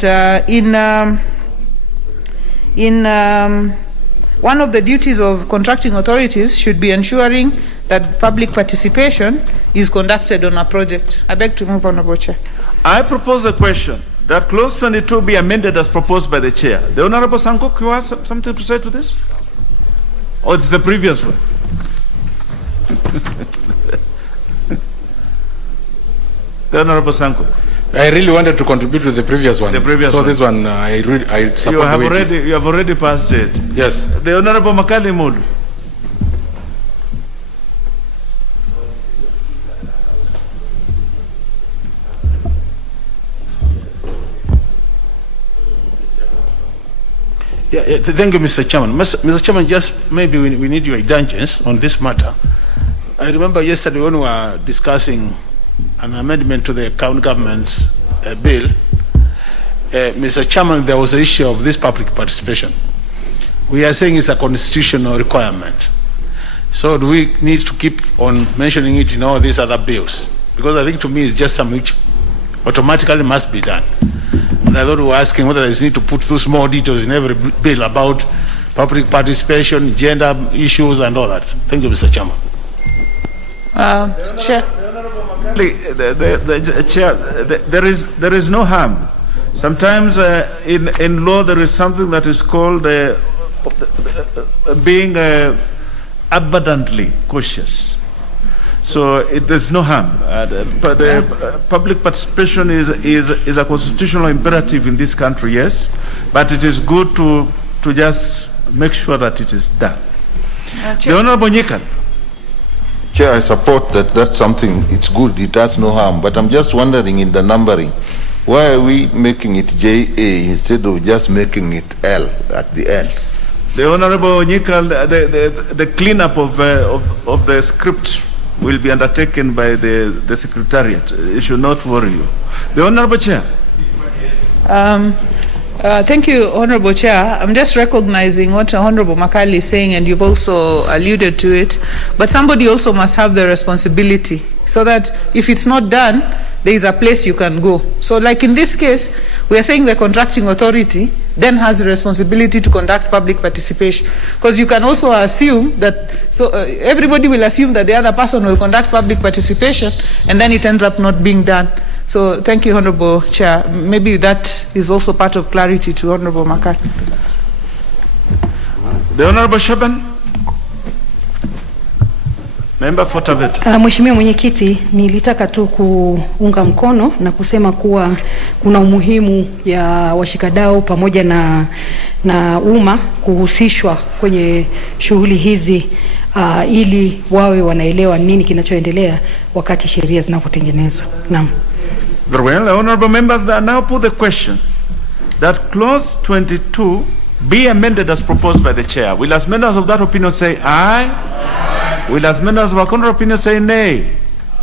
one of the duties of contracting authorities should be ensuring that public participation is conducted on a project. I beg to move, Honorable Chair. I propose the question that clause 22 be amended as proposed by the chair. The Honorable Sankok, you have something to say to this? Or it's the previous one? The Honorable Sankok. I really wanted to contribute to the previous one. The previous so one. this one, I support the way it is. You have already passed it. Yes. The Honorable Makali Mulu. Thank you, Mr. Chairman. Mr. Chairman, just maybe we need your indulgence on this matter. I remember yesterday when we were discussing an amendment to the county government's bill, Mr. Chairman, there was an issue of this public participation. We are saying it's a constitutional requirement. So do we need to keep on mentioning it in all these other bills? Because I think to me it's just something which automatically must be done. And I thought we were asking whether there's need to put those more details in every bill about public participation, gender issues and all that. Thank you, Mr. Chairman. Chair. Chair, there is no harm. Sometimes in law there is something that is called being abundantly cautious. So there's no harm. Public participation is a constitutional imperative in this country, yes, but it is good to just make sure that it is done. The Honorable Nyikal. Chair, I support that. That's something, it's good, it does no harm, but I'm just wondering in the numbering, why are we making it JA instead of just making it L at the end? The Honorable Nyikal, the cleanup of the script will be undertaken by the Secretariat. It should not worry you. The Honorable Chair. Thank you, Honorable Chair. I'm just recognizing what Honorable Makali is saying, and you've also alluded to it. But somebody also must have the responsibility, so that if it's not done, there is a place you can go. So like in this case, we are saying the contracting authority then has the responsibility to conduct public participation. Because you can also assume that, everybody will assume that the other person will conduct public participation, and then it ends up not being done. So thank you, Honorable Chair. Maybe that is also part of clarity to Honorable Makar. The Honorable Shaban. Member for Taveta. Mheshimiwa Mwenyekiti, nilitaka tu kuunga mkono na kusema kuwa kuna umuhimu ya washikadau pamoja na umma kuhusishwa kwenye shughuli hizi ili wawe wanaelewa nini kinachoendelea wakati sheria zinapotengenezwa. Naam. Very well, the honorable members that now put the question that clause 22 be amended as proposed by the chair. Will as members of that opinion say aye? Aye. Will as members of our counter opinion say nay?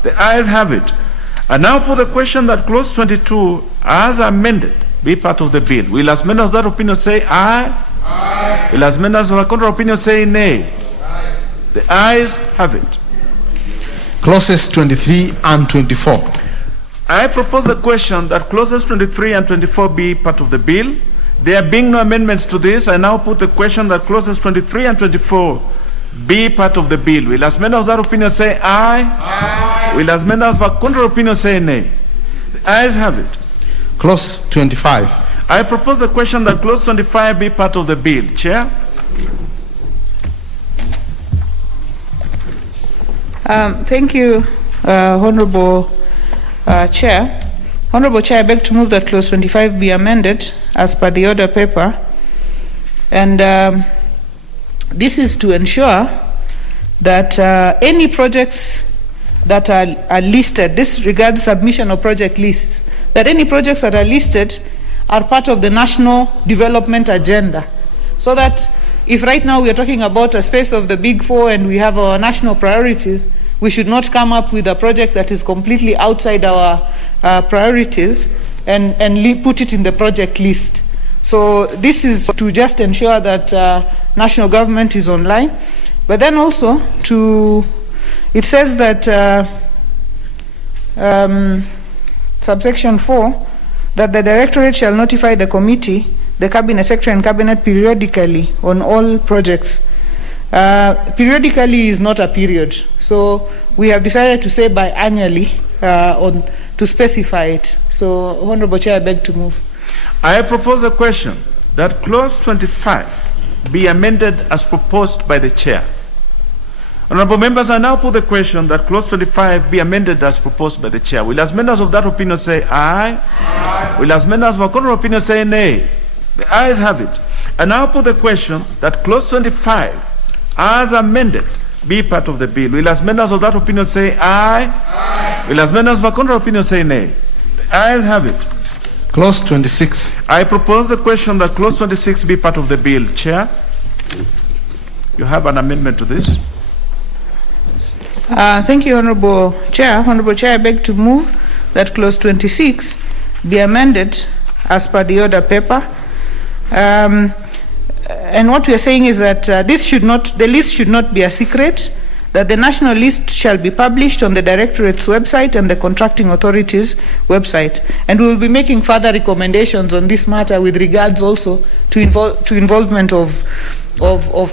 The ayes have it. And now put the question that clause 22 as amended be part of the bill. Will as members of that opinion say aye? Aye. Will as members of our counter opinion say nay? Aye. The ayes have it. Clauses 23 and 24. I propose the question that clauses 23 and 24 be part of the bill. There being no amendments to this, I now put the question that clauses 23 and 24 be part of the bill. Will as members of that opinion say aye? Aye. Will as members of a counter opinion say nay? The ayes have it. Clause 25. I propose the question that clause 25 be part of the bill. Chair? Thank you, Honorable Chair. Honorable Chair, I beg to move that clause 25 be amended as per the order paper. And this is to ensure that any projects that are listed, this regards submission of project lists, that any projects that are listed are part of the national development agenda. So that if right now we are talking about a space of the Big Four and we have our national priorities, we should not come up with a project that is completely outside our priorities and put it in the project list. So this is to just ensure that national government is online. But then also it says that subsection 4, that the Directorate shall notify the committee, the Cabinet Secretary and Cabinet periodically on all projects. Periodically is not a period. So we have decided to say biannually to specify it. So, Honorable Chair, I beg to move. I propose a question that clause 25 be amended as proposed by the chair. Honorable members, I now put the question that clause 25 be amended as proposed by the chair. Will as members of that opinion say aye? Aye. Will as members of a contrary opinion say nay? The ayes have it. I now put the question that clause 25 as amended be part of the bill. Will as members of that opinion say aye? Aye. Will as members of a contrary opinion say nay? The ayes have it. Clause 26. I propose the question that clause 26 be part of the bill. Chair, you have an amendment to this. Thank you, Honorable Chair. Honorable Chair, I beg to move that clause 26 be amended as per the order paper. And what we are saying is that the list should not be a secret, that the national list shall be published on the Directorate's website and the contracting authority's website. And we will be making further recommendations on this matter with regards also to involvement of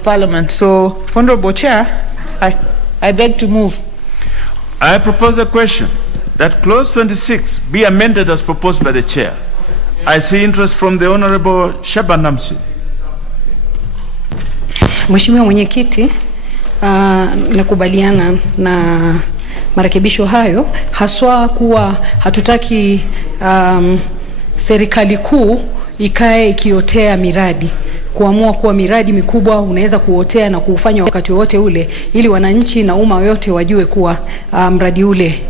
Parliament. So, Honorable Chair, I beg to move. I propose the question that clause 26 be amended as proposed by the chair. I see interest from the Honorable Sheba Namsi. Mheshimiwa Mwenyekiti, nakubaliana na marekebisho hayo, haswa kuwa hatutaki serikali kuu ikae ikiotea miradi, kuamua kuwa miradi mikubwa unaweza kuotea na kuufanya wakati wote ule, ili wananchi na umma yote wajue kuwa mradi ule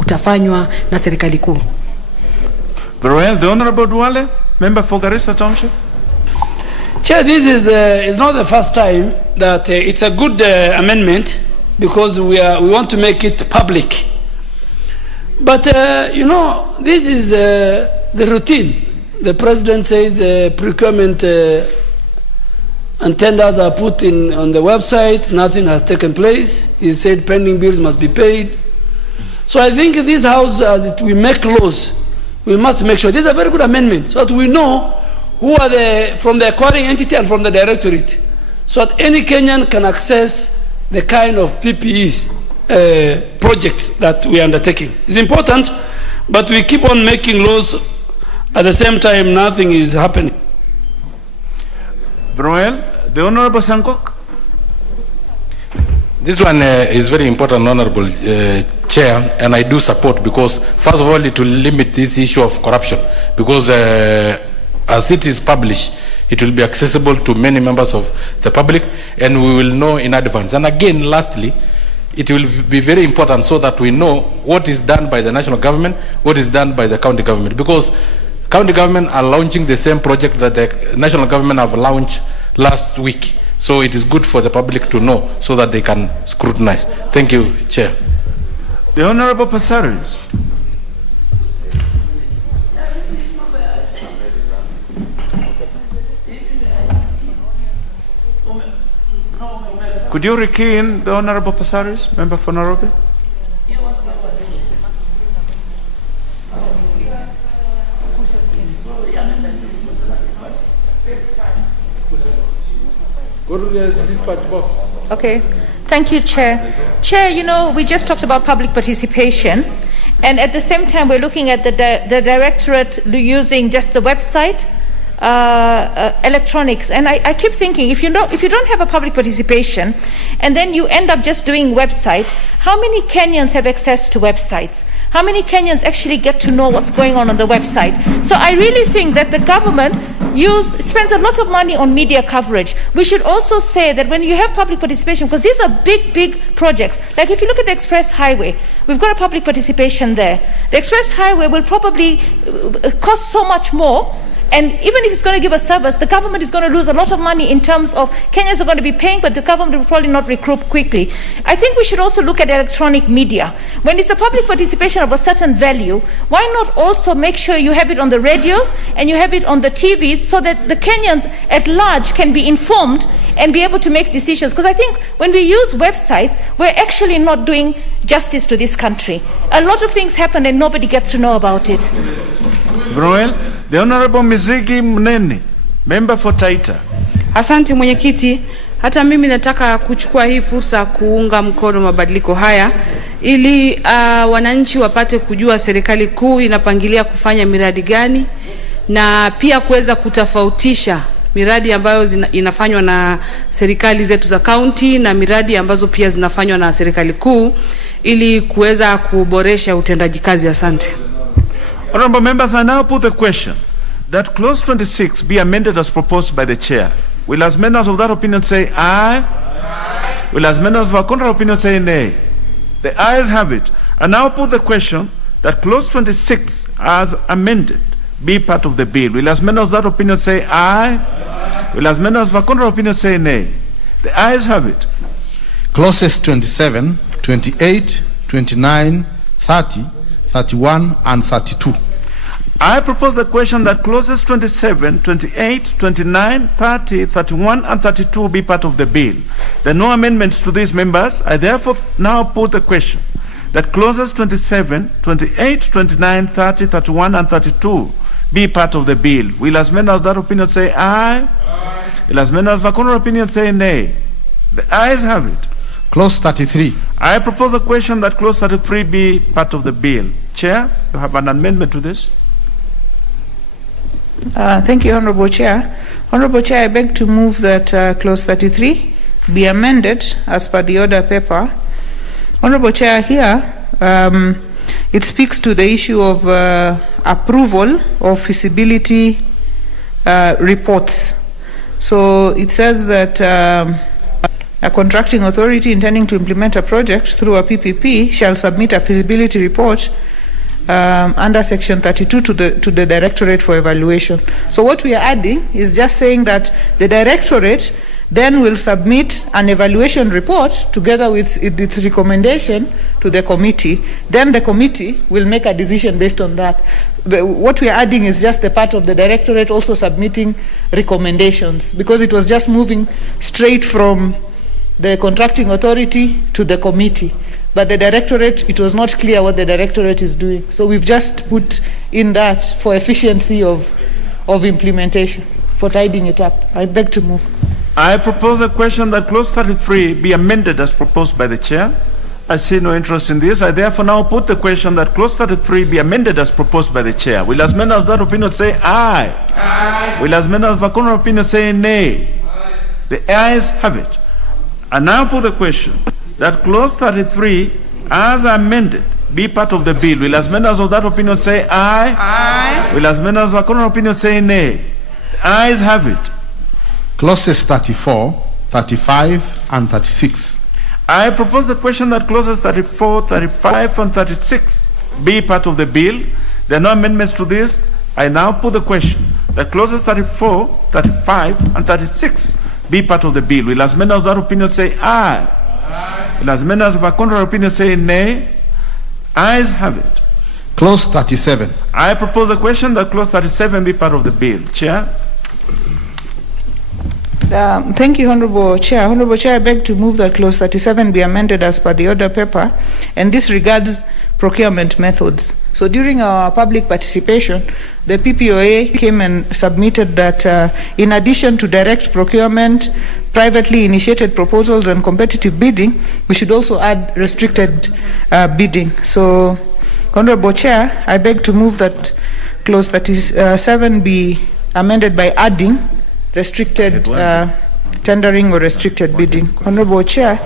utafanywa na serikali kuu. Very well. The Honorable Duale, member for Garissa Township. Chair, this is not the first time that it's a good amendment, because we want to make it public. But you know, this is the routine. The president says procurement and tenders are put on the website. Nothing has taken place. He said pending bills must be paid. So I think this house, as we make laws, we must make sure this is a very good amendment, so that we know who are from the acquiring entity and from the directorate, so that any Kenyan can access the kind of PPEs projects that we are undertaking. It's important, but we keep on making laws. At the same time, nothing is happening. Very well. The Honorable Sankok. This one is very important, Honorable Chair, and I do support, because first of all it will limit this issue of corruption, because as it is published, it will be accessible to many members of the public, and we will know in advance. And again, lastly, it will be very important so that we know what is done by the national government, what is done by the county government, because county government are launching the same project that the national government have launched last week. So it is good for the public to know so that they can scrutinize. Thank you, Chair. The Honorable Passaris. Could you rekey in the Honorable Passaris, member for Nairobi? Go to the dispatch box. Okay. Thank you, Chair. Chair, you know, we just talked about public participation, and at the same time we're looking at the directorate using just the website, electronics, and I keep thinking, if you don't have a public participation and then you end up just doing website, how many Kenyans have access to websites? How many Kenyans actually get to know what's going on the website? So I really think that the government spends a lot of money on media coverage. We should also say that when you have public participation, because these are big projects, like if you look at the express highway, we've got a public participation there. The express highway will probably cost so much more, and even if it's going to give a service, the government is going to lose a lot of money in terms of Kenyans are going to be paying, but the government will probably not recoup quickly. I think we should also look at electronic media. When it's a public participation of a certain value, why not also make sure you have it on the radios and you have it on the TVs, so that the Kenyans at large can be informed and be able to make decisions? Because I think when we use websites, we're actually not doing justice to this country. A lot of things happen and nobody gets to know about it. Broel, the Honorable Mizigi Mneni, member for Taita. Asante mwenyekiti. Hata mimi nataka kuchukua hii fursa kuunga mkono mabadiliko haya ili wananchi wapate kujua serikali kuu inapangilia kufanya miradi gani, na pia kuweza kutofautisha miradi ambayo inafanywa na serikali zetu za county na miradi ambazo pia zinafanywa na serikali kuu ili kuweza kuboresha utendaji kazi. Asante. Honorable members, I now put the question that clause 26 be amended as proposed by the chair. Will as members of that opinion say aye? Aye. Will as members of a contrary opinion say nay? The ayes have it. I now put the question that clause 26 as amended be part of the bill. Will as members of that opinion say aye? Aye. Will as members of a contrary opinion say nay? The ayes have it. Clauses 27, 28, 29, 30, 31, and 32. I propose the question that clauses 27, 28, 29, 30, 31, and 32 be part of the bill. There are no amendments to these, members. I therefore now put the question that clauses 27, 28, 29, 30, 31, and 32 be part of the bill. Will as members of that opinion say aye? Aye. Will as members of a contrary opinion say nay? The ayes have it. Clause 33. I propose the question that clause 33 be part of the bill. Chair, you have an amendment to this? Thank you, Honorable Chair. Honorable Chair, I beg to move that clause 33 be amended as per the order paper. Honorable Chair, here it speaks to the issue of approval of feasibility reports. So it says that a contracting authority intending to implement a project through a PPP shall submit a feasibility report under section 32 to the Directorate for evaluation. So what we are adding is just saying that the Directorate then will submit an evaluation report together with its recommendation to the committee. Then the committee will make a decision based on that. What we are adding is just the part of the Directorate also submitting recommendations, because it was just moving straight from the contracting authority to the committee. But the Directorate, it was not clear what the Directorate is doing. So we've just put in that for efficiency of implementation, for tidying it up. I beg to move. I propose the question that clause 33 be amended as proposed by the chair. I see no interest in this. I therefore now put the question that clause 33 be amended as proposed by the chair. Will as members of that opinion say aye? Aye. Will as members of a contrary opinion say nay? Aye. The ayes have it. I now put the question that clause 33 as amended be part of the bill. Will as members of that opinion say aye? Aye. Will as members of a contrary opinion say nay? The ayes have it. Clauses 34, 35, and 36. I propose the question that clauses 34, 35, and 36 be part of the bill. There are no amendments to this. I now put the question that clauses 34, 35, and 36 be part of the bill. Will as members of that opinion say aye? Aye. Will as members of a contrary opinion say nay? Ayes have it. Clause 37. I propose the question that clause 37 be part of the bill. Chair. Thank you, Honorable Chair. Honorable Chair, I beg to move that clause 37 be amended as per the order paper, and this regards procurement methods. So during our public participation, the PPOA came and submitted that in addition to direct procurement, privately initiated proposals, and competitive bidding, we should also add restricted bidding. So, Honorable Chair, I beg to move that clause 37 be amended by adding restricted tendering or restricted bidding. Honorable Chair,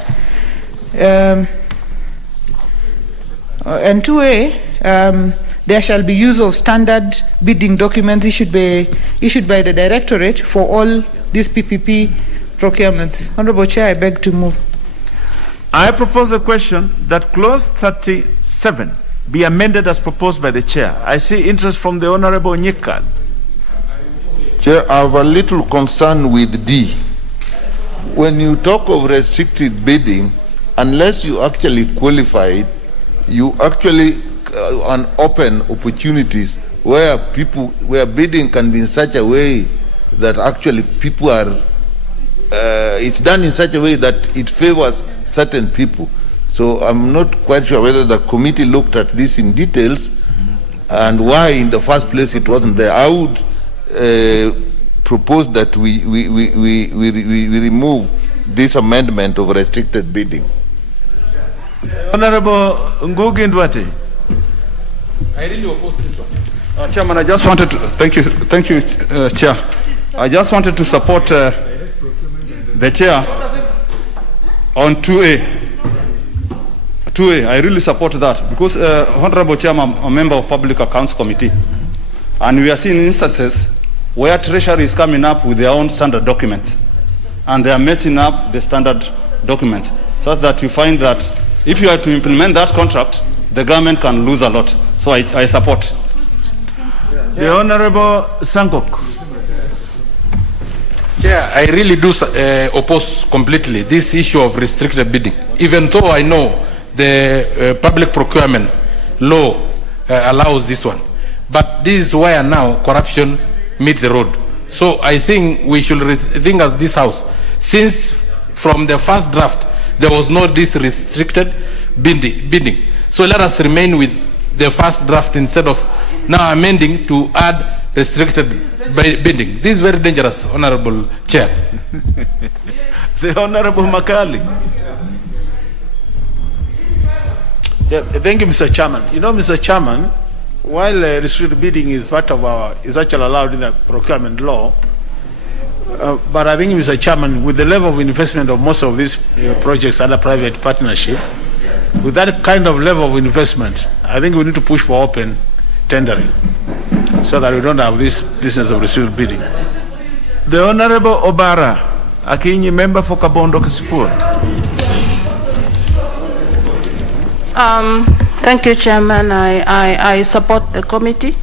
and 2A, there shall be use of standard bidding documents issued by the Directorate for all these PPP procurements. Honorable Chair, I beg to move. I propose the question that clause 37 be amended as proposed by the chair. I see interest from the Honorable Nyikal. Chair, I have a little concern with D. When you talk of restricted bidding, unless you actually qualify it, you actually open opportunities where bidding can be in such a way that actually people are, it's done in such a way that it favors certain people. So I'm not quite sure whether the committee looked at this in details and why in the first place it wasn't there. I would propose that we remove this amendment of restricted bidding. Honorable Ngugi Ndwate. I really oppose this one. Chairman, I just wanted to, thank you, Chair. I just wanted to support the Chair on 2A. 2A, I really support that because Honorable Chairman, I'm a member of Public Accounts Committee, and we are seeing instances where Treasury is coming up with their own standard documents, and they are messing up the standard documents, so that you find that if you are to implement that contract, the government can lose a lot. So I support. The Honorable Sankok. Chair, I really do oppose completely this issue of restricted bidding, even though I know the public procurement law allows this one. But this is where now corruption meets the road. So I think we should think as this House, since from the first draft there was no this restricted bidding. So let us remain with the first draft instead of now amending to add restricted bidding. This is very dangerous, Honorable Chair. The Honorable Makali. Yeah, thank you, Mr. Chairman. You know, Mr. Chairman, while restricted bidding is part of is actually allowed in the procurement law, but I think, Mr. Chairman, with the level of investment of most of these projects under private partnership, with that kind of level of investment, I think we need to push for open tendering so that we don't have this business of restricted bidding. The Honorable Obara Akinyi, member for Kabondo Kasipur. Thank you, Chairman. I support the committee.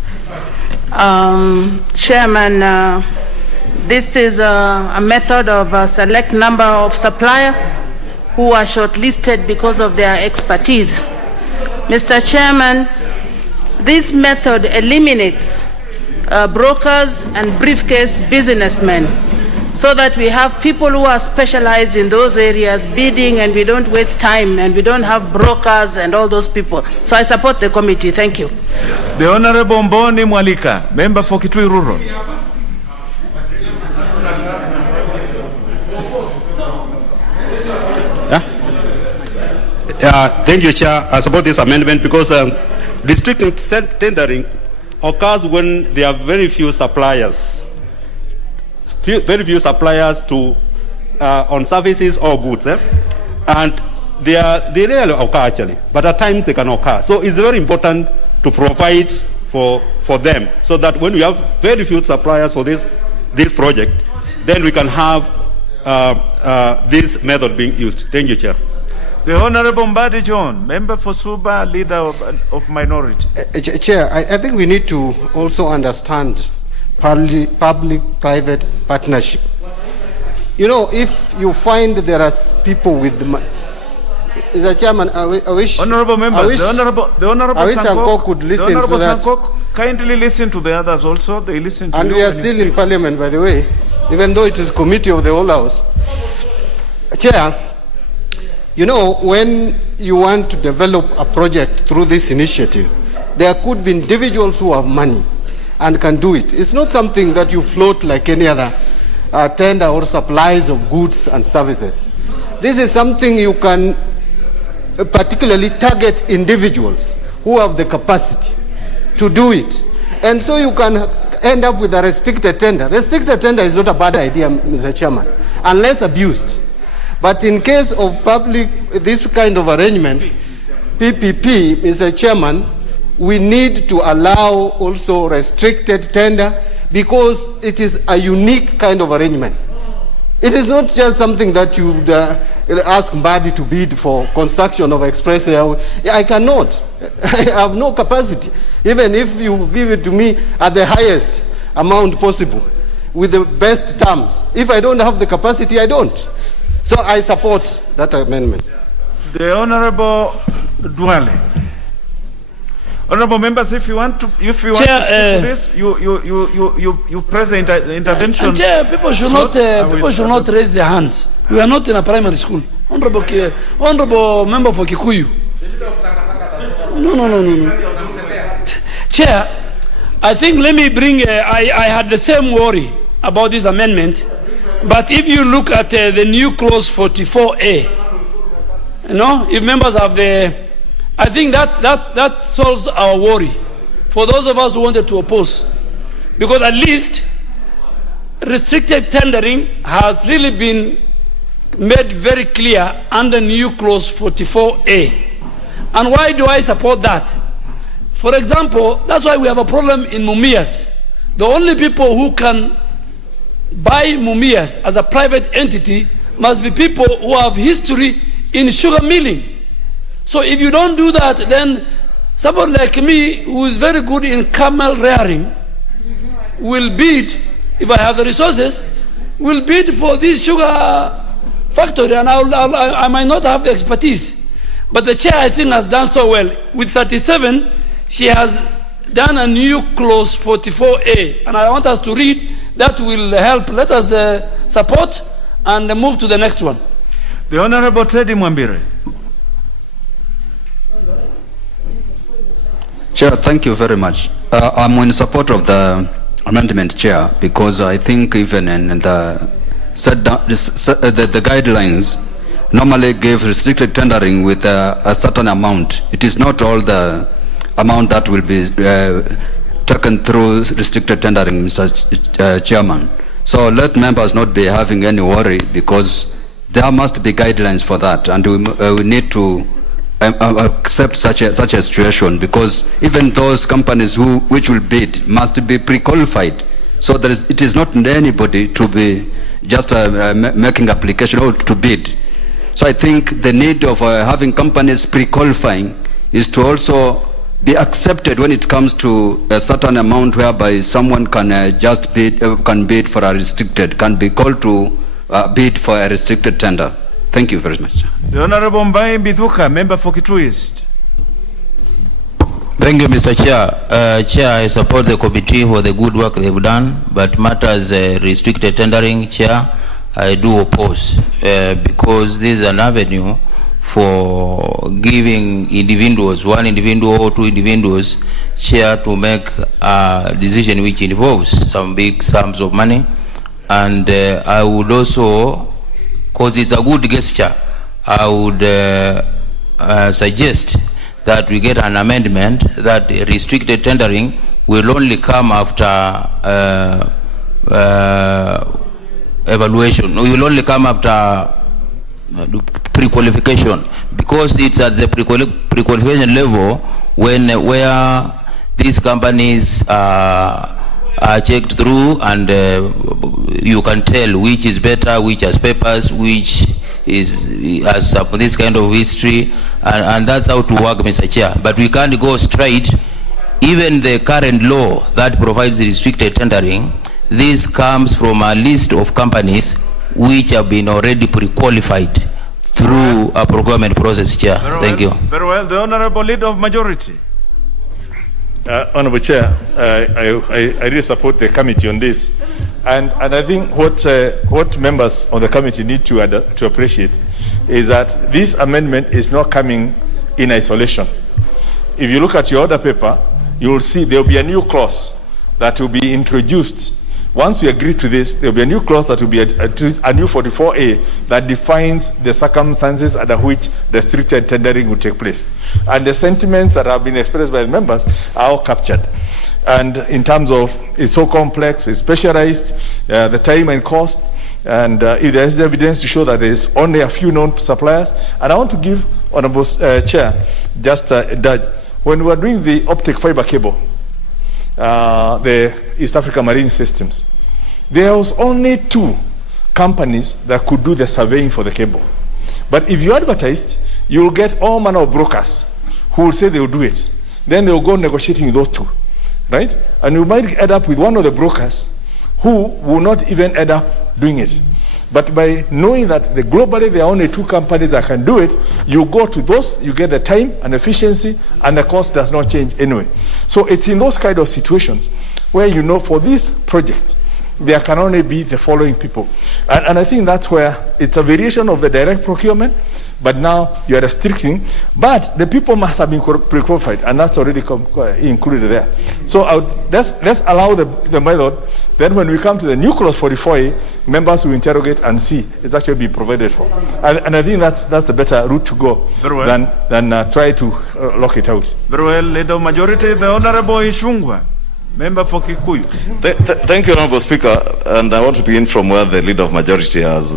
Chairman, this is a method of a select number of suppliers who are shortlisted because of their expertise. Mr. Chairman, this method eliminates brokers and briefcase businessmen so that we have people who are specialized in those areas bidding, and we don't waste time, and we don't have brokers and all those people. So I support the committee. Thank you. The Honorable Mboni Mwalika, member for Kitui Rural. Thank you, Chair. I support this amendment because restricting tendering occurs when there are very few suppliers. Very few suppliers to on services or goods, and they rarely occur actually, but at times they can occur. So it's very important to provide for them, so that when we have very few suppliers for this project, then we can have this method being used. Thank you, Chair. The Honorable Mbadi John, member for Suba, leader of minority. Chair, I think we need to also understand public-private partnership. You know, if you find there are people with Mr. Chairman, I wish Honorable members, the Honorable Sankok could listen to that. Sankok, kindly listen to the others also. They listen to and you. We are still in Parliament, by the way, even though it is committee of the whole House. Chair, you know, when you want to develop a project through this initiative, there could be individuals who have money and can do it. It's not something that you float like any other tender or supplies of goods and services. This is something you can particularly target individuals who have the capacity to do it. And so you can end up with a restricted tender. Restricted tender is not a bad idea, Mr. Chairman, unless abused. But in case of this kind of arrangement, PPP, Mr. Chairman, we need to allow also restricted tender because it is a unique kind of arrangement. It is not just something that you ask Mbadi to bid for construction of express airway. I cannot. I have no capacity. Even if you give it to me at the highest amount possible, with the best terms. If I don't have the capacity, I don't. So I support that amendment. The Honorable Duale. Honorable members, if you want to speak to this, you press the intervention. Chair, people should not raise their hands. We are not in a primary school. Honorable member for Kikuyu. No. Chair, I think let me bring. I had the same worry about this amendment But if you look at the new clause 44A, you know, if members have I think that solves our worry for those of us who wanted to oppose. Because at least restricted tendering has really been made very clear under new clause 44A. And why do I support that? For example, that's why we have a problem in Mumias. The only people who can buy Mumias as a private entity must be people who have history in sugar milling. So if you don't do that, then someone like me who is very good in camel rearing will bid, if I have the resources, will bid for this sugar factory, and I might not have the expertise. But the chair, I think, has done so well. With 37, she has done a new clause 44A, and I want us to read. That will help. Let us support and move to the next one. The Honorable Teddy Mwambire. Chair, thank you very much. I'm in support of the amendment, Chair, because I think even in the guidelines normally give restricted tendering with a certain amount. It is not all the amount that will be taken through restricted tendering, Mr. Chairman. So let members not be having any worry, because there must be guidelines for that, and we need to accept such a situation, because even those companies which will bid must be pre-qualified. So it is not anybody to be just making application or to bid. So I think the need of having companies pre-qualifying is to also be accepted when it comes to a certain amount, whereby someone can just bid, can bid for a restricted, can be called to bid for a restricted tender. Thank you very much. The Honorable Mbai Mbithuka, member for Kitui East. Thank you, Mr. Chair. Chair, I support the committee for the good work they've done, but matters restricted tendering, Chair, I do oppose, because this is an avenue for giving individuals, one individual or two individuals, Chair, to make a decision which involves some big sums of money. And I would also, because it's a good gesture, I would suggest that we get an amendment that restricted tendering will only come after evaluation. We will only come after pre-qualification, because it's at the pre-qualification level where these companies are checked through, and you can tell which is better, which has papers, which has this kind of history, and that's how to work, Mr. Chair. But we can't go straight. Even the current law that provides restricted tendering, this comes from a list of companies which have been already pre-qualified through a procurement process, Chair. Thank you. Very well. The Honorable Leader of Majority. Honorable Chair, I really support the committee on this, and I think what members on the committee need to appreciate is that this amendment is not coming in isolation. If you look at your order paper, you will see there will be a new clause that will be introduced. Once we agree to this, there will be a new clause that will be a new 44A that defines the circumstances under which the restricted tendering will take place. And the sentiments that have been expressed by the members are all captured. And in terms of, it's so complex, it's specialized, the time and cost, and if there is evidence to show that there is only a few known suppliers. And I want to give Honorable Chair just a nudge. When we were doing the optic fiber cable, the East Africa Marine Systems, there was only 2 companies that could do the surveying for the cable. But if you advertised, you will get all manner of brokers who will say they will do it. Then they will go negotiating with those 2, right? And you might end up with one of the brokers who will not even end up doing it. But by knowing that globally there are only 2 companies that can do it, you go to those, you get the time and efficiency, and the cost does not change anyway. So it's in those kind of situations where, you know, for this project, there can only be the following people. And I think that's where it's a variation of the direct procurement, but now you are restricting, but the people must have been pre-qualified, and that's already included there. So let's allow the method, then when we come to the new clause 44A, members will interrogate and see it's actually being provided for. And I think that's the better route to go than try to lock it out. Very well, Leader of Majority, the Honorable Ishungwa, member for Kikuyu. Thank you, Honorable Speaker, and I want to begin from where the Leader of Majority has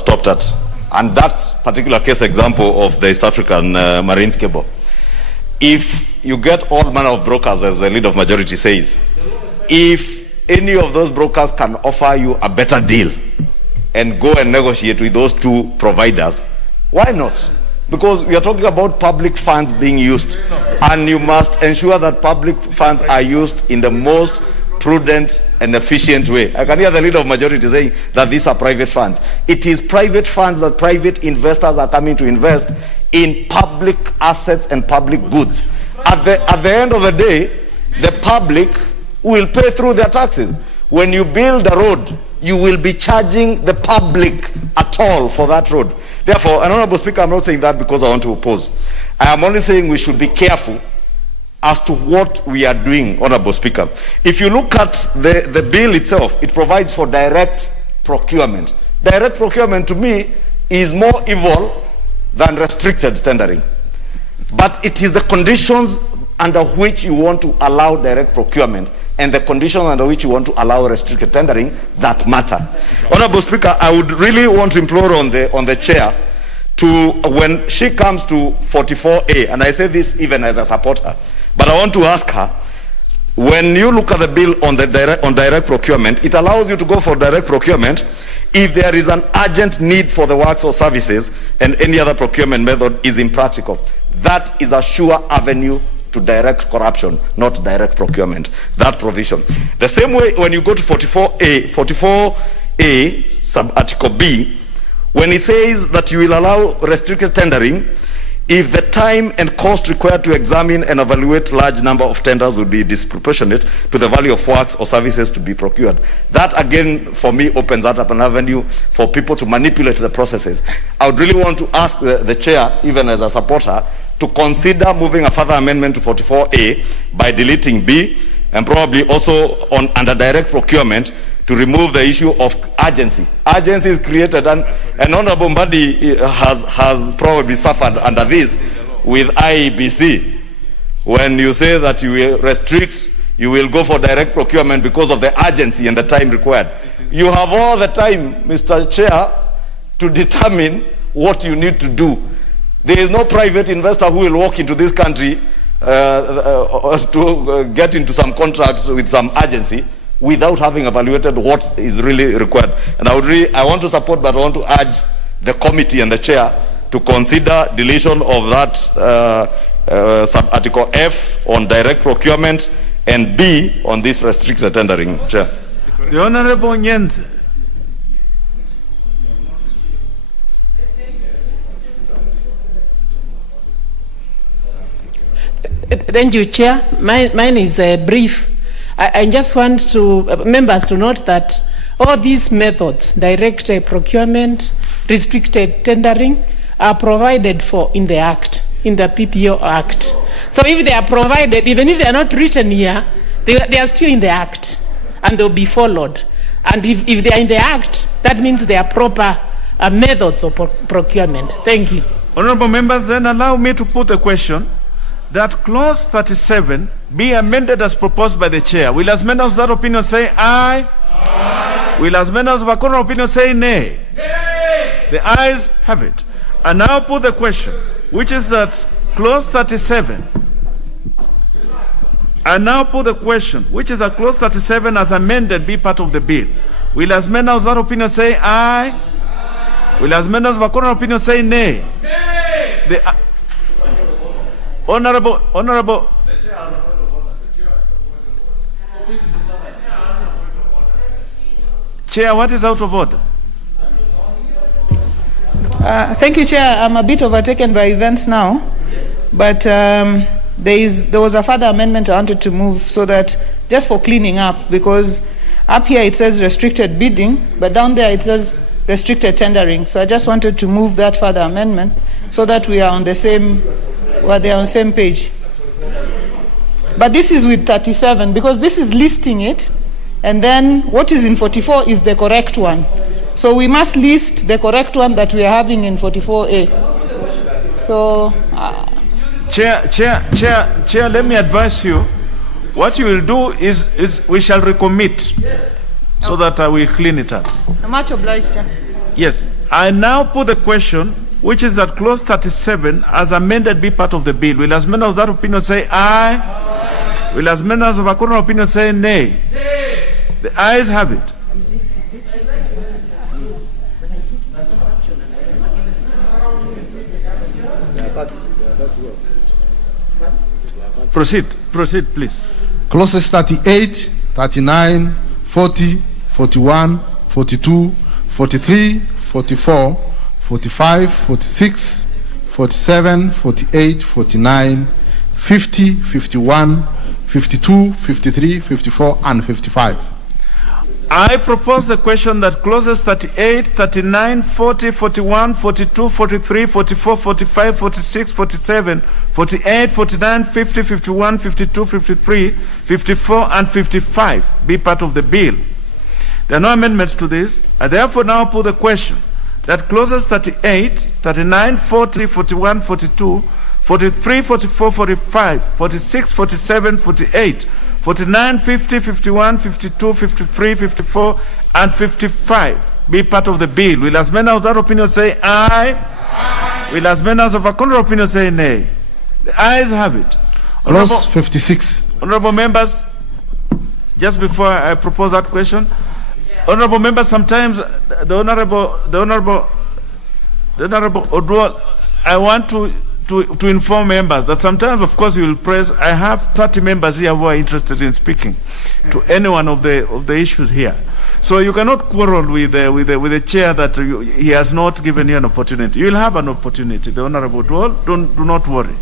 stopped at. And that particular case example of the East African Marines cable. If you get all manner of brokers, as the Leader of Majority says, if any of those brokers can offer you a better deal and go and negotiate with those two providers, why not? Because we are talking about public funds being used, and you must ensure that public funds are used in the most prudent and efficient way. I can hear the Leader of Majority saying that these are private funds. It is private funds that private investors are coming to invest in public assets and public goods. At the end of the day, the public will pay through their taxes. When you build a road, you will be charging the public at all for that road. Therefore, Honorable Speaker, I'm not saying that because I want to oppose. I am only saying we should be careful as to what we are doing, Honorable Speaker. If you look at the bill itself, it provides for direct procurement. Direct procurement to me is more evil than restricted tendering. But it is the conditions under which you want to allow direct procurement and the conditions under which you want to allow restricted tendering that matter. Honorable Speaker, I would really want to implore on the chair to, when she comes to 44A, and I say this even as a supporter, but I want to ask her, when you look at the bill on direct procurement, it allows you to go for direct procurement if there is an urgent need for the works or services and any other procurement method is impractical. That is a sure avenue to direct corruption, not direct procurement, that provision. The same way when you go to 44A, sub-article B, when it says that you will allow restricted tendering if the time and cost required to examine and evaluate large number of tenders would be disproportionate to the value of works or services to be procured. That again, for me, opens up an avenue for people to manipulate the processes. I would really want to ask the chair, even as a supporter, to consider moving a further amendment to 44A by deleting B, and probably also under direct procurement to remove the issue of urgency. Urgency is created, and Honorable Mbadi has probably suffered under this with IEBC. When you say that you will restrict, you will go for direct procurement because of the urgency and the time required. You have all the time, Mr. Chair, to determine what you need to do. There is no private investor who will walk into this country to get into some contracts with some urgency without having evaluated what is really required. And I want to support, but I want to urge the committee and the chair to consider deletion of that sub-article F on direct procurement and B on this restricted tendering, Chair. The Honorable Nyenze. Thank you, Chair. Mine is brief. I just want members to note that all these methods, direct procurement, restricted tendering, are provided for in the Act, in the PPO Act. So if they are provided, even if they are not written here, they are still in the Act and they'll be followed. And if they are in the Act, that means they are proper methods of procurement. Thank you. Honorable members, then allow me to put a question that clause 37 be amended as proposed by the chair. Will as many of that opinion say aye? Aye. Will as many of a corner opinion say nay? Nay. The ayes have it. And now put the question, which is that clause 37. And now put the question, which is that clause 37 as amended be part of the bill. Will as many of that opinion say aye? Aye. Will as many of a corner opinion say nay? Nay. The Honorable. Chair, what is out of order? Thank you, Chair. I'm a bit overtaken by events now, but there was a further amendment I wanted to move so that just for cleaning up, because up here it says restricted bidding, but down there it says restricted tendering. So I just wanted to move that further amendment so that we are on the same, they are on the same page. But this is with 37 because this is listing it, and then what is in 44 is the correct one. So we must list the correct one that we are having in 44A. So, Chair, let me advise you. What you will do is we shall recommit so that we clean it up. I'm much obliged, Chair. Yes. I now put the question, which is that clause 37 as amended be part of the bill. Will as many of that opinion say aye? Will as many as of a contrary opinion say nay? The ayes have it. Proceed, please. Clauses 38, 39, 40, 41, 42, 43, 44, 45, 46, 47, 48, 49, 50, 51, 52, 53, 54, and 55. I propose the question that clauses 38, 39, 40, 41, 42, 43, 44, 45, 46, 47, 48, 49, 50, 51, 52, 53, 54, and 55 be part of the bill. There are no amendments to this. I therefore now put the question that clauses 38, 39, 40, 41, 42, 43, 44, 45, 46, 47, 48, 49, 50, 51, 52, 53, 54, and 55 be part of the bill. Will as many of that opinion say aye? Aye. Will as many as of a contrary opinion say nay? The ayes have it. Clause 56. Honorable members, just before I propose that question, honorable members, sometimes the honorable Odwal, I want to inform members that sometimes, of course, you will press. I have 30 members here who are interested in speaking to any one of the issues here. So you cannot quarrel with the chair that he has not given you an opportunity. You will have an opportunity. The Honorable Odwal, do not worry.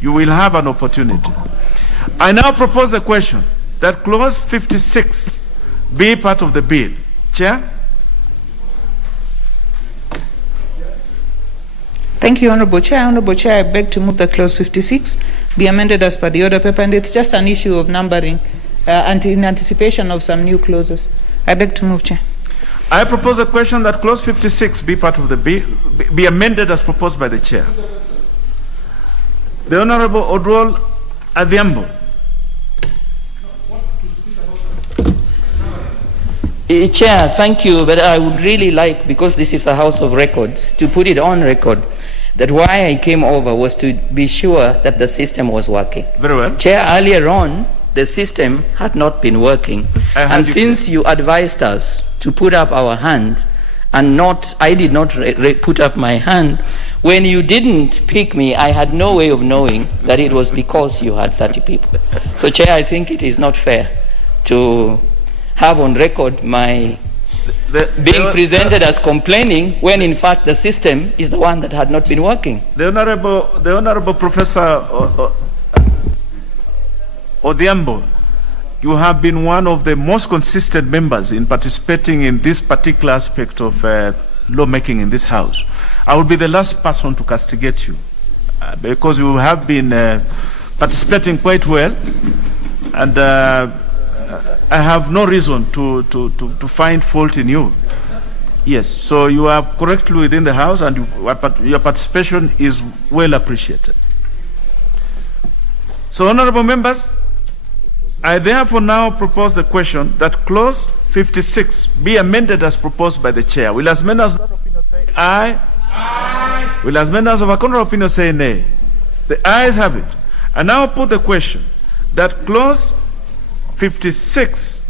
You will have an opportunity. I now propose the question that clause 56 be part of the bill. Chair? Thank you, Honorable Chair. Honorable Chair, I beg to move that clause 56 be amended as per the order paper, and it's just an issue of numbering and in anticipation of some new clauses. I beg to move, Chair. I propose a question that clause 56 be part of the bill, be amended as proposed by the Chair. The Honorable Odwal Adhiambo. Chair, thank you, but I would really like, because this is a House of Records, to put it on record that why I came over was to be sure that the system was working. Very well. Chair, earlier on, the system had not been working. And since you advised us to put up our hand, and I did not put up my hand, when you didn't pick me, I had no way of knowing that it was because you had 30 people. So, Chair, I think it is not fair to have on record my being presented as complaining when in fact the system is the one that had not been working. The Honorable Professor Odhiambo, you have been one of the most consistent members in participating in this particular aspect of lawmaking in this House. I will be the last person to castigate you because you have been participating quite well, and I have no reason to find fault in you. Yes, so you are correctly within the House, and your participation is well appreciated. So, honorable members, I therefore now propose the question that clause 56 be amended as proposed by the Chair. Will as many as of that opinion say aye? Aye. Will as many as of a contrary opinion say nay? The ayes have it. I now put the question that clause 56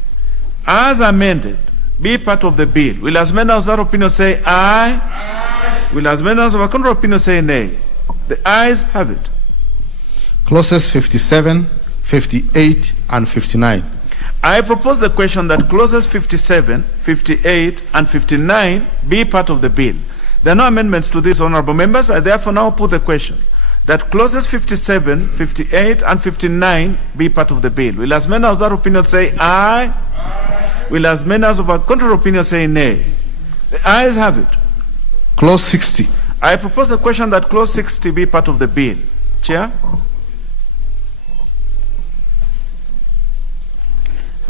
as amended be part of the bill. Will as many as that opinion say aye? Aye. Will as many as of a contrary opinion say nay? The ayes have it. Clauses 57, 58, and 59. I propose the question that clauses 57, 58, and 59 be part of the bill. There are no amendments to this, honorable members. I therefore now put the question that clauses 57, 58, and 59 be part of the bill. Will as many of that opinion say aye? Aye. Will as many as of a contrary opinion say nay? The ayes have it. Clause 60. I propose the question that clause 60 be part of the bill. Chair?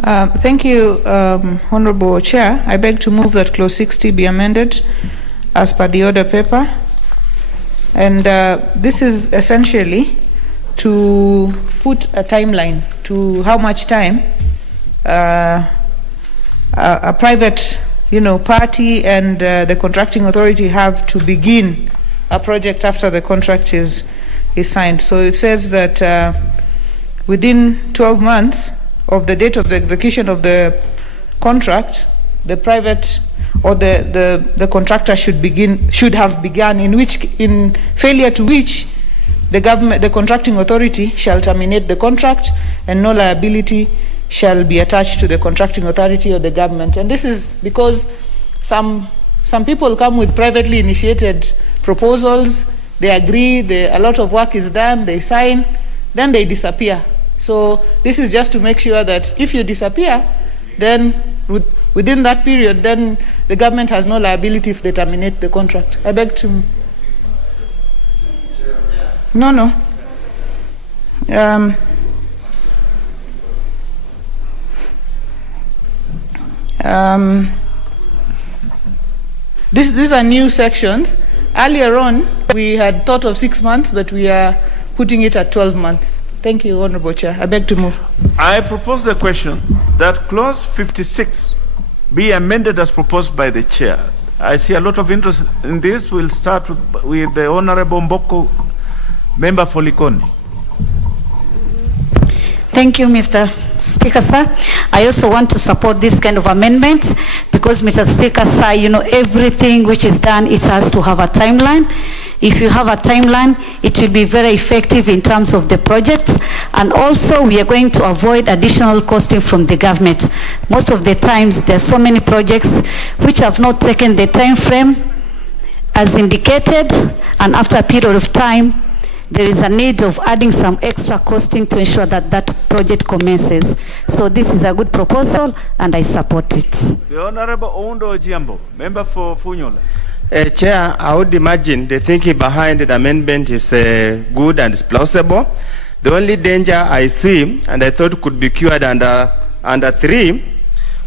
Thank you, Honorable Chair. I beg to move that clause 60 be amended as per the order paper. And this is essentially to put a timeline to how much time a private, party and the contracting authority have to begin a project after the contract is signed. So it says that within 12 months of the date of the execution of the contract, the private or the contractor should have begun, in failure to which the contracting authority shall terminate the contract and no liability shall be attached to the contracting authority or the government. And this is because some people come with privately initiated proposals, they agree, a lot of work is done, they sign, then they disappear. So this is just to make sure that if you disappear, then within that period, then the government has no liability if they terminate the contract. I beg to... No. These are new sections. Earlier on, we had thought of 6 months, but we are putting it at 12 months. Thank you, Honorable Chair. I beg to move. I propose the question that clause 56 be amended as proposed by the Chair. I see a lot of interest in this. We'll start with the Honorable Mboko, Member for Likoni. Thank you, Mr. Speaker, sir. I also want to support this kind of amendment because, Mr. Speaker, sir, everything which is done, it has to have a timeline. If you have a timeline, it will be very effective in terms of the projects. And also, we are going to avoid additional costing from the government. Most of the times, there are so many projects which have not taken the time frame as indicated, and after a period of time, there is a need of adding some extra costing to ensure that that project commences. So this is a good proposal, and I support it. The Honorable Oundo Ojiambo, Member for Funyola. Chair, I would imagine the thinking behind the amendment is good and is plausible. The only danger I see, and I thought could be cured under 3,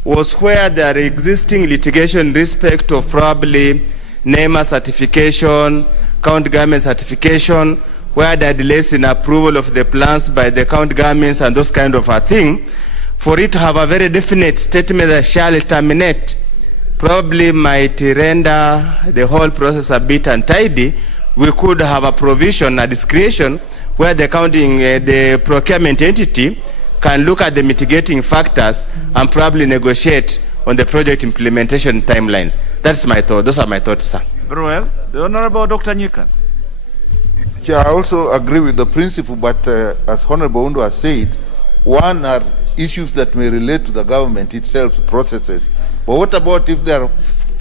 was where there are existing litigation in respect of probably NEMA certification, county government certification, where there are delays in approval of the plans by the county governments and those kind of a thing. For it to have a very definite statement that shall terminate probably might render the whole process a bit untidy. We could have a provision, a discretion, where the procurement entity can look at the mitigating factors and probably negotiate on the project implementation timelines. That's my thought. Those are my thoughts, sir. Very well. The Honorable Dr. Nyika. Chair, I also agree with the principle, but as Honorable Undo has said, one are issues that may relate to the government itself, processes. But what about if there are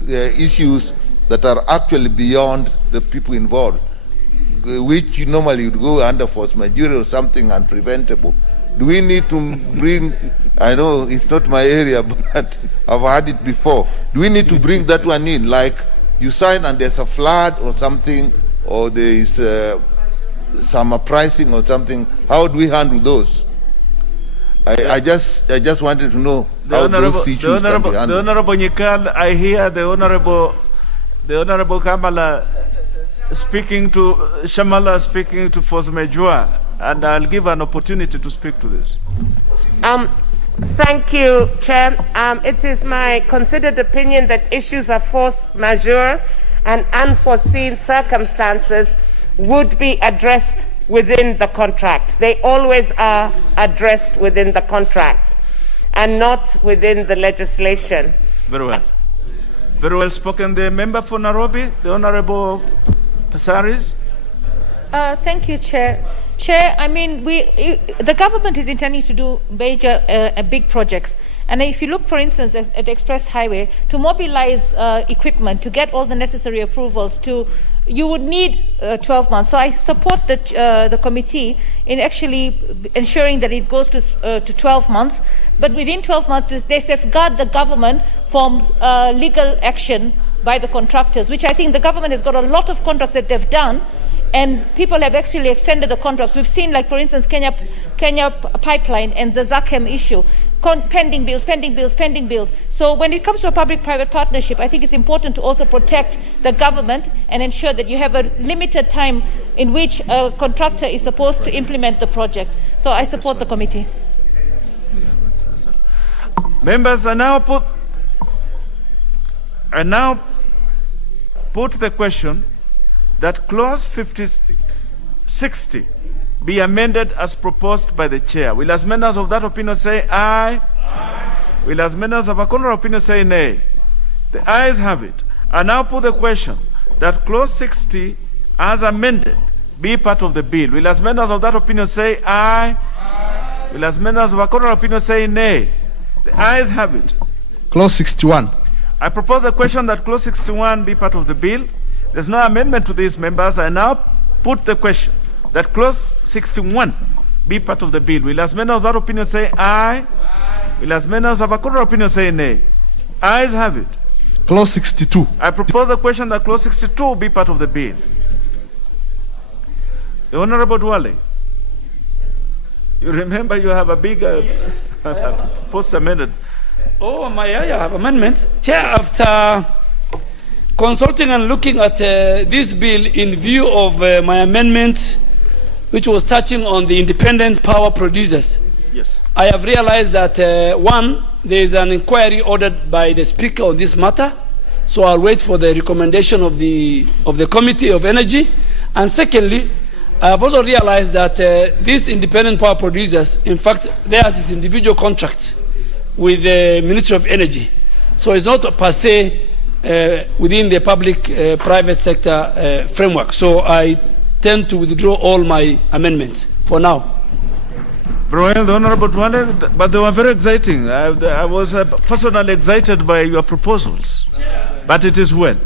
issues that are actually beyond the people involved, which normally would go under force majeure or something unpreventable? Do we need to bring, I know it's not my area, but I've had it before. Do we need to bring that one in? Like you sign and there's a flood or something, or there is some pricing or something. How do we handle those? I just wanted to know how those issues can be handled. The Honorable Nyikal, I hear the Honorable Kamala speaking to Shamala speaking to force majeure, and I'll give an opportunity to speak to this. Thank you, Chair. It is my considered opinion that issues of force majeure and unforeseen circumstances would be addressed within the contract. They always are addressed within the contracts and not within the legislation. Very well. Very well spoken. The member for Nairobi, the Honorable Pasaris. Thank you, Chair. Chair, I mean, the government is intending to do major, big projects. And if you look, for instance, at Express Highway, to mobilize equipment, to get all the necessary approvals, you would need 12 months. So I support the committee in actually ensuring that it goes to 12 months. But within 12 months, they safeguard the government from legal action by the contractors, which I think the government has got a lot of contracts that they've done, and people have actually extended the contracts. We've seen, like, for instance, Kenya Pipeline and the Zakem issue, pending bills. So when it comes to a public-private partnership, I think it's important to also protect the government and ensure that you have a limited time in which a contractor is supposed to implement the project. So I support the committee. Members, I now put the question that clause 60 be amended as proposed by the chair. Will as members of that opinion say aye? Aye. Will as members of a contrary opinion say nay? The ayes have it. I now put the question that clause 60 as amended be part of the bill. Will as members of that opinion say aye? Aye. Will as members of a contrary opinion say nay? The ayes have it. Clause 61. I propose the question that clause 61 be part of the bill. There's no amendment to these, members. I now put the question that clause 61 be part of the bill. Will as many of that opinion say aye? Aye. Will as many of a contrary opinion say nay? Ayes have it. Clause 62. I propose the question that clause 62 be part of the bill. The Honorable Dwale, you remember you have a big post-amended. Oh, I have amendments. Chair, after consulting and looking at this bill in view of my amendment, which was touching on the independent power producers, yes, I have realized that one, there is an inquiry ordered by the Speaker on this matter, so I'll wait for the recommendation of the Committee of Energy. And secondly, I have also realized that these independent power producers, in fact, theirs is individual contract with the Ministry of Energy, so it's not per se within the public-private sector framework. So I tend to withdraw all my amendments for now. Well, the Honorable Dwale, but they were very exciting. I was personally excited by your proposals. But it is well.